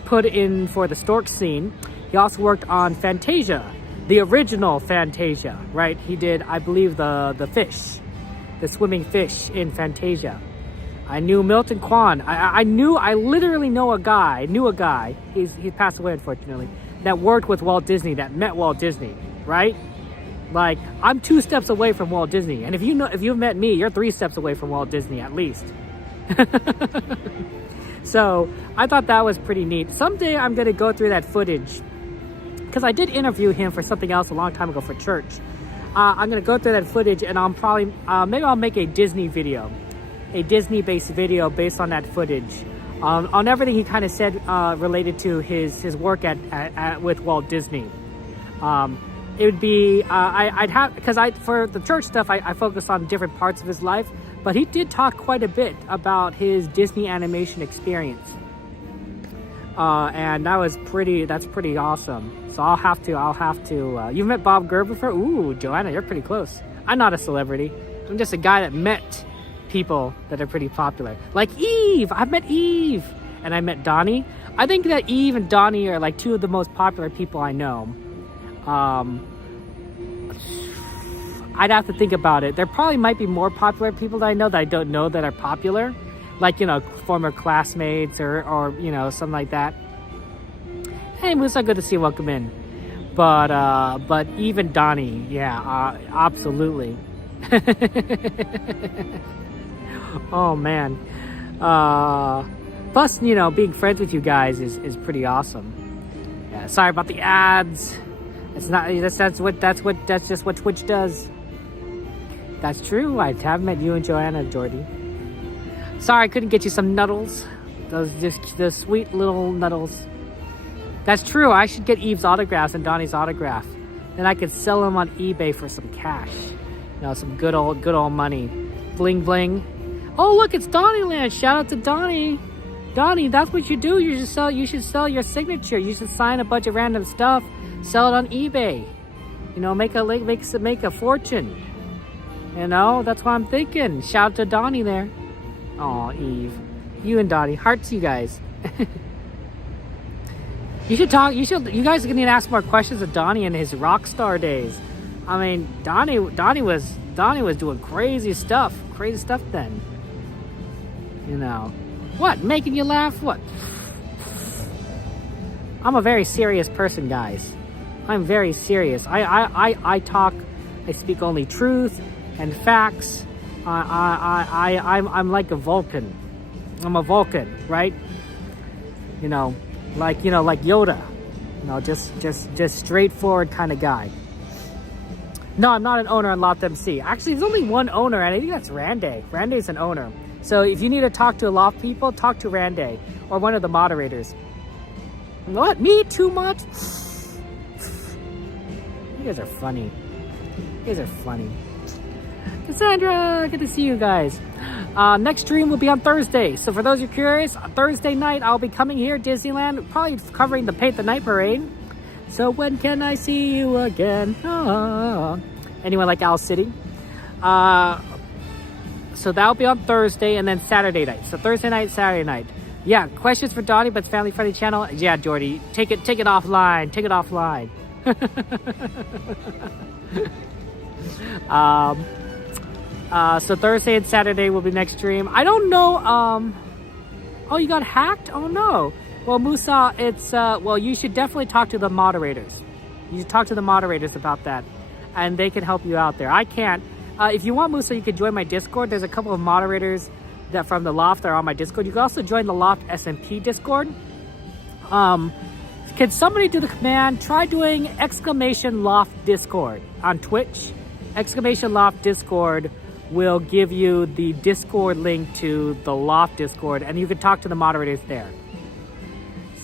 put in for the stork scene. He also worked on Fantasia, the original Fantasia, right? He did, I believe, the fish, the swimming fish in Fantasia. I knew Milton Kwan. I literally knew a guy, he passed away unfortunately, that worked with Walt Disney, that met Walt Disney, right? Like, I'm 2 steps away from Walt Disney. And if you've met me, you're 3 steps away from Walt Disney at least. So I thought that was pretty neat. Someday I'm going to go through that footage, because I did interview him for something else a long time ago for church. I'm going to go through that footage, and I'll probably, maybe I'll make a Disney video, a Disney-based video based on that footage, on everything he kind of said related to his work with Walt Disney. It would be, I'd have, because for the church stuff, I focused on different parts of his life, but he did talk quite a bit about his Disney animation experience. And that's pretty awesome. So I'll have to, you've met Bob Gerber before? Ooh, Joanna, you're pretty close. I'm not a celebrity. I'm just a guy that met people that are pretty popular. Like Eve, I've met Eve. And I met Donnie. I think that Eve and Donnie are like 2 of the most popular people I know. I'd have to think about it. There probably might be more popular people that I know that I don't know that are popular. Like, former classmates or something like that. Hey, it was so good to see you. Welcome in. But even Donnie, yeah, absolutely. Oh, man. Plus, being friends with you guys is pretty awesome. Yeah, sorry about the ads. It's not, that's just what Twitch does. That's true. I have met you and Joanna, Jordy. Sorry I couldn't get you some nuddles. Those sweet little nuddles. That's true. I should get Eve's autographs and Donnie's autograph. Then I could sell them on eBay for some cash. Some good old money. Bling bling. Oh, look, it's Donnieland. Shout out to Donnie. Donnie, that's what you do. You should sell your signature. You should sign a bunch of random stuff. Sell it on eBay. Make a fortune. That's what I'm thinking. Shout out to Donnie there. Aw, Eve. You and Donnie. Hearts, you guys. You guys are gonna need to ask more questions of Donnie in his rock star days. I mean, Donnie was doing crazy stuff then. What? Making you laugh? What? I'm a very serious person, guys. I'm very serious. I speak only truth and facts. I'm like a Vulcan. I'm a Vulcan, right? Like Yoda. Just straightforward kind of guy. No, I'm not an owner on Loft MC. Actually, there's only one owner, and I think that's Randy. Randy's an owner. So if you need to talk to a Loft people, talk to Randy or one of the moderators. What? Me? Too much? You guys are funny. You guys are funny. Cassandra, good to see you guys. Next stream will be on Thursday. So for those who are curious, Thursday night I'll be coming here, Disneyland, probably covering the Paint the Night Parade. So when can I see you again? Anyone like Owl City? So that'll be on Thursday and then Saturday night. So Thursday night, Saturday night. Yeah, questions for Donnie, but it's family friendly channel. Yeah, Jordy, take it offline. Take it offline. So Thursday and Saturday will be next stream. I don't know. Oh, you got hacked? Oh no. Well, Musa, it's well, you should definitely talk to the moderators. You should talk to the moderators about that, and they can help you out there. I can't. If you want, Musa, you could join my Discord. There's a couple of moderators that from the Loft that are on my Discord. You can also join the Loft SMP Discord. Can somebody do the command? Try doing !Loft Discord on Twitch. !Loft Discord will give you the Discord link to the Loft Discord, and you can talk to the moderators there.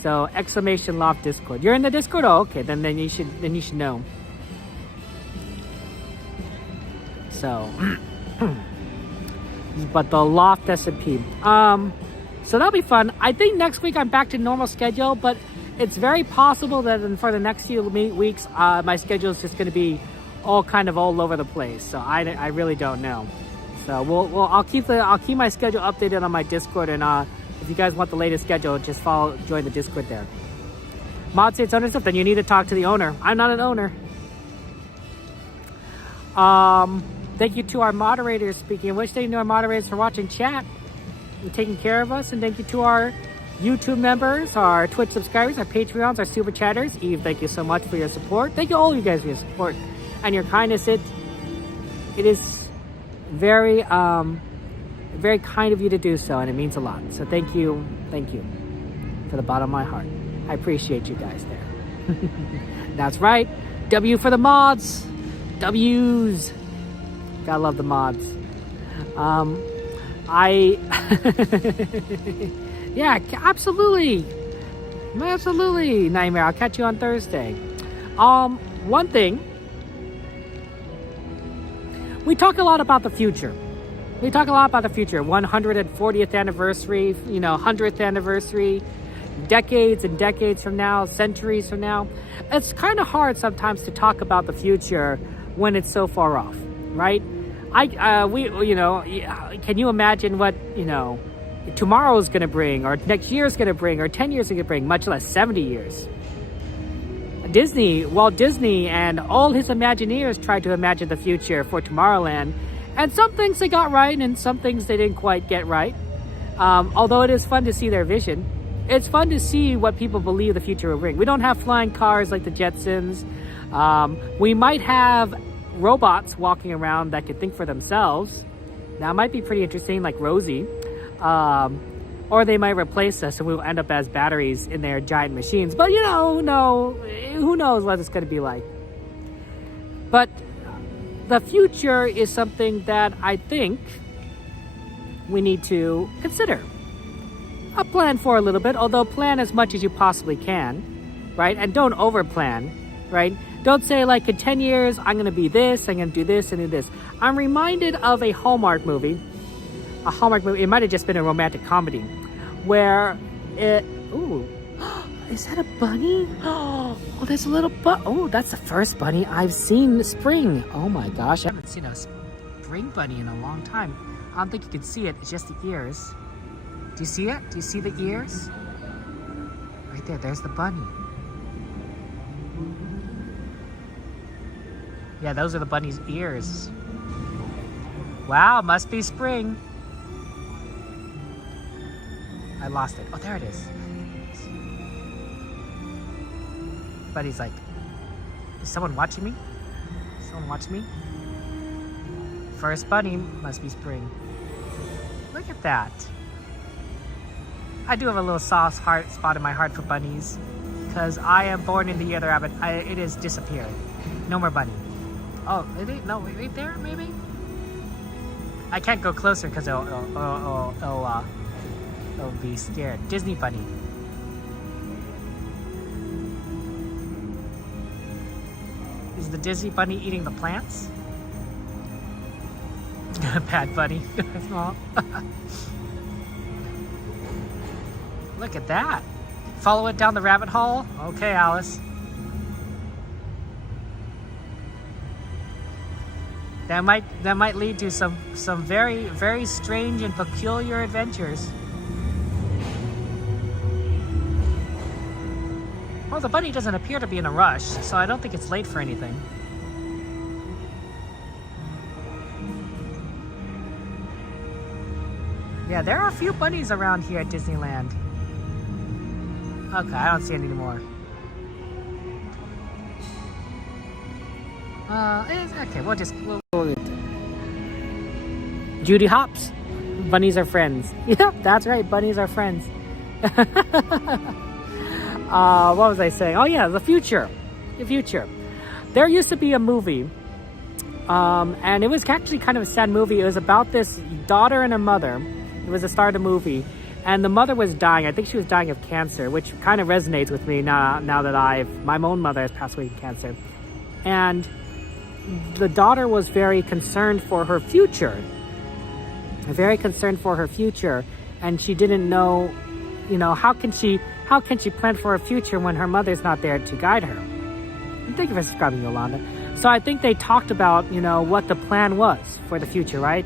So !Loft Discord. You're in the Discord? Oh, okay. Then you should know. So, but the Loft SMP. So that'll be fun. I think next week I'm back to normal schedule, but it's very possible that for the next few weeks, my schedule is just going to be all over the place. So I really don't know. So I'll keep my schedule updated on my Discord, and if you guys want the latest schedule, just join the Discord there. Mod say it's owner stuff, then you need to talk to the owner. I'm not an owner. Thank you to our moderators. Speaking of which, thank you to our moderators for watching chat and taking care of us. And thank you to our YouTube members, our Twitch subscribers, our Patreons, our Super Chatters. Eve, thank you so much for your support. Thank you all you guys for your support and your kindness. It is very, very kind of you to do so, and it means a lot. So thank you from the bottom of my heart. I appreciate you guys there. That's right. W for the mods. W's. Gotta love the mods. Yeah, absolutely. Absolutely, Nightmare. I'll catch you on Thursday. One thing. We talk a lot about the future. 140th anniversary, 100th anniversary, decades and decades from now, centuries from now. It's kind of hard sometimes to talk about the future when it's so far off, right? Can you imagine what, tomorrow's going to bring, or next year's going to bring, or 10 years is going to bring, much less 70 years. Walt Disney and all his Imagineers tried to imagine the future for Tomorrowland, and some things they got right and some things they didn't quite get right. Although it is fun to see their vision. It's fun to see what people believe the future will bring. We don't have flying cars like the Jetsons. We might have robots walking around that could think for themselves. That might be pretty interesting, like Rosie. Or they might replace us and we'll end up as batteries in their giant machines. But who knows what it's going to be like. But the future is something that I think we need to consider. Plan for a little bit, although plan as much as you possibly can, right? And don't over-plan, right? Don't say, like, in 10 years, I'm going to be this, I'm going to do this, and do this. I'm reminded of a Hallmark movie. It might have just been a romantic comedy, where is that a bunny? Oh, there's a little oh, that's the first bunny I've seen spring. Oh my gosh, I haven't seen a spring bunny in a long time. I don't think you can see it, it's just the ears. Do you see it? Do you see the ears? Right there, there's the bunny. Yeah, those are the bunny's ears. Wow, must be spring. I lost it. Oh, there it is. Buddy's like, is someone watching me? Someone watching me? First bunny must be spring. Look at that. I do have a little soft spot in my heart for bunnies, because I am born in the year the rabbit. It has disappeared. No more bunny. Oh, is it? No, right there, maybe? I can't go closer because it'll be scared. Disney bunny. Is the Disney bunny eating the plants? Bad bunny. Small. Look at that. Follow it down the rabbit hole? Okay, Alice. That might lead to some very, very strange and peculiar adventures. Well, the bunny doesn't appear to be in a rush, so I don't think it's late for anything. Yeah, there are a few bunnies around here at Disneyland. Okay, I don't see any anymore. Okay, we'll go with it. Judy Hopps. Bunnies are friends. Yep, that's right, bunnies are friends. What was I saying? Oh yeah, the future. The future. There used to be a movie, and it was actually kind of a sad movie. It was about this daughter and a mother. It was the start of the movie. And the mother was dying. I think she was dying of cancer, which kind of resonates with me now that my own mother has passed away from cancer. And the daughter was very concerned for her future. Very concerned for her future. And she didn't know, how can she plan for her future when her mother's not there to guide her? Thank you for subscribing, Yolanda. So I think they talked about, what the plan was for the future, right?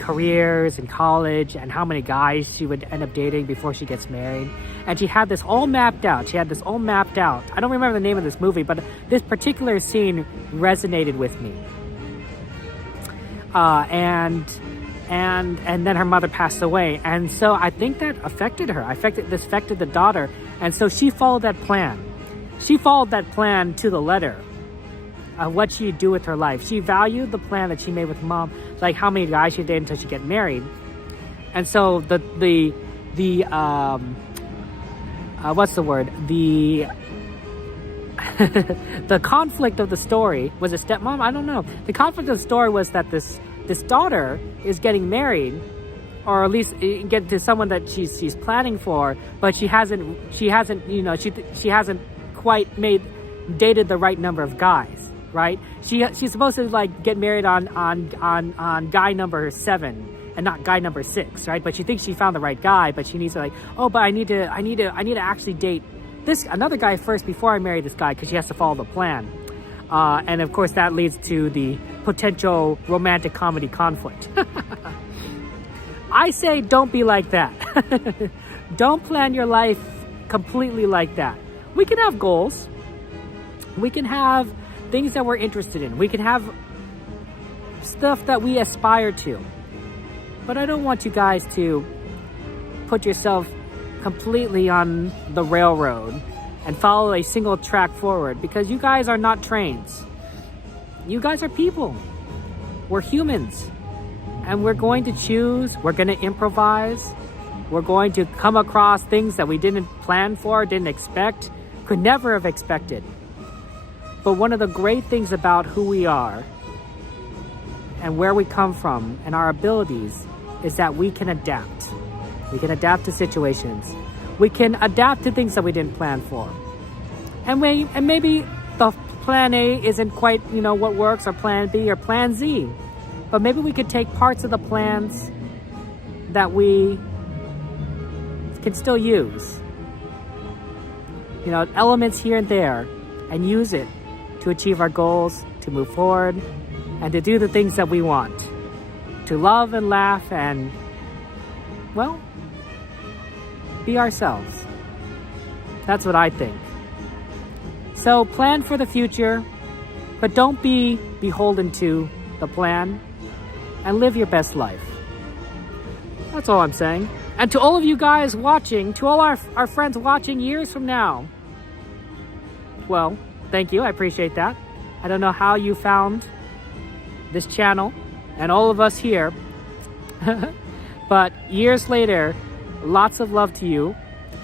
Careers in college and how many guys she would end up dating before she gets married. And she had this all mapped out. I don't remember the name of this movie, but this particular scene resonated with me. And then her mother passed away. And so I think that affected her. This affected the daughter. And so she followed that plan. She followed that plan to the letter. What she'd do with her life. She valued the plan that she made with mom, like how many guys she dated until she get married. And so the what's the word? The the conflict of the story was a stepmom. I don't know. The conflict of the story was that this daughter is getting married, or at least get to someone that she's planning for, but she hasn't quite dated the right number of guys. Right? She's supposed to get married on guy number 7 and not guy number 6, right? But she thinks she found the right guy, but she needs to but I need to actually date another guy first before I marry this guy, because she has to follow the plan. And of course that leads to the potential romantic comedy conflict. I say don't be like that. Don't plan your life completely like that. We can have goals. We can have things that we're interested in. We can have stuff that we aspire to. But I don't want you guys to put yourself completely on the railroad and follow a single track forward, because you guys are not trains. You guys are people. We're humans. And we're going to choose. We're going to improvise. We're going to come across things that we didn't plan for, didn't expect, could never have expected. But one of the great things about who we are and where we come from and our abilities is that we can adapt. We can adapt to situations. We can adapt to things that we didn't plan for. And maybe the plan A isn't quite, what works, or plan B or plan Z. But maybe we could take parts of the plans that we can still use. Elements here and there, and use it to achieve our goals, to move forward, and to do the things that we want. To love and laugh and, be ourselves. That's what I think. So plan for the future, but don't be beholden to the plan, and live your best life. That's all I'm saying. And to all of you guys watching, to all our friends watching years from now, well, thank you. I appreciate that. I don't know how you found this channel and all of us here, but years later, lots of love to you.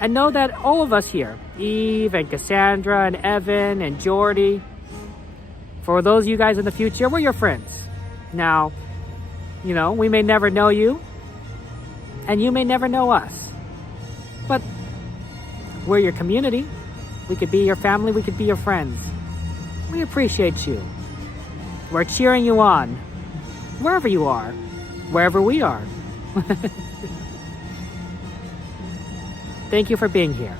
And know that all of us here, Eve and Cassandra and Evan and Jordy, For those of you guys in the future, we're your friends. Now, you know, we may never know you, and you may never know us. But we're your community. We could be your family, we could be your friends. We appreciate you. We're cheering you on, wherever you are, wherever we are. Thank you for being here.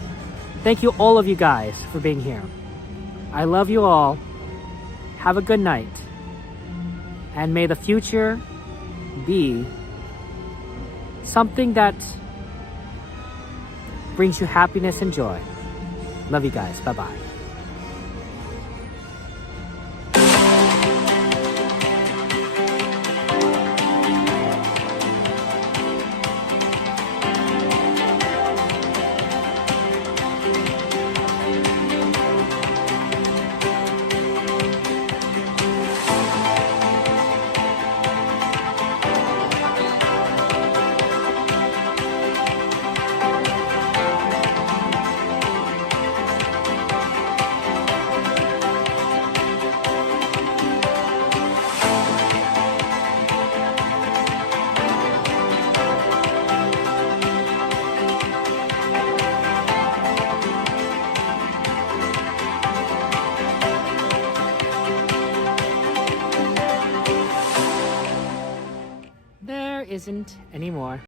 Thank you, all of you guys, for being here. I love you all. Have a good night. And may the future be something that brings you happiness and joy. Love you guys. Bye-bye. Isn't anymore.